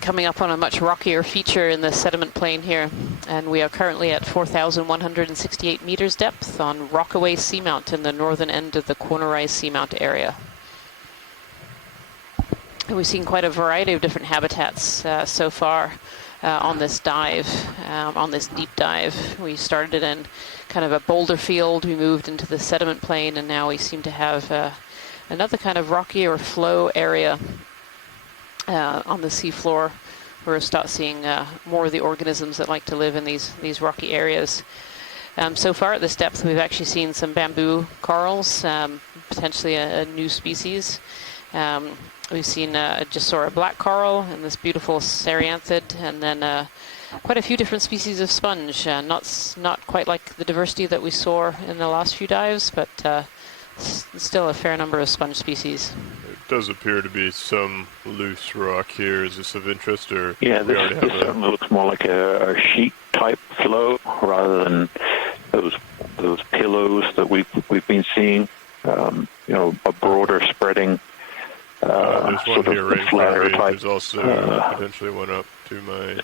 coming up on a much rockier feature in the sediment plain here, and we are currently at 4,168 meters depth on Rockaway Seamount in the northern end of the Cornerise Seamount area. And we've seen quite a variety of different habitats so far on this dive, on this deep dive. We started in kind of a boulder field, we moved into the sediment plain, and now we seem to have another kind of rocky or flow area on the seafloor. We're start seeing more of the organisms that like to live in these rocky areas. So far at this depth, we've actually seen some bamboo corals, potentially a new species. We've seen just saw a black coral and this beautiful ceranthid, and then quite a few different species of sponge. Not quite like the diversity that we saw in the last few dives, but still a fair number of sponge species. It does appear to be some loose rock here. Is this of interest, or yeah? This looks more like a sheet type flow rather than those pillows that we've been seeing. You know, a broader spreading. There's one here right in front of me. There's also potentially one up to my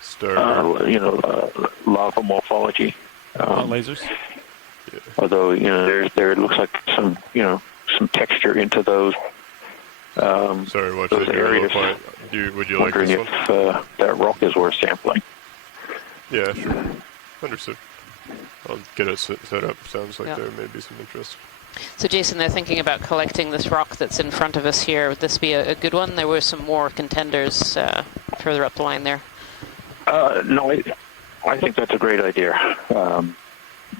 starboard. You know, lava morphology. Lasers. Yeah. Although there looks like some texture into those. Sorry, watch those areas. Would you like this one? If that rock is worth sampling. Yeah, sure. Understood. I'll get it set up. Sounds like there may be some interest. So Jason, they're thinking about collecting this rock that's in front of us here. Would this be a good one? There were some more contenders further up the line there. No, I think that's a great idea.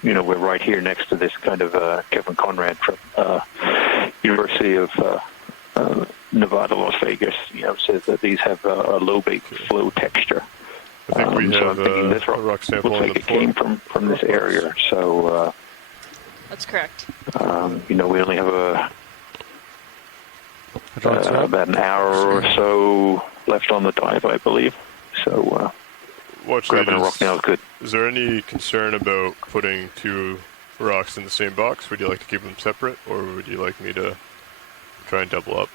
We're right here next to this kind of Kevin Conrad from University of Nevada, Las Vegas. Says that these have a low bake flow texture. I think we have so I'm thinking this rock sample looks like it came from this area. So that's correct. We only have about an hour or so left on the dive, I believe. So grabbing a rock now is good. Is there any concern about putting two rocks in the same box? Would you like to keep them separate, or would you like me to try and double up?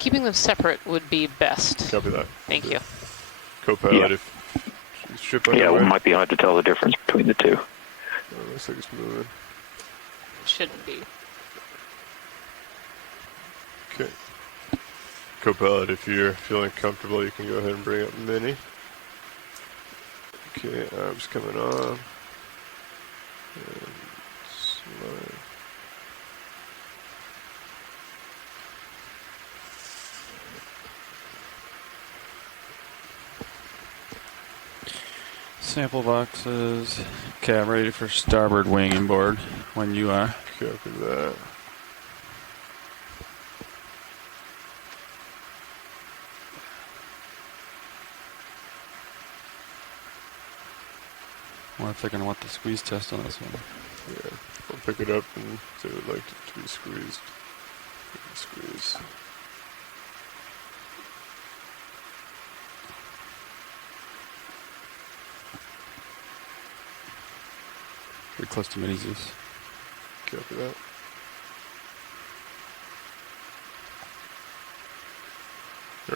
Keeping them separate would be best. Copy that. Thank you. Co-pilot, if ship on it might be hard to tell the difference between the two. Oh, looks like it's moving. Shouldn't be. Okay. Co-pilot, if you're feeling comfortable, you can go ahead and bring up Mini. Okay, arms coming on. And slide. Sample boxes. Okay, I'm ready for starboard winging board when you are. Copy that. I wonder if they're going to want the squeeze test on this one. Yeah, I'll pick it up and they would like it to be squeezed. Squeeze. Pretty close to mini Zeus. Copy that.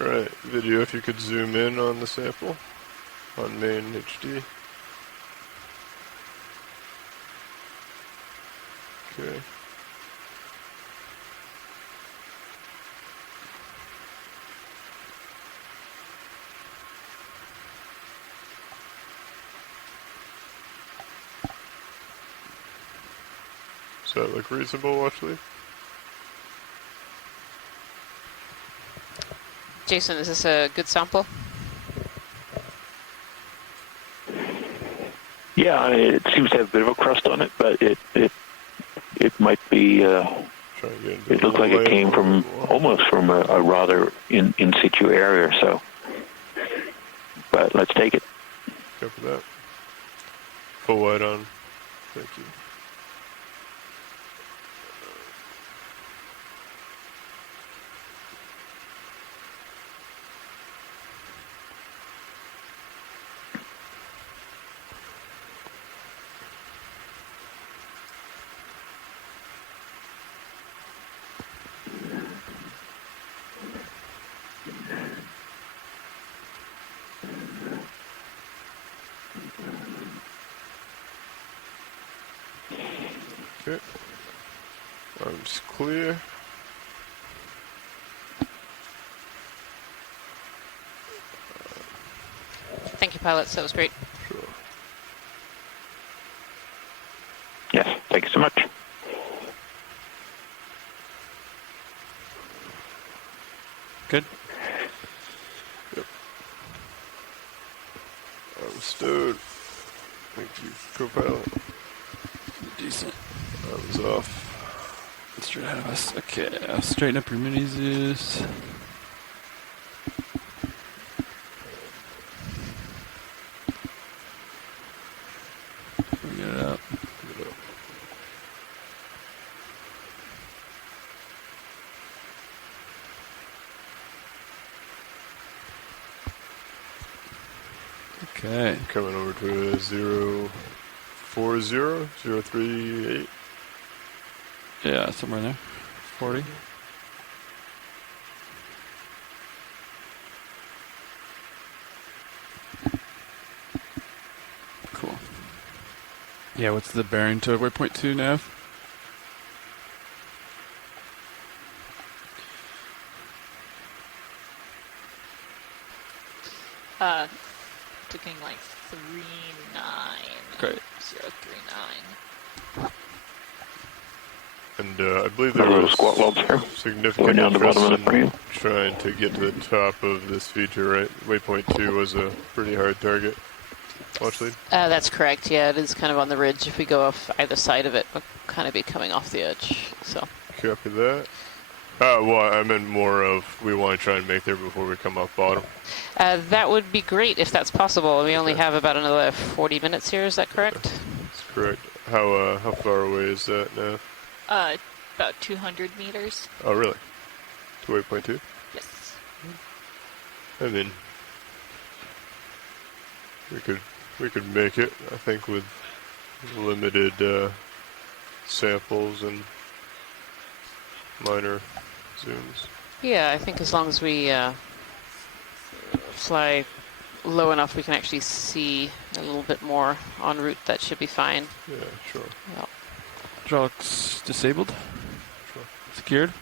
Alright, video if you could zoom in on the sample on main HD. Okay. Does that look reasonable, Watchley? Jason, is this a good sample? Yeah, it seems to have a bit of a crust on it, but it might be. It looked like it came from almost from a rather in situ area. So, but let's take it. Go for that. Full wide on. Thank you. Okay. Arms clear. Thank you, pilots. That was great. Sure. Yes, thank you so much. Good. Yep. I'm stowed. Thank you, co-pilot. Decent. Arms off. Straight ahead of us. Okay, straighten up your mini Zeus. Bring it up. Okay. Coming over to a 040, 038. Yeah, somewhere in there. 40. Cool. Yeah, what's the bearing to waypoint 2 nav? Looking like 39. Great. 039. And I believe there was squat lobs here. significant Down the interest bottom of the in frame. trying to get to the top of this feature, right? Waypoint 2 was a pretty hard target. Watch lead. That's correct. Yeah, it is kind of on the ridge. If we go off either side of it, we'll kind of be coming off the edge. So. Copy that. Well, I meant more of we want to try and make there before we come off bottom. That would be great if that's possible. We only have about another 40 minutes here. Is that correct? That's correct. How far away is that now? About 200 meters. Oh, really? To waypoint 2? Yes. I mean, we could make it. I think with limited samples and minor zooms. Yeah, I think as long as we fly low enough, we can actually see a little bit more en route. That should be fine. Yeah, sure. Yep. Hydraulics disabled. Sure. Secured.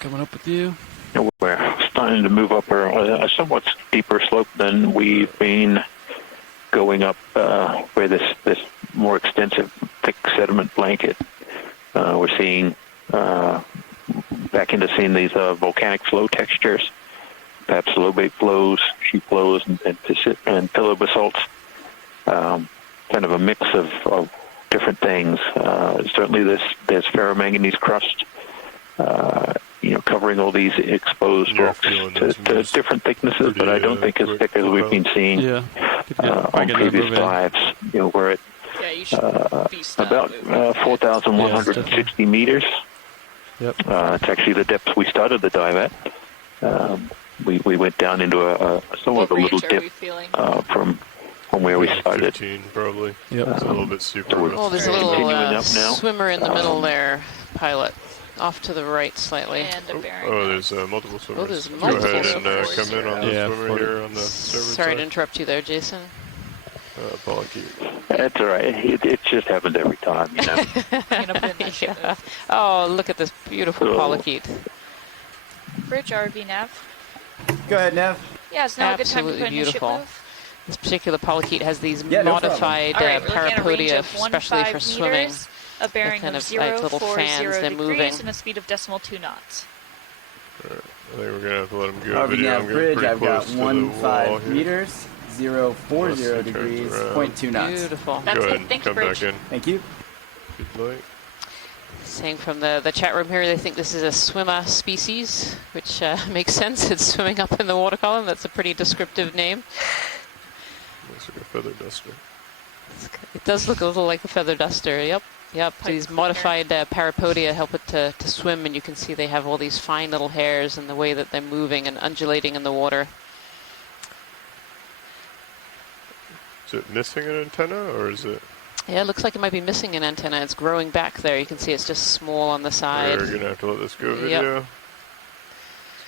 Coming up with you. We're starting to move up a somewhat steeper slope than we've been going up where this more extensive thick sediment blanket. We're seeing back into seeing these volcanic flow textures, perhaps lobate flows, sheet flows, and pillow basalts. Kind of a mix of different things. Certainly there's ferromanganese crust, covering all these exposed rocks to different thicknesses, but I don't think as thick as we've been seeing on previous dives, where it about 4,160 meters. Yep. It's actually the depth we started the dive at. We went down into a somewhat of a little dip from where we started. 15 probably. Yep. It's a little bit super. Oh, there's a little swimmer in the middle there, pilot. Off to the right slightly. And a bearing. There's multiple swimmers. Oh, there's multiple Go ahead swimmers. and come in on the swimmer 40. here on the starboard Sorry side. to interrupt you there, Jason. Apology. That's all right. It just happens every time, Yeah. Oh, look at this beautiful polychaete. Bridge RV nav. Go ahead, Nev. Yeah, it's now a good time to Absolutely put in your ship beautiful. move. This particular polychaete has these Yeah, no problem. modified All right, we're looking at a range parapodia, of especially 15 for swimming. meters, a bearing kind of of like little 040 fans, they're moving. degrees, and a speed of decimal 2 knots. All right. I think we're gonna have to let him go. RV Video. nav I'm getting bridge, pretty I've got close to the wall 15 here. meters, 040 Plus, degrees, turns around. 0.2 knots. Beautiful. That's Go good. ahead and Thank you, come back Bridge. in. Thank you. Good night. Saying from the chat room here, they think this is a swimmer species, which makes sense. It's swimming up in the water column. That's a pretty descriptive name. Looks like a feather duster. It does look a little like a feather duster. Yep. These modified parapodia help it to swim, and you can see they have all these fine little hairs and the way that they're moving and undulating in the water. Is it missing an antenna, or is it? Yeah, it looks like it might be missing an antenna. It's growing back there. You can see it's just small on the side. We're gonna have to let this go. Video.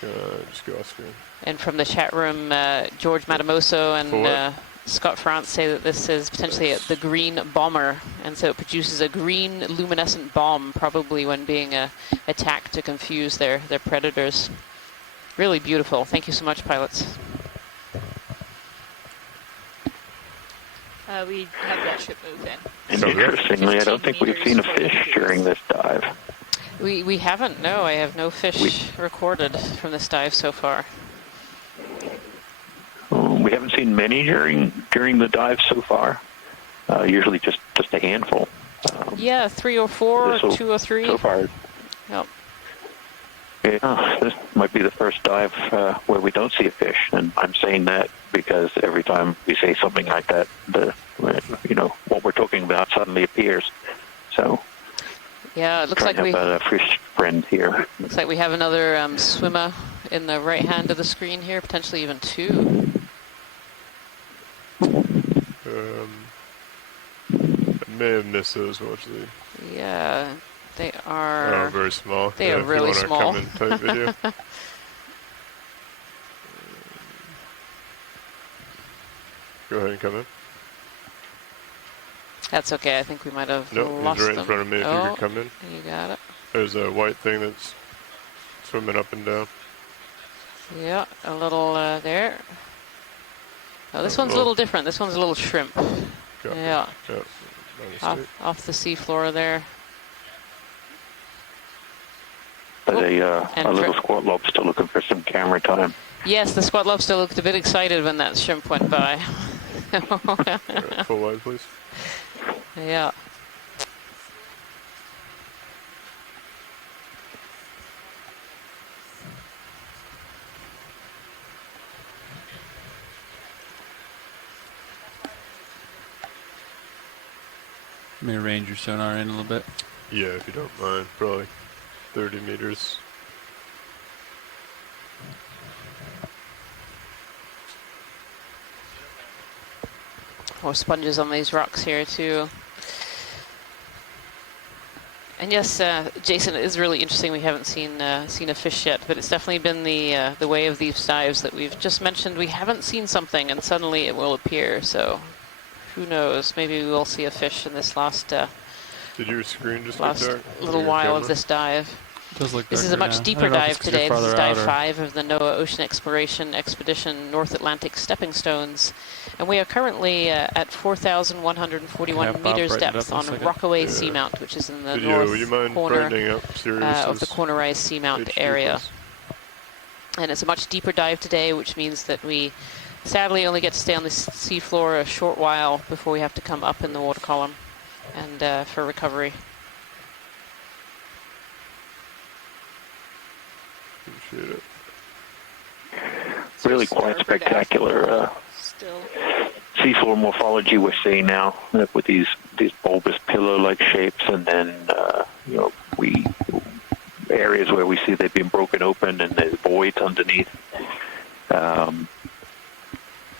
Just go off screen. And from the chat room, George Matamoso and Scott France say that this is potentially the green bomber, and so it produces a green luminescent bomb, probably when being attacked to confuse their predators. Really beautiful. Thank you so much, pilots. We have that ship move in. And interestingly, I don't think we've seen a fish during this dive. We haven't. No, I have no fish recorded from this dive so far. We haven't seen many during the dive so far. Usually just a handful. Yeah, 3 or 4, 2 or 3. So far. Yep. Yeah, this might be the first dive where we don't see a fish, and I'm saying that because every time we say something like that, what we're talking about suddenly appears. So. Yeah, it looks like we have a fish friend here. Looks like we have another swimmer in the right hand of the screen here, potentially even 2. I may have missed those mostly. Yeah, they are. Oh, very small. They are really small. Come in type video. Go ahead and come in. That's okay. I think we might have lost he's right them. in front of me. If you could come in. You got it. There's a white thing that's swimming up and down. Yeah, a little there. Oh, this one's a little different. This one's a little shrimp. Yeah. Off the seafloor there. A little squat lobster looking for some camera time. Yes, the squat lobster looked a bit excited when that shrimp went by. Right, full wide, please. Yeah. May range your sonar in a little bit. Yeah, if you don't mind. Probably 30 meters. More sponges on these rocks here too. And yes, Jason, it is really interesting. We haven't seen a fish yet, but it's definitely been the way of these dives that we've just mentioned. We haven't seen something, and suddenly it will appear. So, who knows? Maybe we will see a fish in this last Did your screen just last look dark? little while of this dive. This is a much deeper dive today. This is dive 5 of the NOAA Ocean Exploration Expedition North Atlantic Stepping Stones. And we are currently at 4,141 meters depth on Rockaway Seamount, which is in the north corner of the cornerized Seamount area. And it's a much deeper dive today, which means that we sadly only get to stay on the seafloor a short while before we have to come up in the water column and for recovery. Appreciate it. Really quite spectacular seafloor morphology we're seeing now with these bulbous pillar-like shapes, and then areas where we see they've been broken open and there's voids underneath. Could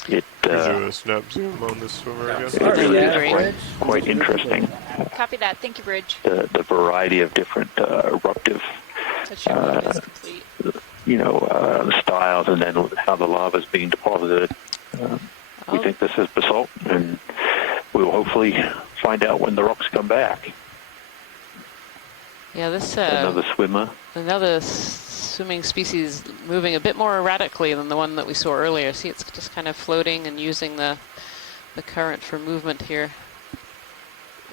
you do a snap zoom on this swimmer again? It really is quite interesting. Copy that. Thank you, Bridge. The variety of different eruptive styles, and then how the lava is being deposited. We think this is basalt, and we will hopefully find out when the rocks come back. Yeah, this another swimmer. Another swimming species moving a bit more erratically than the one that we saw earlier. See, it's just kind of floating and using the current for movement here.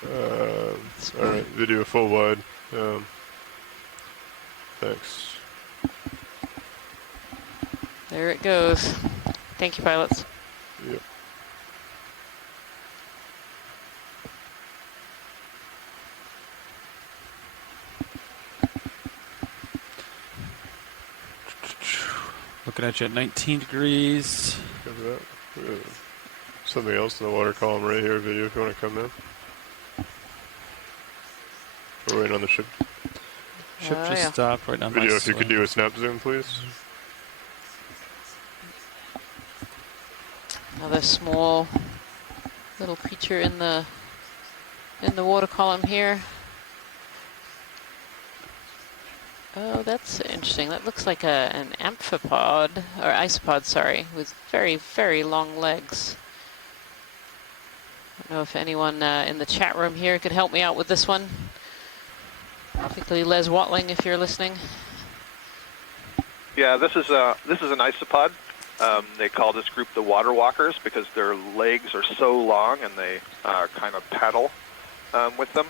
All right, video full wide. Thanks. There it goes. Thank you, pilots. Yep. Looking at you at 19 degrees. Cover that. Something else in the water column right here, video, if you want to come in. We're waiting on the ship. Ship just stopped right now. Video, if you could do a snap zoom, please. Another small little creature in the water column here. Oh, that's interesting. That looks like an amphipod, or isopod, sorry, with very, very long legs. I don't know if anyone in the chat room here could help me out with this one. Particularly Les Watling, if you're listening. Yeah, this is an isopod. They call this group the water walkers because their legs are so long and they kind of paddle with them.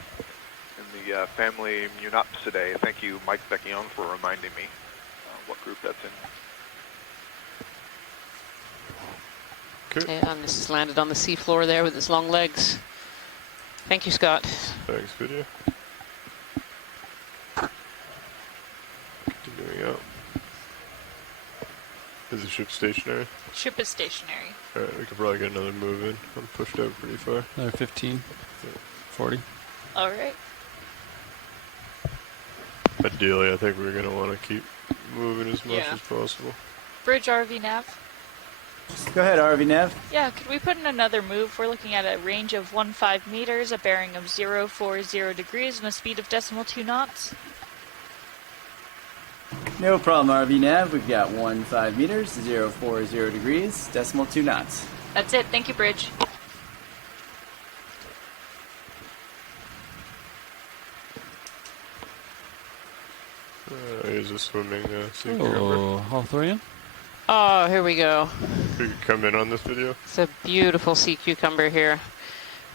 In the family Munopsidae. Thank you, Mike Becchione, for reminding me what group that's in. Okay. And this has landed on the seafloor there with its long legs. Thank you, Scott. Thanks, video. Continuing out. Is the ship stationary? Ship is stationary. Alright, we could probably get another move in. I'm pushed out pretty far. Another 15, 40. All right. Ideally, I think we're going to want to keep moving as much as possible. Bridge RV nav. Go ahead, RV nav. Yeah, could we put in another move? We're looking at a range of 15 meters, a bearing of 040 degrees, and a speed of 0.2 knots. No problem, RV nav. We've got 15 meters, 040 degrees, 0.2 knots. That's it. Thank you, Bridge. Here's a swimming sea Oh, cucumber. Hawthorne. Oh, here we go. We could come in on this video. It's a beautiful sea cucumber here.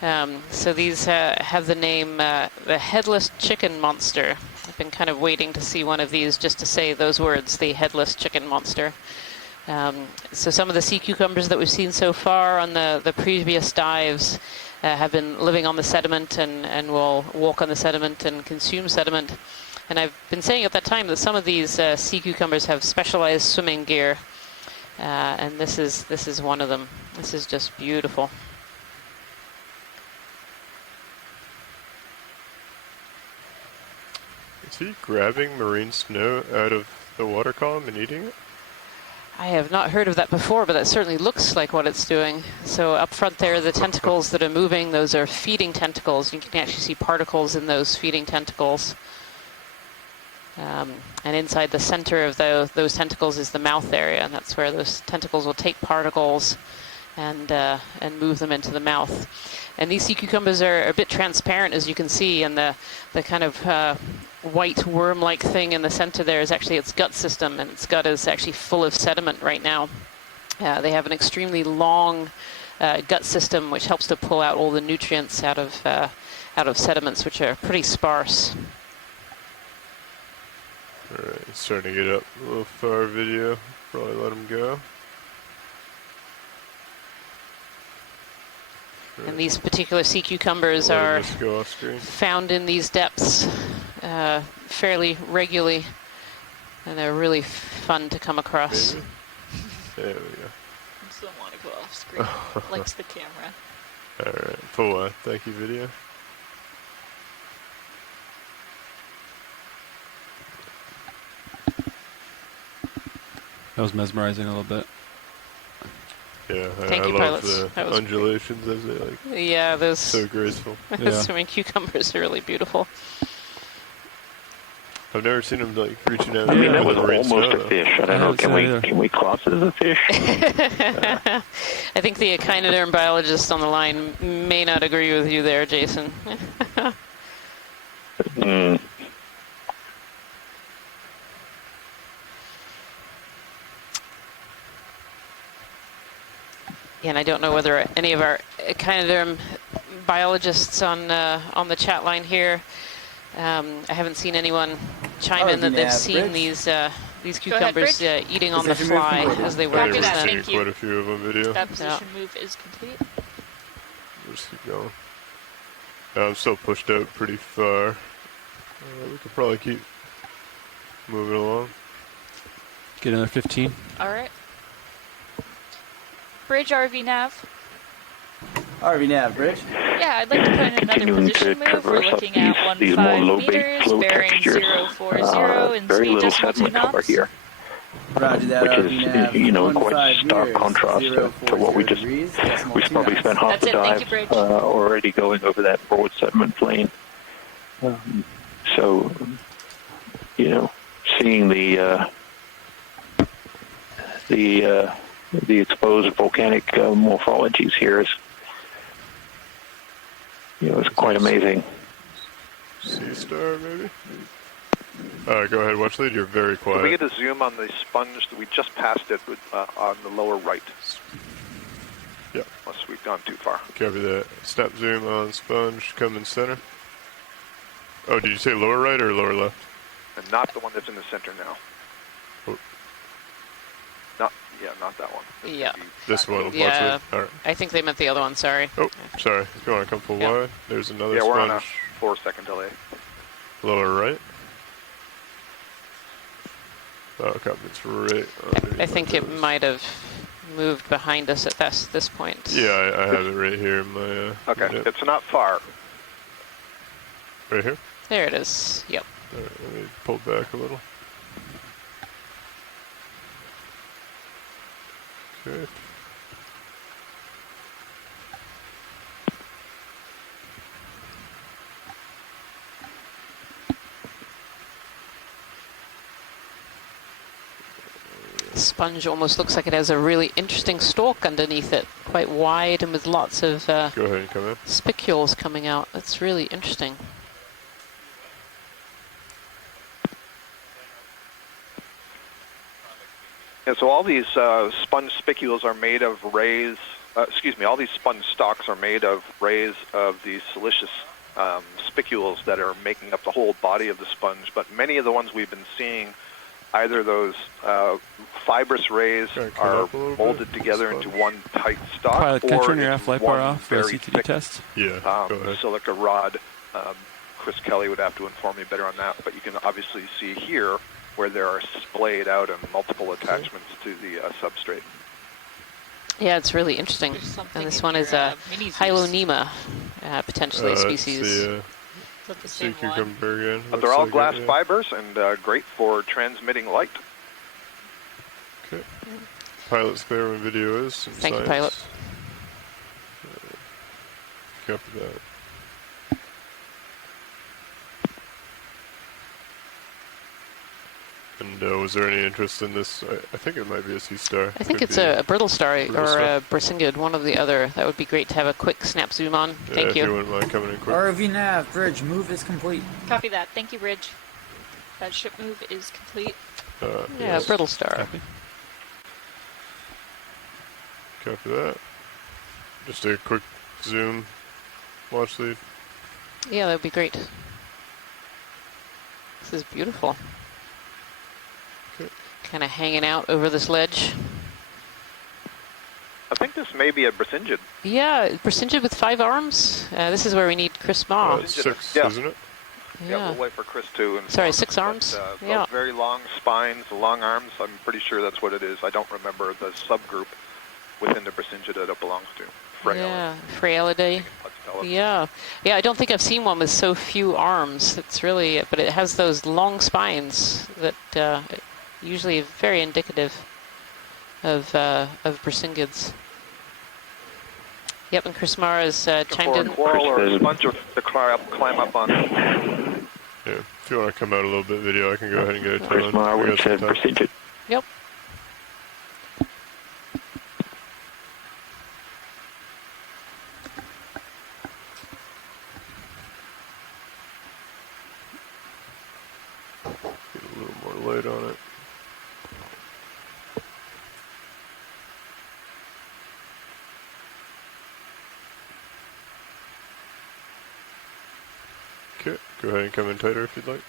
So these have the name the headless chicken monster. I've been kind of waiting to see one of these just to say those words, the headless chicken monster. So some of the sea cucumbers that we've seen so far on the previous dives have been living on the sediment and will walk on the sediment and consume sediment. And I've been saying at that time that some of these sea cucumbers have specialized swimming gear, and this is one of them. This is just beautiful. Is he grabbing marine snow out of the water column and eating it? I have not heard of that before, but that certainly looks like what it's doing. So up front there, the tentacles that are moving, those are feeding tentacles. You can actually see particles in those feeding tentacles. And inside the center of those tentacles is the mouth area, and that's where those tentacles will take particles and move them into the mouth. And these sea cucumbers are a bit transparent, as you can see, and the kind of white worm-like thing in the center there is actually its gut system, and its gut is actually full of sediment right now. They have an extremely long gut system, which helps to pull out all the nutrients out of sediments, which are pretty sparse. Alright, it's starting to get up a little far video. Probably let him go. And these particular sea cucumbers are found in these depths fairly regularly, and they're really fun to come across. Maybe. There we go. I just don't want to go off screen. Likes the camera. Alright, full on. Thank you, video. That was mesmerizing a little bit. Yeah, Thank you, I love pilots. the undulations as they like. Yeah, those so graceful. Swimming cucumbers are really beautiful. I've never seen them like reaching out. I mean, that was marine almost snow, a fish. I don't know. Can we class it as a fish? I think the echinoderm biologist on the line may not agree with you there, Jason. And I don't know whether any of our echinoderm biologists on the chat line here. I haven't seen anyone chime in that they've seen these cucumbers eating on the fly as they were just then. I've seen quite a few of them video. That position move is complete. We'll just keep going. I'm still pushed out pretty far. We could probably keep moving along. Get another 15. All right. Bridge RV nav. RV nav, Bridge. Yeah, I'd like to put in another position move. We're looking at 15 meters, bearing 040 and speed 0.2 knots. Here. Roger that, which is, you know, quite stark contrast to what we just, we probably spent half the dive already going over that broad sediment plain. So, you know, seeing the exposed volcanic morphologies here is, it's quite amazing. Sea star, maybe? Go ahead, watch lead. You're very quiet. Can we get a zoom on the sponge? We just passed it on the lower right. Yeah. Unless we've gone too far. Copy that. Snap zoom on sponge, come in center. Oh, did you say lower right or lower left? And not the one that's in the center now. Oh. Not that one. Yeah. This one. Yeah. All right. I think they meant the other one. Sorry. Oh, sorry. If you want to come full wide, there's another sponge. sponge. Yeah, we're on a 4-second delay. Lower right. Oh, copy. It's right. I think it might have moved behind us at this point. Yeah, I have it right here in my... okay, it's not far. Right here? There it is. Yep. All right, let me pull back a little. Okay. The sponge almost looks like it has a really interesting stalk underneath it, quite wide and with lots of Go ahead and come in. spicules coming out. That's really interesting. Yeah, so all these sponge spicules are made of rays, all these sponge stalks are made of rays of these siliceous spicules that are making up the whole body of the sponge. But many of the ones we've been seeing, either those fibrous rays are molded together into one tight stalk, Pilot, can you turn your it's F-light bar one off for a very CTD thick test? Yeah, go ahead. silica rod. Chris Kelly would have to inform me better on that, but you can obviously see here where there are splayed out and multiple attachments to the substrate. Yeah, it's really interesting. And this one is a Hylonema, potentially species. The sea cucumber again. But they're all glass fibers and great for transmitting light. Okay. Pilot's clear when video is. Thank you, pilot. Copy that. And was there any interest in this? I think it might be a sea star. I think it's a brittle star or a Brisingid, one or the other. That would be great to have a quick snap zoom on. Thank you. If you wouldn't mind coming in quick. ROV nav, bridge, move is complete. Copy that. Thank you, Bridge. That ship move is complete. Yeah, brittle star. Copy that. Just a quick zoom. Watch lead. Yeah, that would be great. This is beautiful. Kind of hanging out over this ledge. I think this may be a Brisingid. Yeah, Brisingid with 5 arms. This is where we need Chris Ma. 6, yeah. isn't it? Yeah, we'll wait for Chris to. Sorry, 6 arms? Yeah. Those very long spines, the long arms, I'm pretty sure that's what it is. I don't remember the subgroup within the Brisingid that it belongs to. Yeah, Fraelidae. Yeah. Yeah, I don't think I've seen one with so few arms. It's really, but it has those long spines that usually very indicative of Brisingids. Yep, and Chris Mara's chimed in. Coral or a sponge to climb up on. Yeah, if you want to come out a little bit video, I can go ahead and get it Chris Mara would have said Brisingid. Yep. Get a little more light on it. Okay, go ahead and come in tighter if you'd like.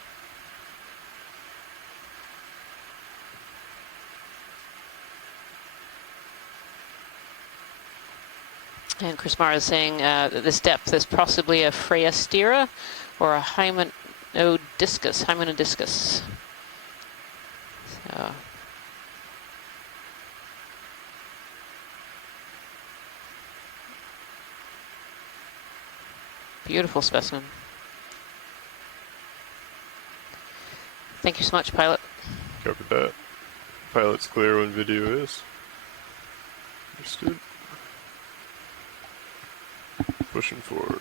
And Chris Mara is saying that this depth is possibly a Phragostera or a Hymenodiscus. So. Beautiful specimen. Thank you so much, pilot. Copy that. Pilot's clear when video is. Understood. Pushing forward.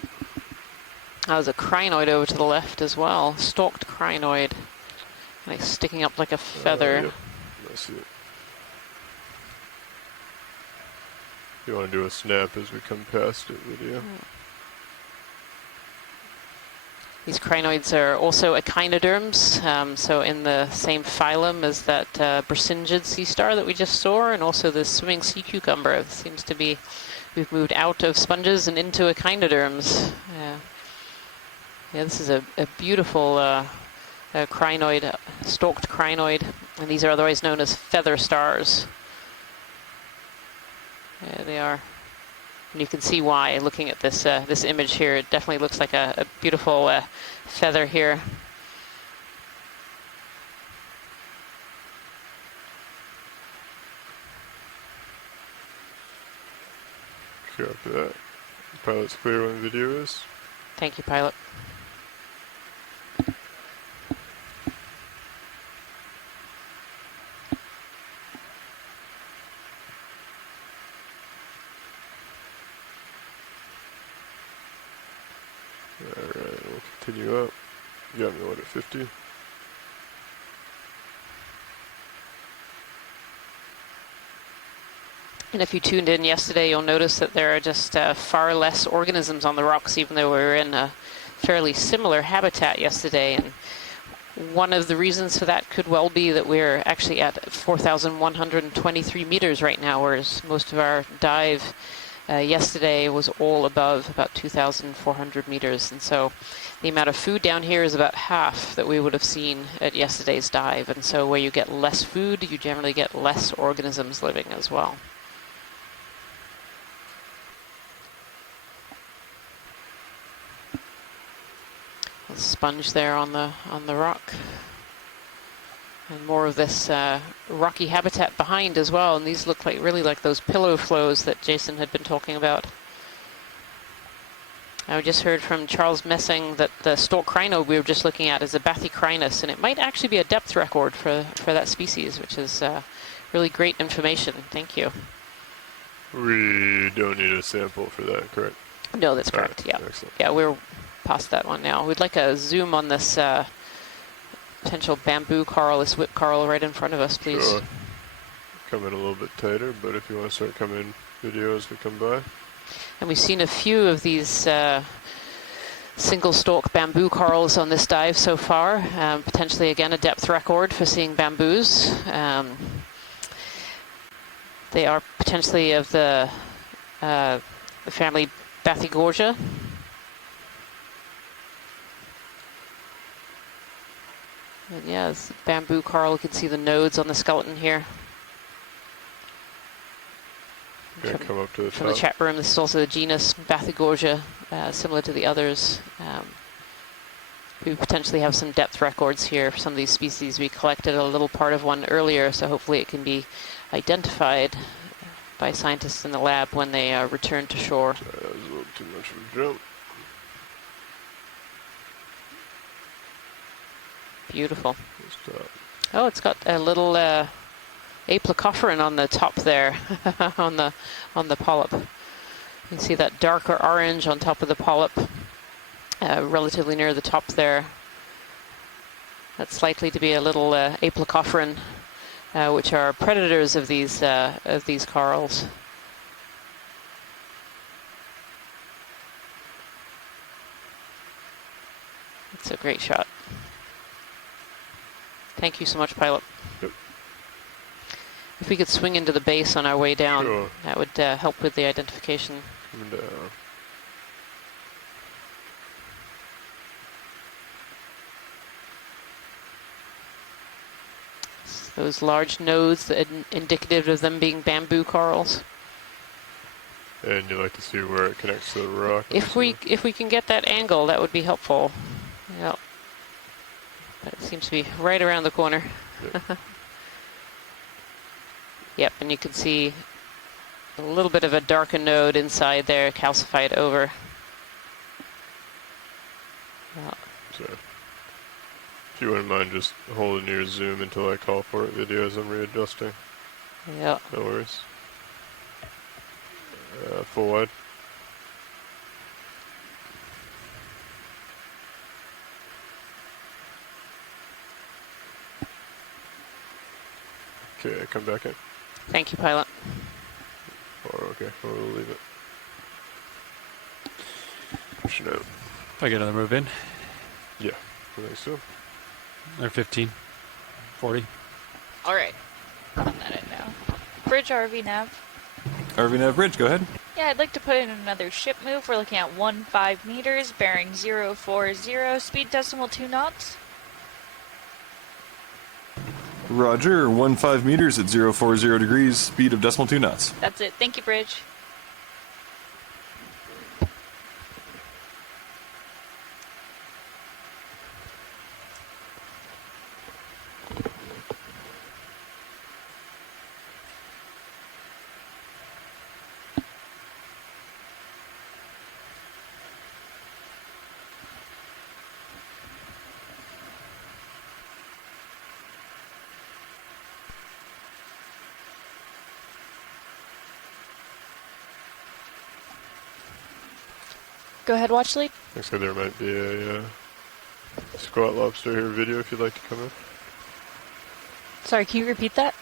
There's a crinoid over to the left as well. Stalked crinoid. Like sticking up like a feather. Yep. I see it. You want to do a snap as we come past it video? These crinoids are also echinoderms, so in the same phylum as that Brisingid sea star that we just saw, and also the swimming sea cucumber. It seems to be, we've moved out of sponges and into echinoderms. Yeah, this is a beautiful crinoid, stalked crinoid, and these are otherwise known as feather stars. There they are. And you can see why, looking at this this image here. It definitely looks like a beautiful feather here. Copy that. Pilot's clear when video is. Thank you, pilot. Alright, we'll continue up. You got me what, at 50? And if you tuned in yesterday, you'll notice that there are just far less organisms on the rocks, even though we were in a fairly similar habitat yesterday. And one of the reasons for that could well be that we're actually at 4,123 meters right now, whereas most of our dive yesterday was all above about 2,400 meters. And so the amount of food down here is about half that we would have seen at yesterday's dive. And so where you get less food, you generally get less organisms living as well. A sponge there on the rock. And more of this rocky habitat behind as well, and these look like really like those pillow flows that Jason had been talking about. I just heard from Charles Messing that the stalk crino we were just looking at is a Bathycrinus, and it might actually be a depth record for that species, which is really great information. Thank you. We don't need a sample for that, correct? No, that's correct. Right. Yeah. Excellent. Yeah, we're past that one now. We'd like a zoom on this potential bamboo coral, this whip coral right in front of us, please. Sure. Come in a little bit tighter, but if you want to start coming video as we come by. And we've seen a few of these single stalk bamboo corals on this dive so far. Potentially again a depth record for seeing bamboos. They are potentially of the family Bathygorgia. And yeah, this bamboo coral, you can see the nodes on the skeleton here. Yeah, come up to the from top. The chat room, this is also the genus Bathygorgia, similar to the others. We potentially have some depth records here for some of these species. We collected a little part of one earlier, so hopefully it can be identified by scientists in the lab when they return to shore. That was a little too much of a jump. Beautiful. Oh, it's got a little aplacophorine on the top there, on the polyp. You can see that darker orange on top of the polyp, relatively near the top there. That's likely to be a little aplacophorine, which are predators of these corals. It's a great shot. Thank you so much, pilot. Yep. If we could swing into the base on our way down, sure. That would help with the identification. Coming down. Those large nodes that indicative of them being bamboo corals. And you like to see where it connects to the rock. If we can get that angle, that would be helpful. Yep. But it seems to be right around the corner. Yep. Yep, and you can see a little bit of a darker node inside there, calcified over. Well, So, if you wouldn't mind just holding your zoom until I call for it video as I'm readjusting. Yeah. No worries. Full wide. Okay, come back in. Thank you, pilot. Or okay, we'll leave it. Pushing out. If I get another move in. Yeah, I think so. Or 15. 40. All right. Putting that in now. Bridge RV nav. RV nav bridge, go ahead. Yeah, I'd like to put in another ship move. We're looking at 15 meters, bearing 040, speed decimal 2 knots. Roger, 15 meters at 040 degrees, speed of decimal 2 knots. That's it. Thank you, Bridge. Go ahead, watch lead. Looks like there might be a squat lobster here video if you'd like to come in. Sorry, can you repeat that?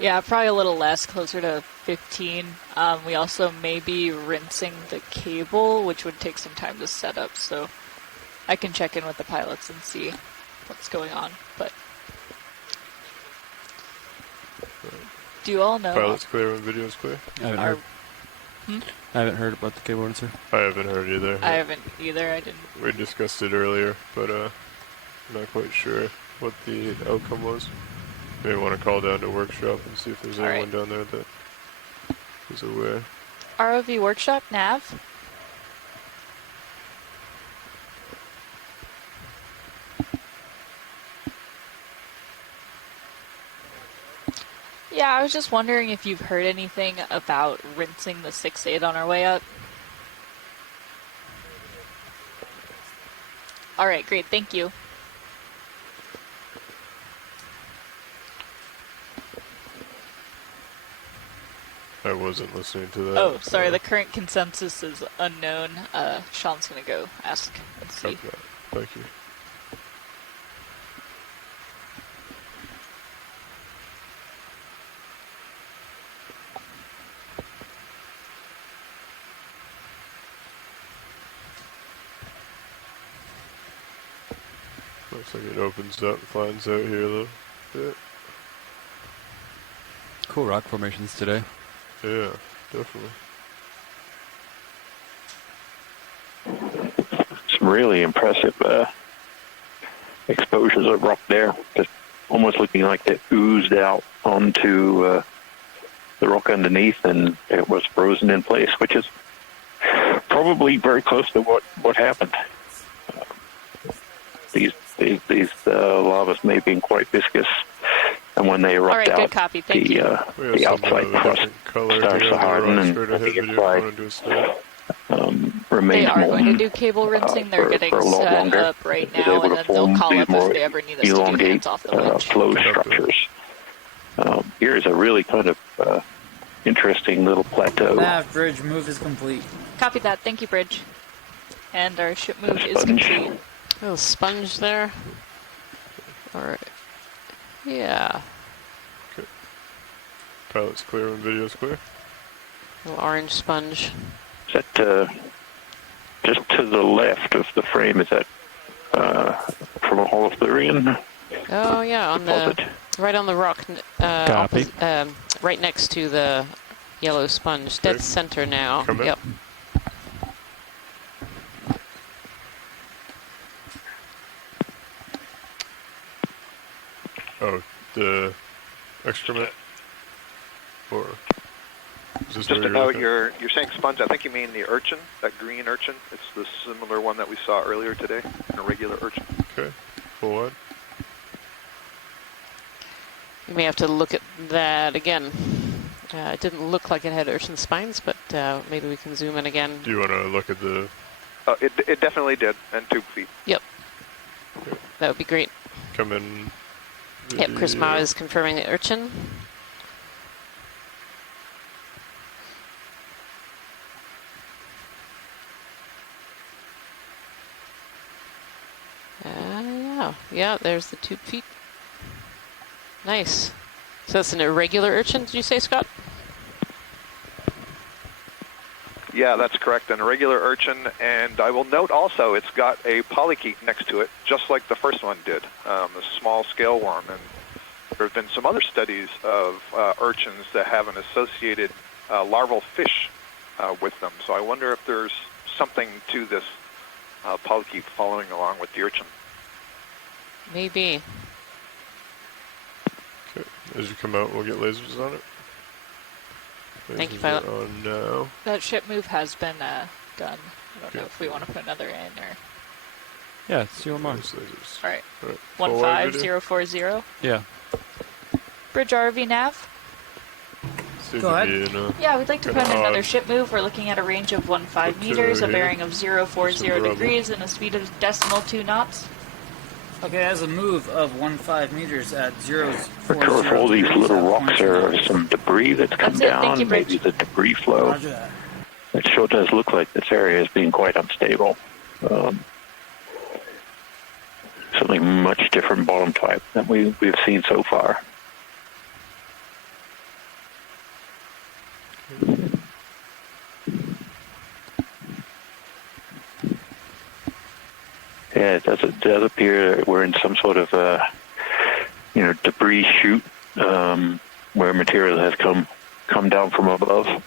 Yeah, probably a little less, closer to 15. We also may be rinsing the cable, which would take some time to set up, so I can check in with the pilots and see what's going on, but do you all know? Pilot's clear when video's clear? I haven't heard. I haven't heard about the cable rinser. I haven't heard either. I haven't either, I didn't. We discussed it earlier, but I'm not quite sure what the outcome was. Maybe want to call down to workshop and see if there's anyone down there that is aware. ROV workshop, nav. Yeah, I was just wondering if you've heard anything about rinsing the 6-8 on our way up. Alright, great, thank you. I wasn't listening to that. Oh, sorry, the current consensus is unknown. Sean's gonna go ask and see. Okay. Thank you. Looks like it opens up, finds out here a little bit. Cool rock formations today. Yeah, definitely. Some really impressive exposures of rock there, just almost looking like they oozed out onto the rock underneath, and it was frozen in place, which is probably very close to what happened. These lavas may be quite viscous, and when they erupt All right, out, good copy. Thank you. the outside crust starts to harden, and the inside remains They are going to molten do cable rinsing. They're getting for a lot set longer. up right It's now, able and to then they'll form call these up more if they ever need us to do elongate hands off the winch. flow structures. Here is a really kind of interesting little plateau. Nav bridge move is complete. Copy that. Thank you, Bridge. And our ship move is complete. A little sponge there. All right. Yeah. Okay. Pilot's clear when video's clear. A little orange sponge. Is that just to the left of the frame? Is that from a Holothurian? Oh yeah, on the right on the rock. Copy. Right next to the yellow sponge. Dead center now. Come in. Yep. Oh, the excrement? Or is this Just where to note, looking? you're saying sponge. I think you mean the urchin, that green urchin. It's the similar one that we saw earlier today, a regular urchin. Okay, full on. You may have to look at that again. It didn't look like it had urchin spines, but maybe we can zoom in again. Do you want to look at the... It definitely did, and tube feet. Yep. Okay. That would be great. Come in. Yep, Chris Mao is confirming the urchin. Oh, yeah, there's the tube feet. Nice. So that's an irregular urchin, did you say, Scott? Yeah, that's correct, an irregular urchin, and I will note also it's got a polychaete next to it, just like the first one did, a small scale worm. And there have been some other studies of urchins that have an associated larval fish with them. So I wonder if there's something to this polychaete following along with the urchin. Maybe. Okay, as you come out, we'll get lasers on it. Thank you, Lasers Pilot. are on now. That ship move has been done. I don't know if we want to put another in or. Yeah, CMR. All right. Full wide video? 15040. Yeah. Bridge RV nav. Go ahead. Yeah, we'd like to put in another ship move. We're looking at a range of 15 meters, a bearing of 040 degrees, and a speed of .2 knots. Okay, as a move of 15 meters at 040 Because all these little rocks are some debris that's come down, Thank you, Bridge. maybe the debris flow. Roger that. It sure does look like this area is being quite unstable. Certainly much different bottom type than we've seen so far. Yeah, it does appear we're in some sort of debris chute where material has come down from above.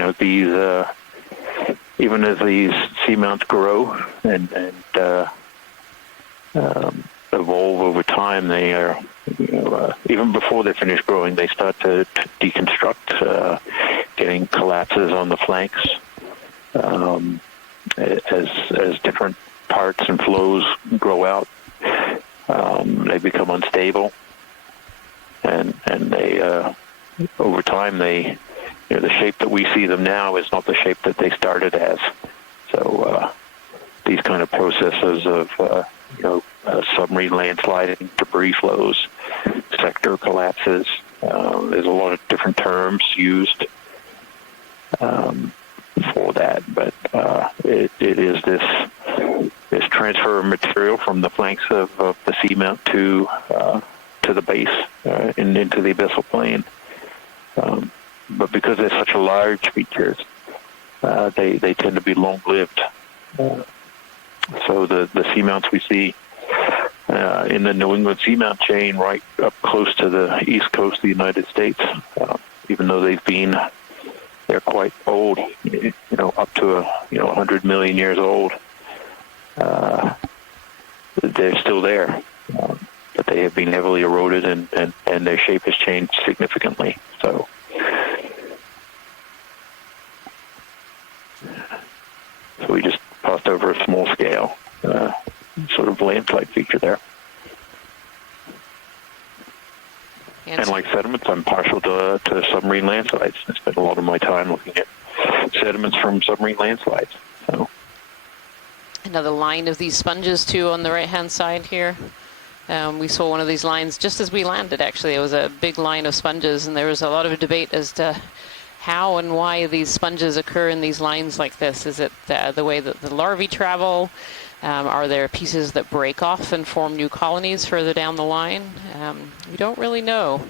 As these even as these seamounts grow and evolve over time, they are even before they finish growing, they start to deconstruct, getting collapses on the flanks as different parts and flows grow out. They become unstable, and they over time the shape that we see them now is not the shape that they started as. So these kind of processes of submarine landsliding, debris flows, sector collapses. There's a lot of different terms used for that, but it is this transfer of material from the flanks of the seamount to the base and into the abyssal plain. But because they're such large features, they tend to be long-lived. So the seamounts we see in the New England seamount chain right up close to the east coast of the United States, even though they're quite old, up to 100 million years old, they're still there. But they have been heavily eroded and their shape has changed significantly. So we just passed over a small scale sort of landslide feature there. And like sediments, I'm partial to submarine landslides. I spent a lot of my time looking at sediments from submarine landslides. So another line of these sponges too on the right-hand side here. We saw one of these lines just as we landed, actually. It was a big line of sponges, and there was a lot of debate as to how and why these sponges occur in these lines like this. Is it the way that the larvae travel? Are there pieces that break off and form new colonies further down the line? We don't really know.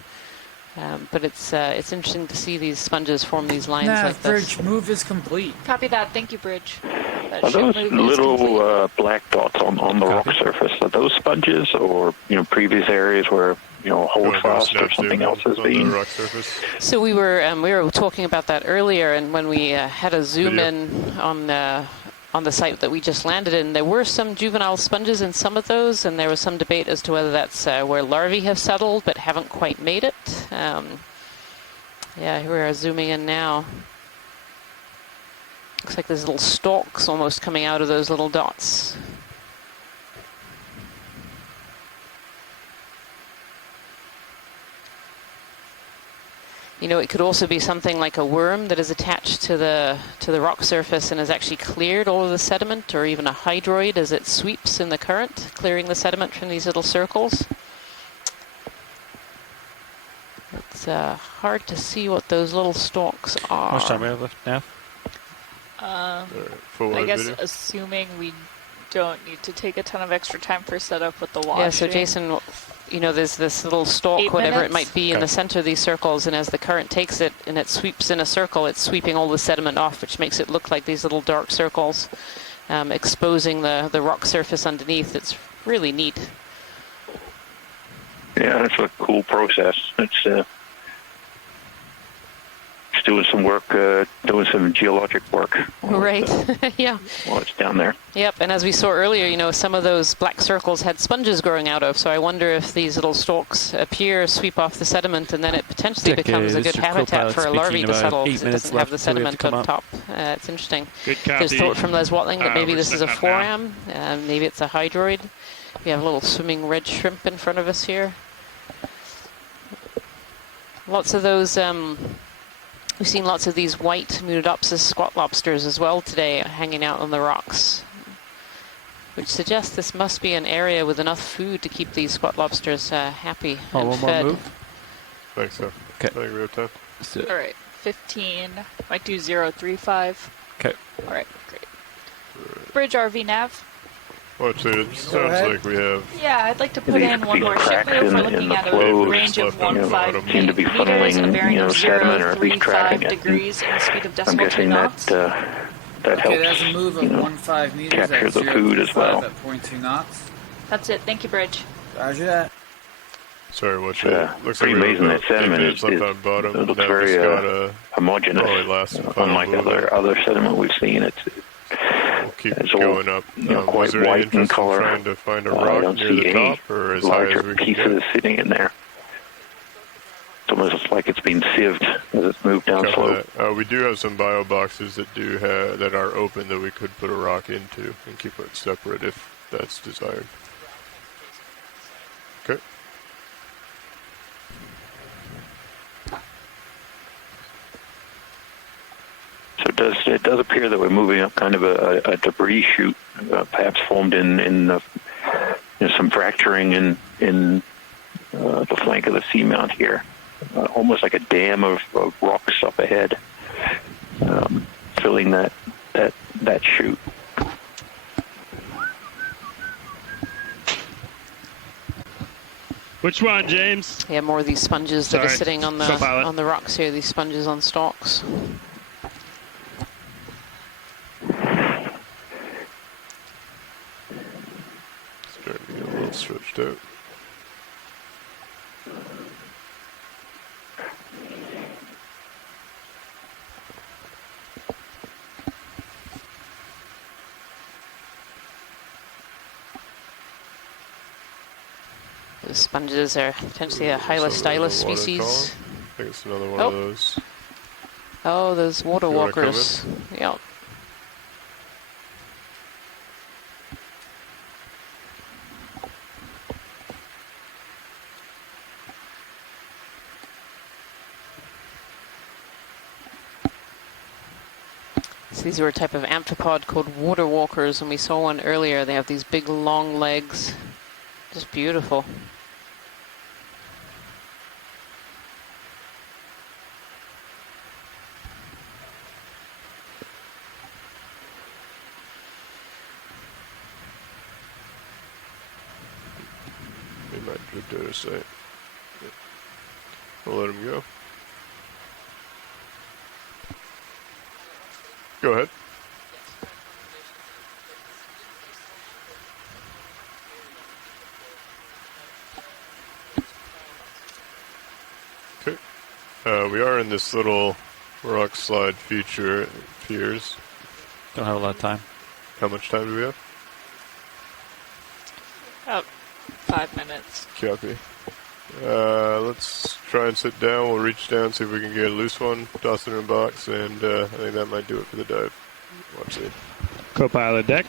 But it's interesting to see these sponges form these lines like this. Bridge move is complete. Copy that. Thank you, Bridge. Are those little black dots on the rock surface, are those sponges or previous areas where holdfast or something else has been? So we were talking about that earlier, and when we had a zoom in on the site that we just landed in, there were some juvenile sponges in some of those, and there was some debate as to whether that's where larvae have settled but haven't quite made it. Yeah, here we are zooming in now. Looks like there's little stalks almost coming out of those little dots. You know, it could also be something like a worm that is attached to the rock surface and has actually cleared all of the sediment, or even a hydroid as it sweeps in the current, clearing the sediment from these little circles. It's hard to see what those little stalks are. How much time we have left now? I guess assuming we don't need to take a ton of extra time for setup with the washing. Yeah, so Jason, you know, there's this little stalk, whatever it might be, in the center of these circles, and as the current takes it and it sweeps in a circle, it's sweeping all the sediment off, which makes it look like these little dark circles, exposing the rock surface underneath. It's really neat. Yeah, it's a cool process. It's doing some work, doing some geologic work. Right, yeah. While it's down there. Yep, and as we saw earlier, you know, some of those black circles had sponges growing out of, so I wonder if these little stalks appear, sweep off the sediment, and then it potentially becomes a good habitat for a larvae to settle, because it doesn't have the sediment on top. It's interesting. There's thought from Les Watling that maybe this is a foram, maybe it's a hydroid. We have a little swimming red shrimp in front of us here. Lots of those... We've seen lots of these white Munidopsis squat lobsters as well today hanging out on the rocks, which suggests this must be an area with enough food to keep these squat lobsters happy and fed. I think so. Okay. I think we have time. All right, 15. Might do 035. Okay. All right, great. Bridge RV nav. Well, actually, it sounds like we have... Yeah, I'd like to put in one more ship move. We're looking at a range of 15 seem to be funneling, a bearing of sediment, or at least tracking it. degrees and speed of I'm decimal 2 guessing knots. that Okay, helps, there's a move of 15 meters capture at the food as well. at 0.2 knots. That's it. Thank you, Bridge. Roger that. Sorry, what's looks pretty amazing. That sediment is it looks very homogeneous, unlike other sediment we've seen. It's going up. Quite white in color. Trying to find a I rock don't near see the any top, or as high as larger we can pieces get. sitting in there. It's almost like it's been sieved as it's moved down slope. We do have some bio boxes that that are open that we could put a rock into and keep it separate if that's desired. Okay. So it does appear that we're moving up kind of a debris chute, perhaps formed in some fracturing in the flank of the seamount here, almost like a dam of rocks up ahead, filling that chute. Which one, James? Yeah, more of these sponges that are sitting on the rocks here. These sponges on stalks. Starting to get a little stretched out. The sponges are potentially a Hylostylis species. I think it's another one of those. Oh, those water walkers. Yeah. So these are a type of amphipod called water walkers, and we saw one earlier. They have these big long legs. Just beautiful. They might drift out of sight. We'll let him go. Go ahead. Okay. We are in this little rock slide feature, it appears. Don't have a lot of time. How much time do we have? About 5 minutes. Copy. Let's try and sit down. We'll reach down, see if we can get a loose one, toss it in a box, and I think that might do it for the dive. Watch it. Co-pilot deck.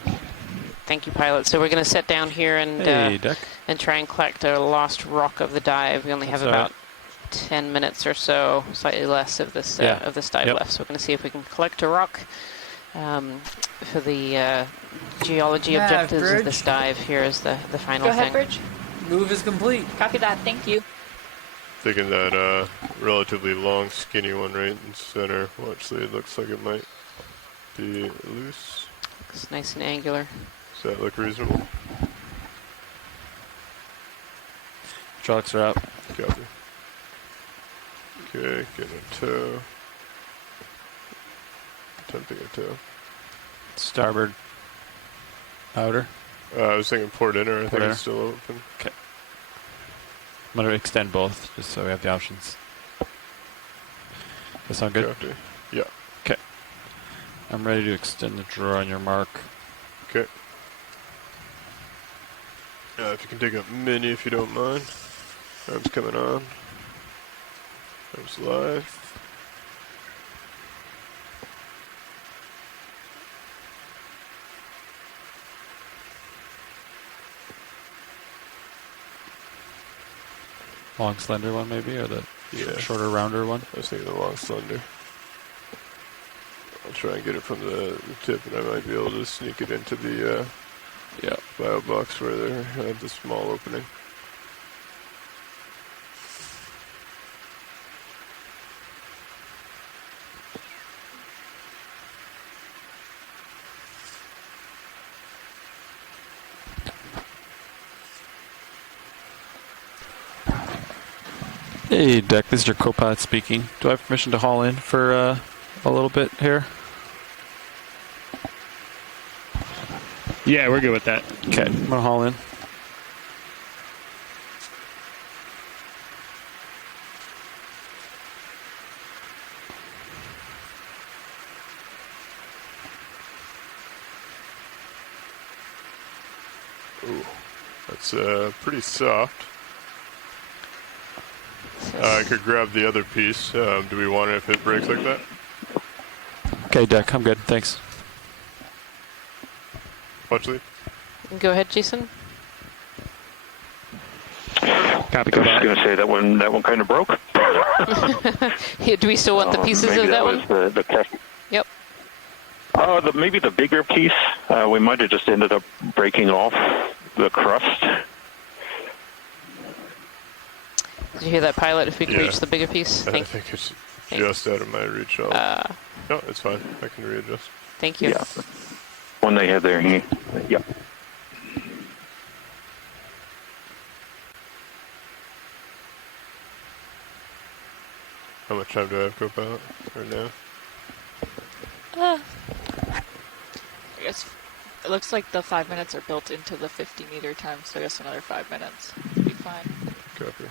Thank you, pilot. So we're going to sit down here and try and collect a lost rock of the dive. We only have about 10 minutes or so, slightly less of this dive left. So we're going to see if we can collect a rock for the geology objectives of this dive. Here is the final Go ahead, thing. Bridge. Move is complete. Copy that. Thank you. Thinking that relatively long, skinny one right in the center. Well, actually, it looks like it might be loose. Looks nice and angular. Does that look reasonable? Trucks are up. Copy. Okay, getting a tow. Attempting a tow. Starboard. Outer. I was thinking port inner. I think inner. it's still open. Okay. I'm going to extend both, just so we have the options. That sound good? Copy. Yeah. Okay. I'm ready to extend the draw on your mark. Okay. If you can take up mini if you don't mind. Arms coming on. Arms live. Long slender one maybe, or the shorter rounder one? I was thinking the long slender. I'll try and get it from the tip, and I might be able to sneak it into the bio box where they have the small opening. Hey, Deck, this is your co-pilot speaking. Do I have permission to haul in for a little bit here? Yeah, we're good with that. Okay, I'm going to haul in. Ooh, that's pretty soft. I could grab the other piece. Do we want it if it breaks like that? Okay, Deck, I'm good. Thanks. Watch lead. Go ahead, Jason. Copy. I was just going to say that one kind of broke. Yeah, do we still want the pieces of that one? Was the test. Yep. Maybe the bigger piece. We might have just ended up breaking off the crust. Did you hear that, pilot? If we can reach the bigger piece? I think it's just out of my reach. No, it's fine. I can readjust. Thank you. Yeah. One they had there. Yeah. How much time do I have, co-pilot, right now? I guess it looks like the 5 minutes are built into the 50-meter time, so I guess another 5 minutes would be fine. Copy.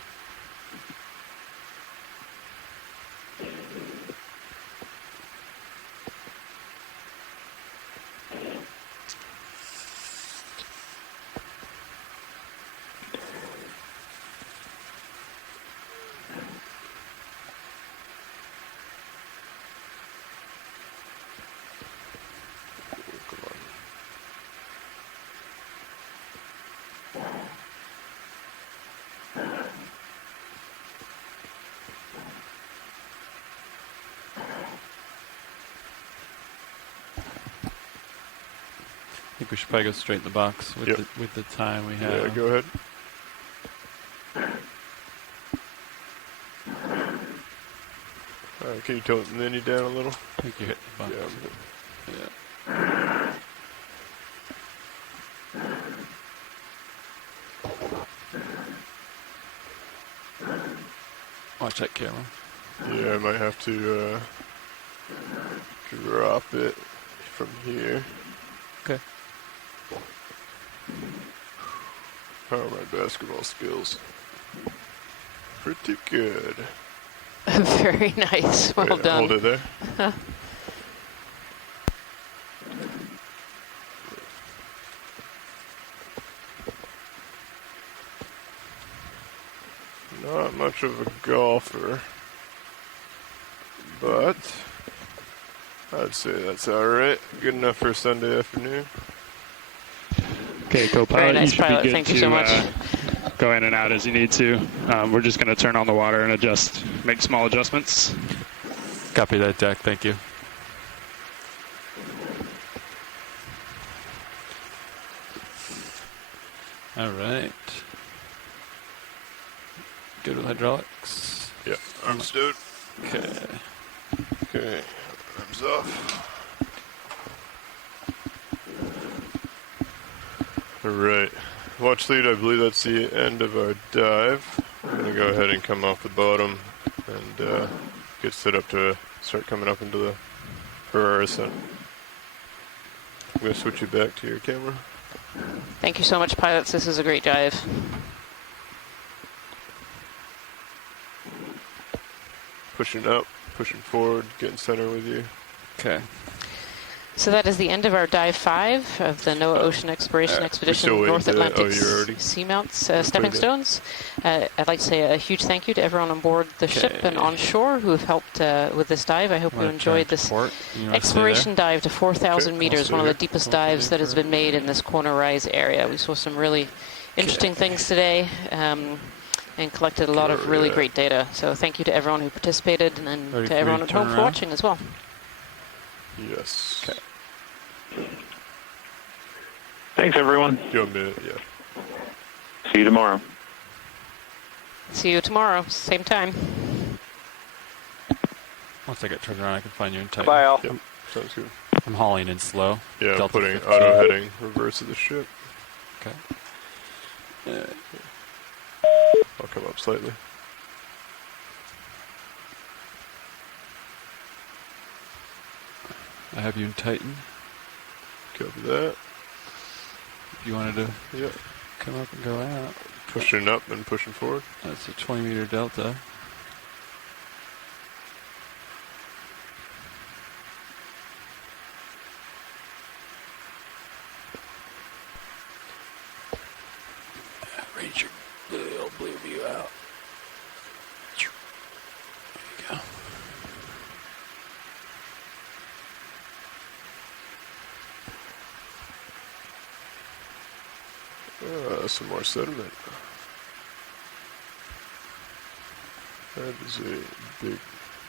I think we should probably go straight in the box with the time we have. Yeah, go ahead. Alright, can you tilt the mini down a little? I think you hit the box. Yeah. Watch that camera. Yeah, I might have to drop it from here. Okay. How are my basketball skills? Pretty good. Very nice. Well done. Hold it there. Not much of a golfer, but I'd say that's alright. Good enough for a Sunday afternoon. Okay, co-pilot. Very nice, you should pilot. be good Thank you so much. go in and out as you need to. We're just going to turn on the water and make small adjustments. Copy that, Jack. Thank you. All right. Good with hydraulics? Yeah, arms stowed. Okay. Okay, arms off. All right. Watch lead, I believe that's the end of our dive. We're going to go ahead and come off the bottom and get set up to start coming up into the for our ascent. I'm going to switch you back to your camera. Thank you so much, pilots. This is a great dive. Pushing up, pushing forward, getting center with you. Okay. So that is the end of our dive 5 of the NOAA Ocean Exploration Expedition North Atlantic Seamounts Stepping Stones. I'd like to say a huge thank you to everyone on board the ship and on shore who have helped with this dive. I hope you enjoyed this exploration dive to 4,000 meters, one of the deepest dives that has been made in this Corner Rise area. We saw some really interesting things today and collected a lot of really great data. So thank you to everyone who participated and to everyone at home for watching as well. Yes. Okay. Thanks, everyone. You want me to, yeah. See you tomorrow. See you tomorrow, same time. Once I get turned around, I can find you in Titan. Bye, Al. Yep, sounds good. I'm hauling in slow. Yeah, Delta I'm putting 15. auto heading reverse of the ship. Okay. I'll come up slightly. I have you in Titan. Copy that. If you wanted to come up and go out. Pushing up and pushing forward. That's a 20-meter delta. Range your blue view out. There you go. Some more sediment. That is a big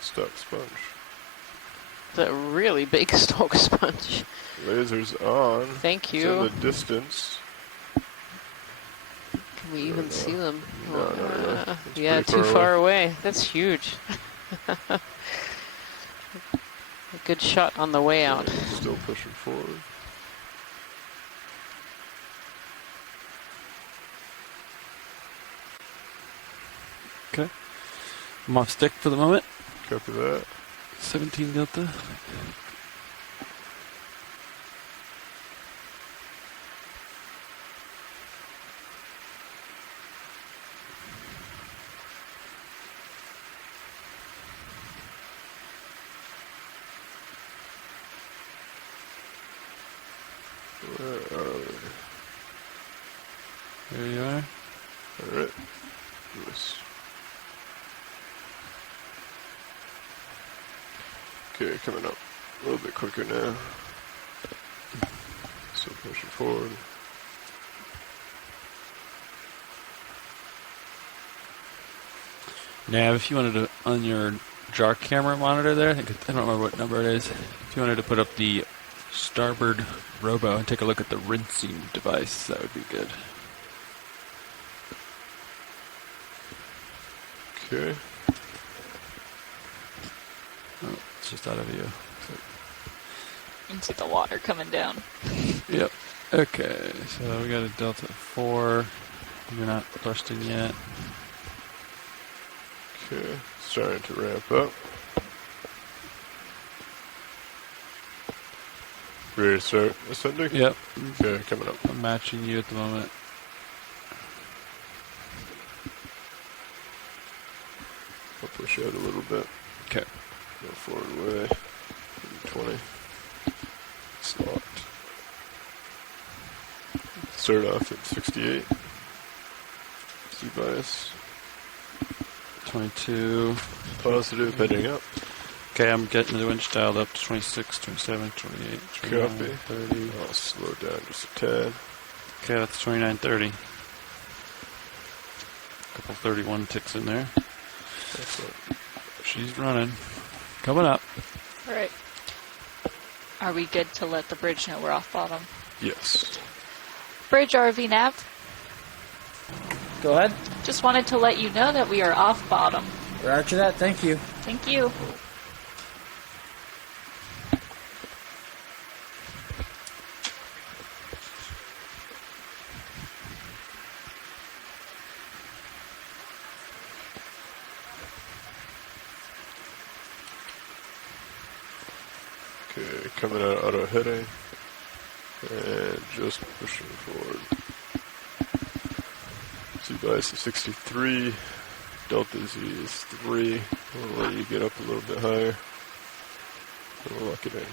stock sponge. It's a really big stalk sponge. Lasers on. Thank you. It's in the distance. Can we even see them? No. Yeah, too far away. That's huge. A good shot on the way out. Still pushing forward. Okay. I'm off stick for the moment. Copy that. 17 delta. Where are we? There you are. All right. Yes. Okay, coming up a little bit quicker now. So pushing forward. Nav, if you wanted to, on your jar camera monitor there, I don't remember what number it is. If you wanted to put up the starboard robo and take a look at the rinsing device, that would be good. Okay. Oh, it's just out of view. You can see the water coming down. Yep. Okay, so we got a delta 4. You're not thrusting yet. Okay, starting to ramp up. Ready to start ascending? Yep. Okay, coming up. I'm matching you at the moment. I'll push out a little bit. Okay. Go forward away. 20. It's locked. Start off at 68. Z bias. 22. Positive, heading up. Okay, I'm getting the winch dialed up to 26, 27, 28, 29, Copy. 30. I'll slow down just a tad. Okay, that's 29, 30. couple 31 ticks in there. She's running. Coming up. All right. Are we good to let the bridge know we're off bottom? Yes. Bridge RV nav. Go ahead. Just wanted to let you know that we are off bottom. Roger that. Thank you. Thank you. Okay, coming out of heading and just pushing forward. Z bias is 63, delta Z is 3. We'll let you get up a little bit higher. We'll lock it in.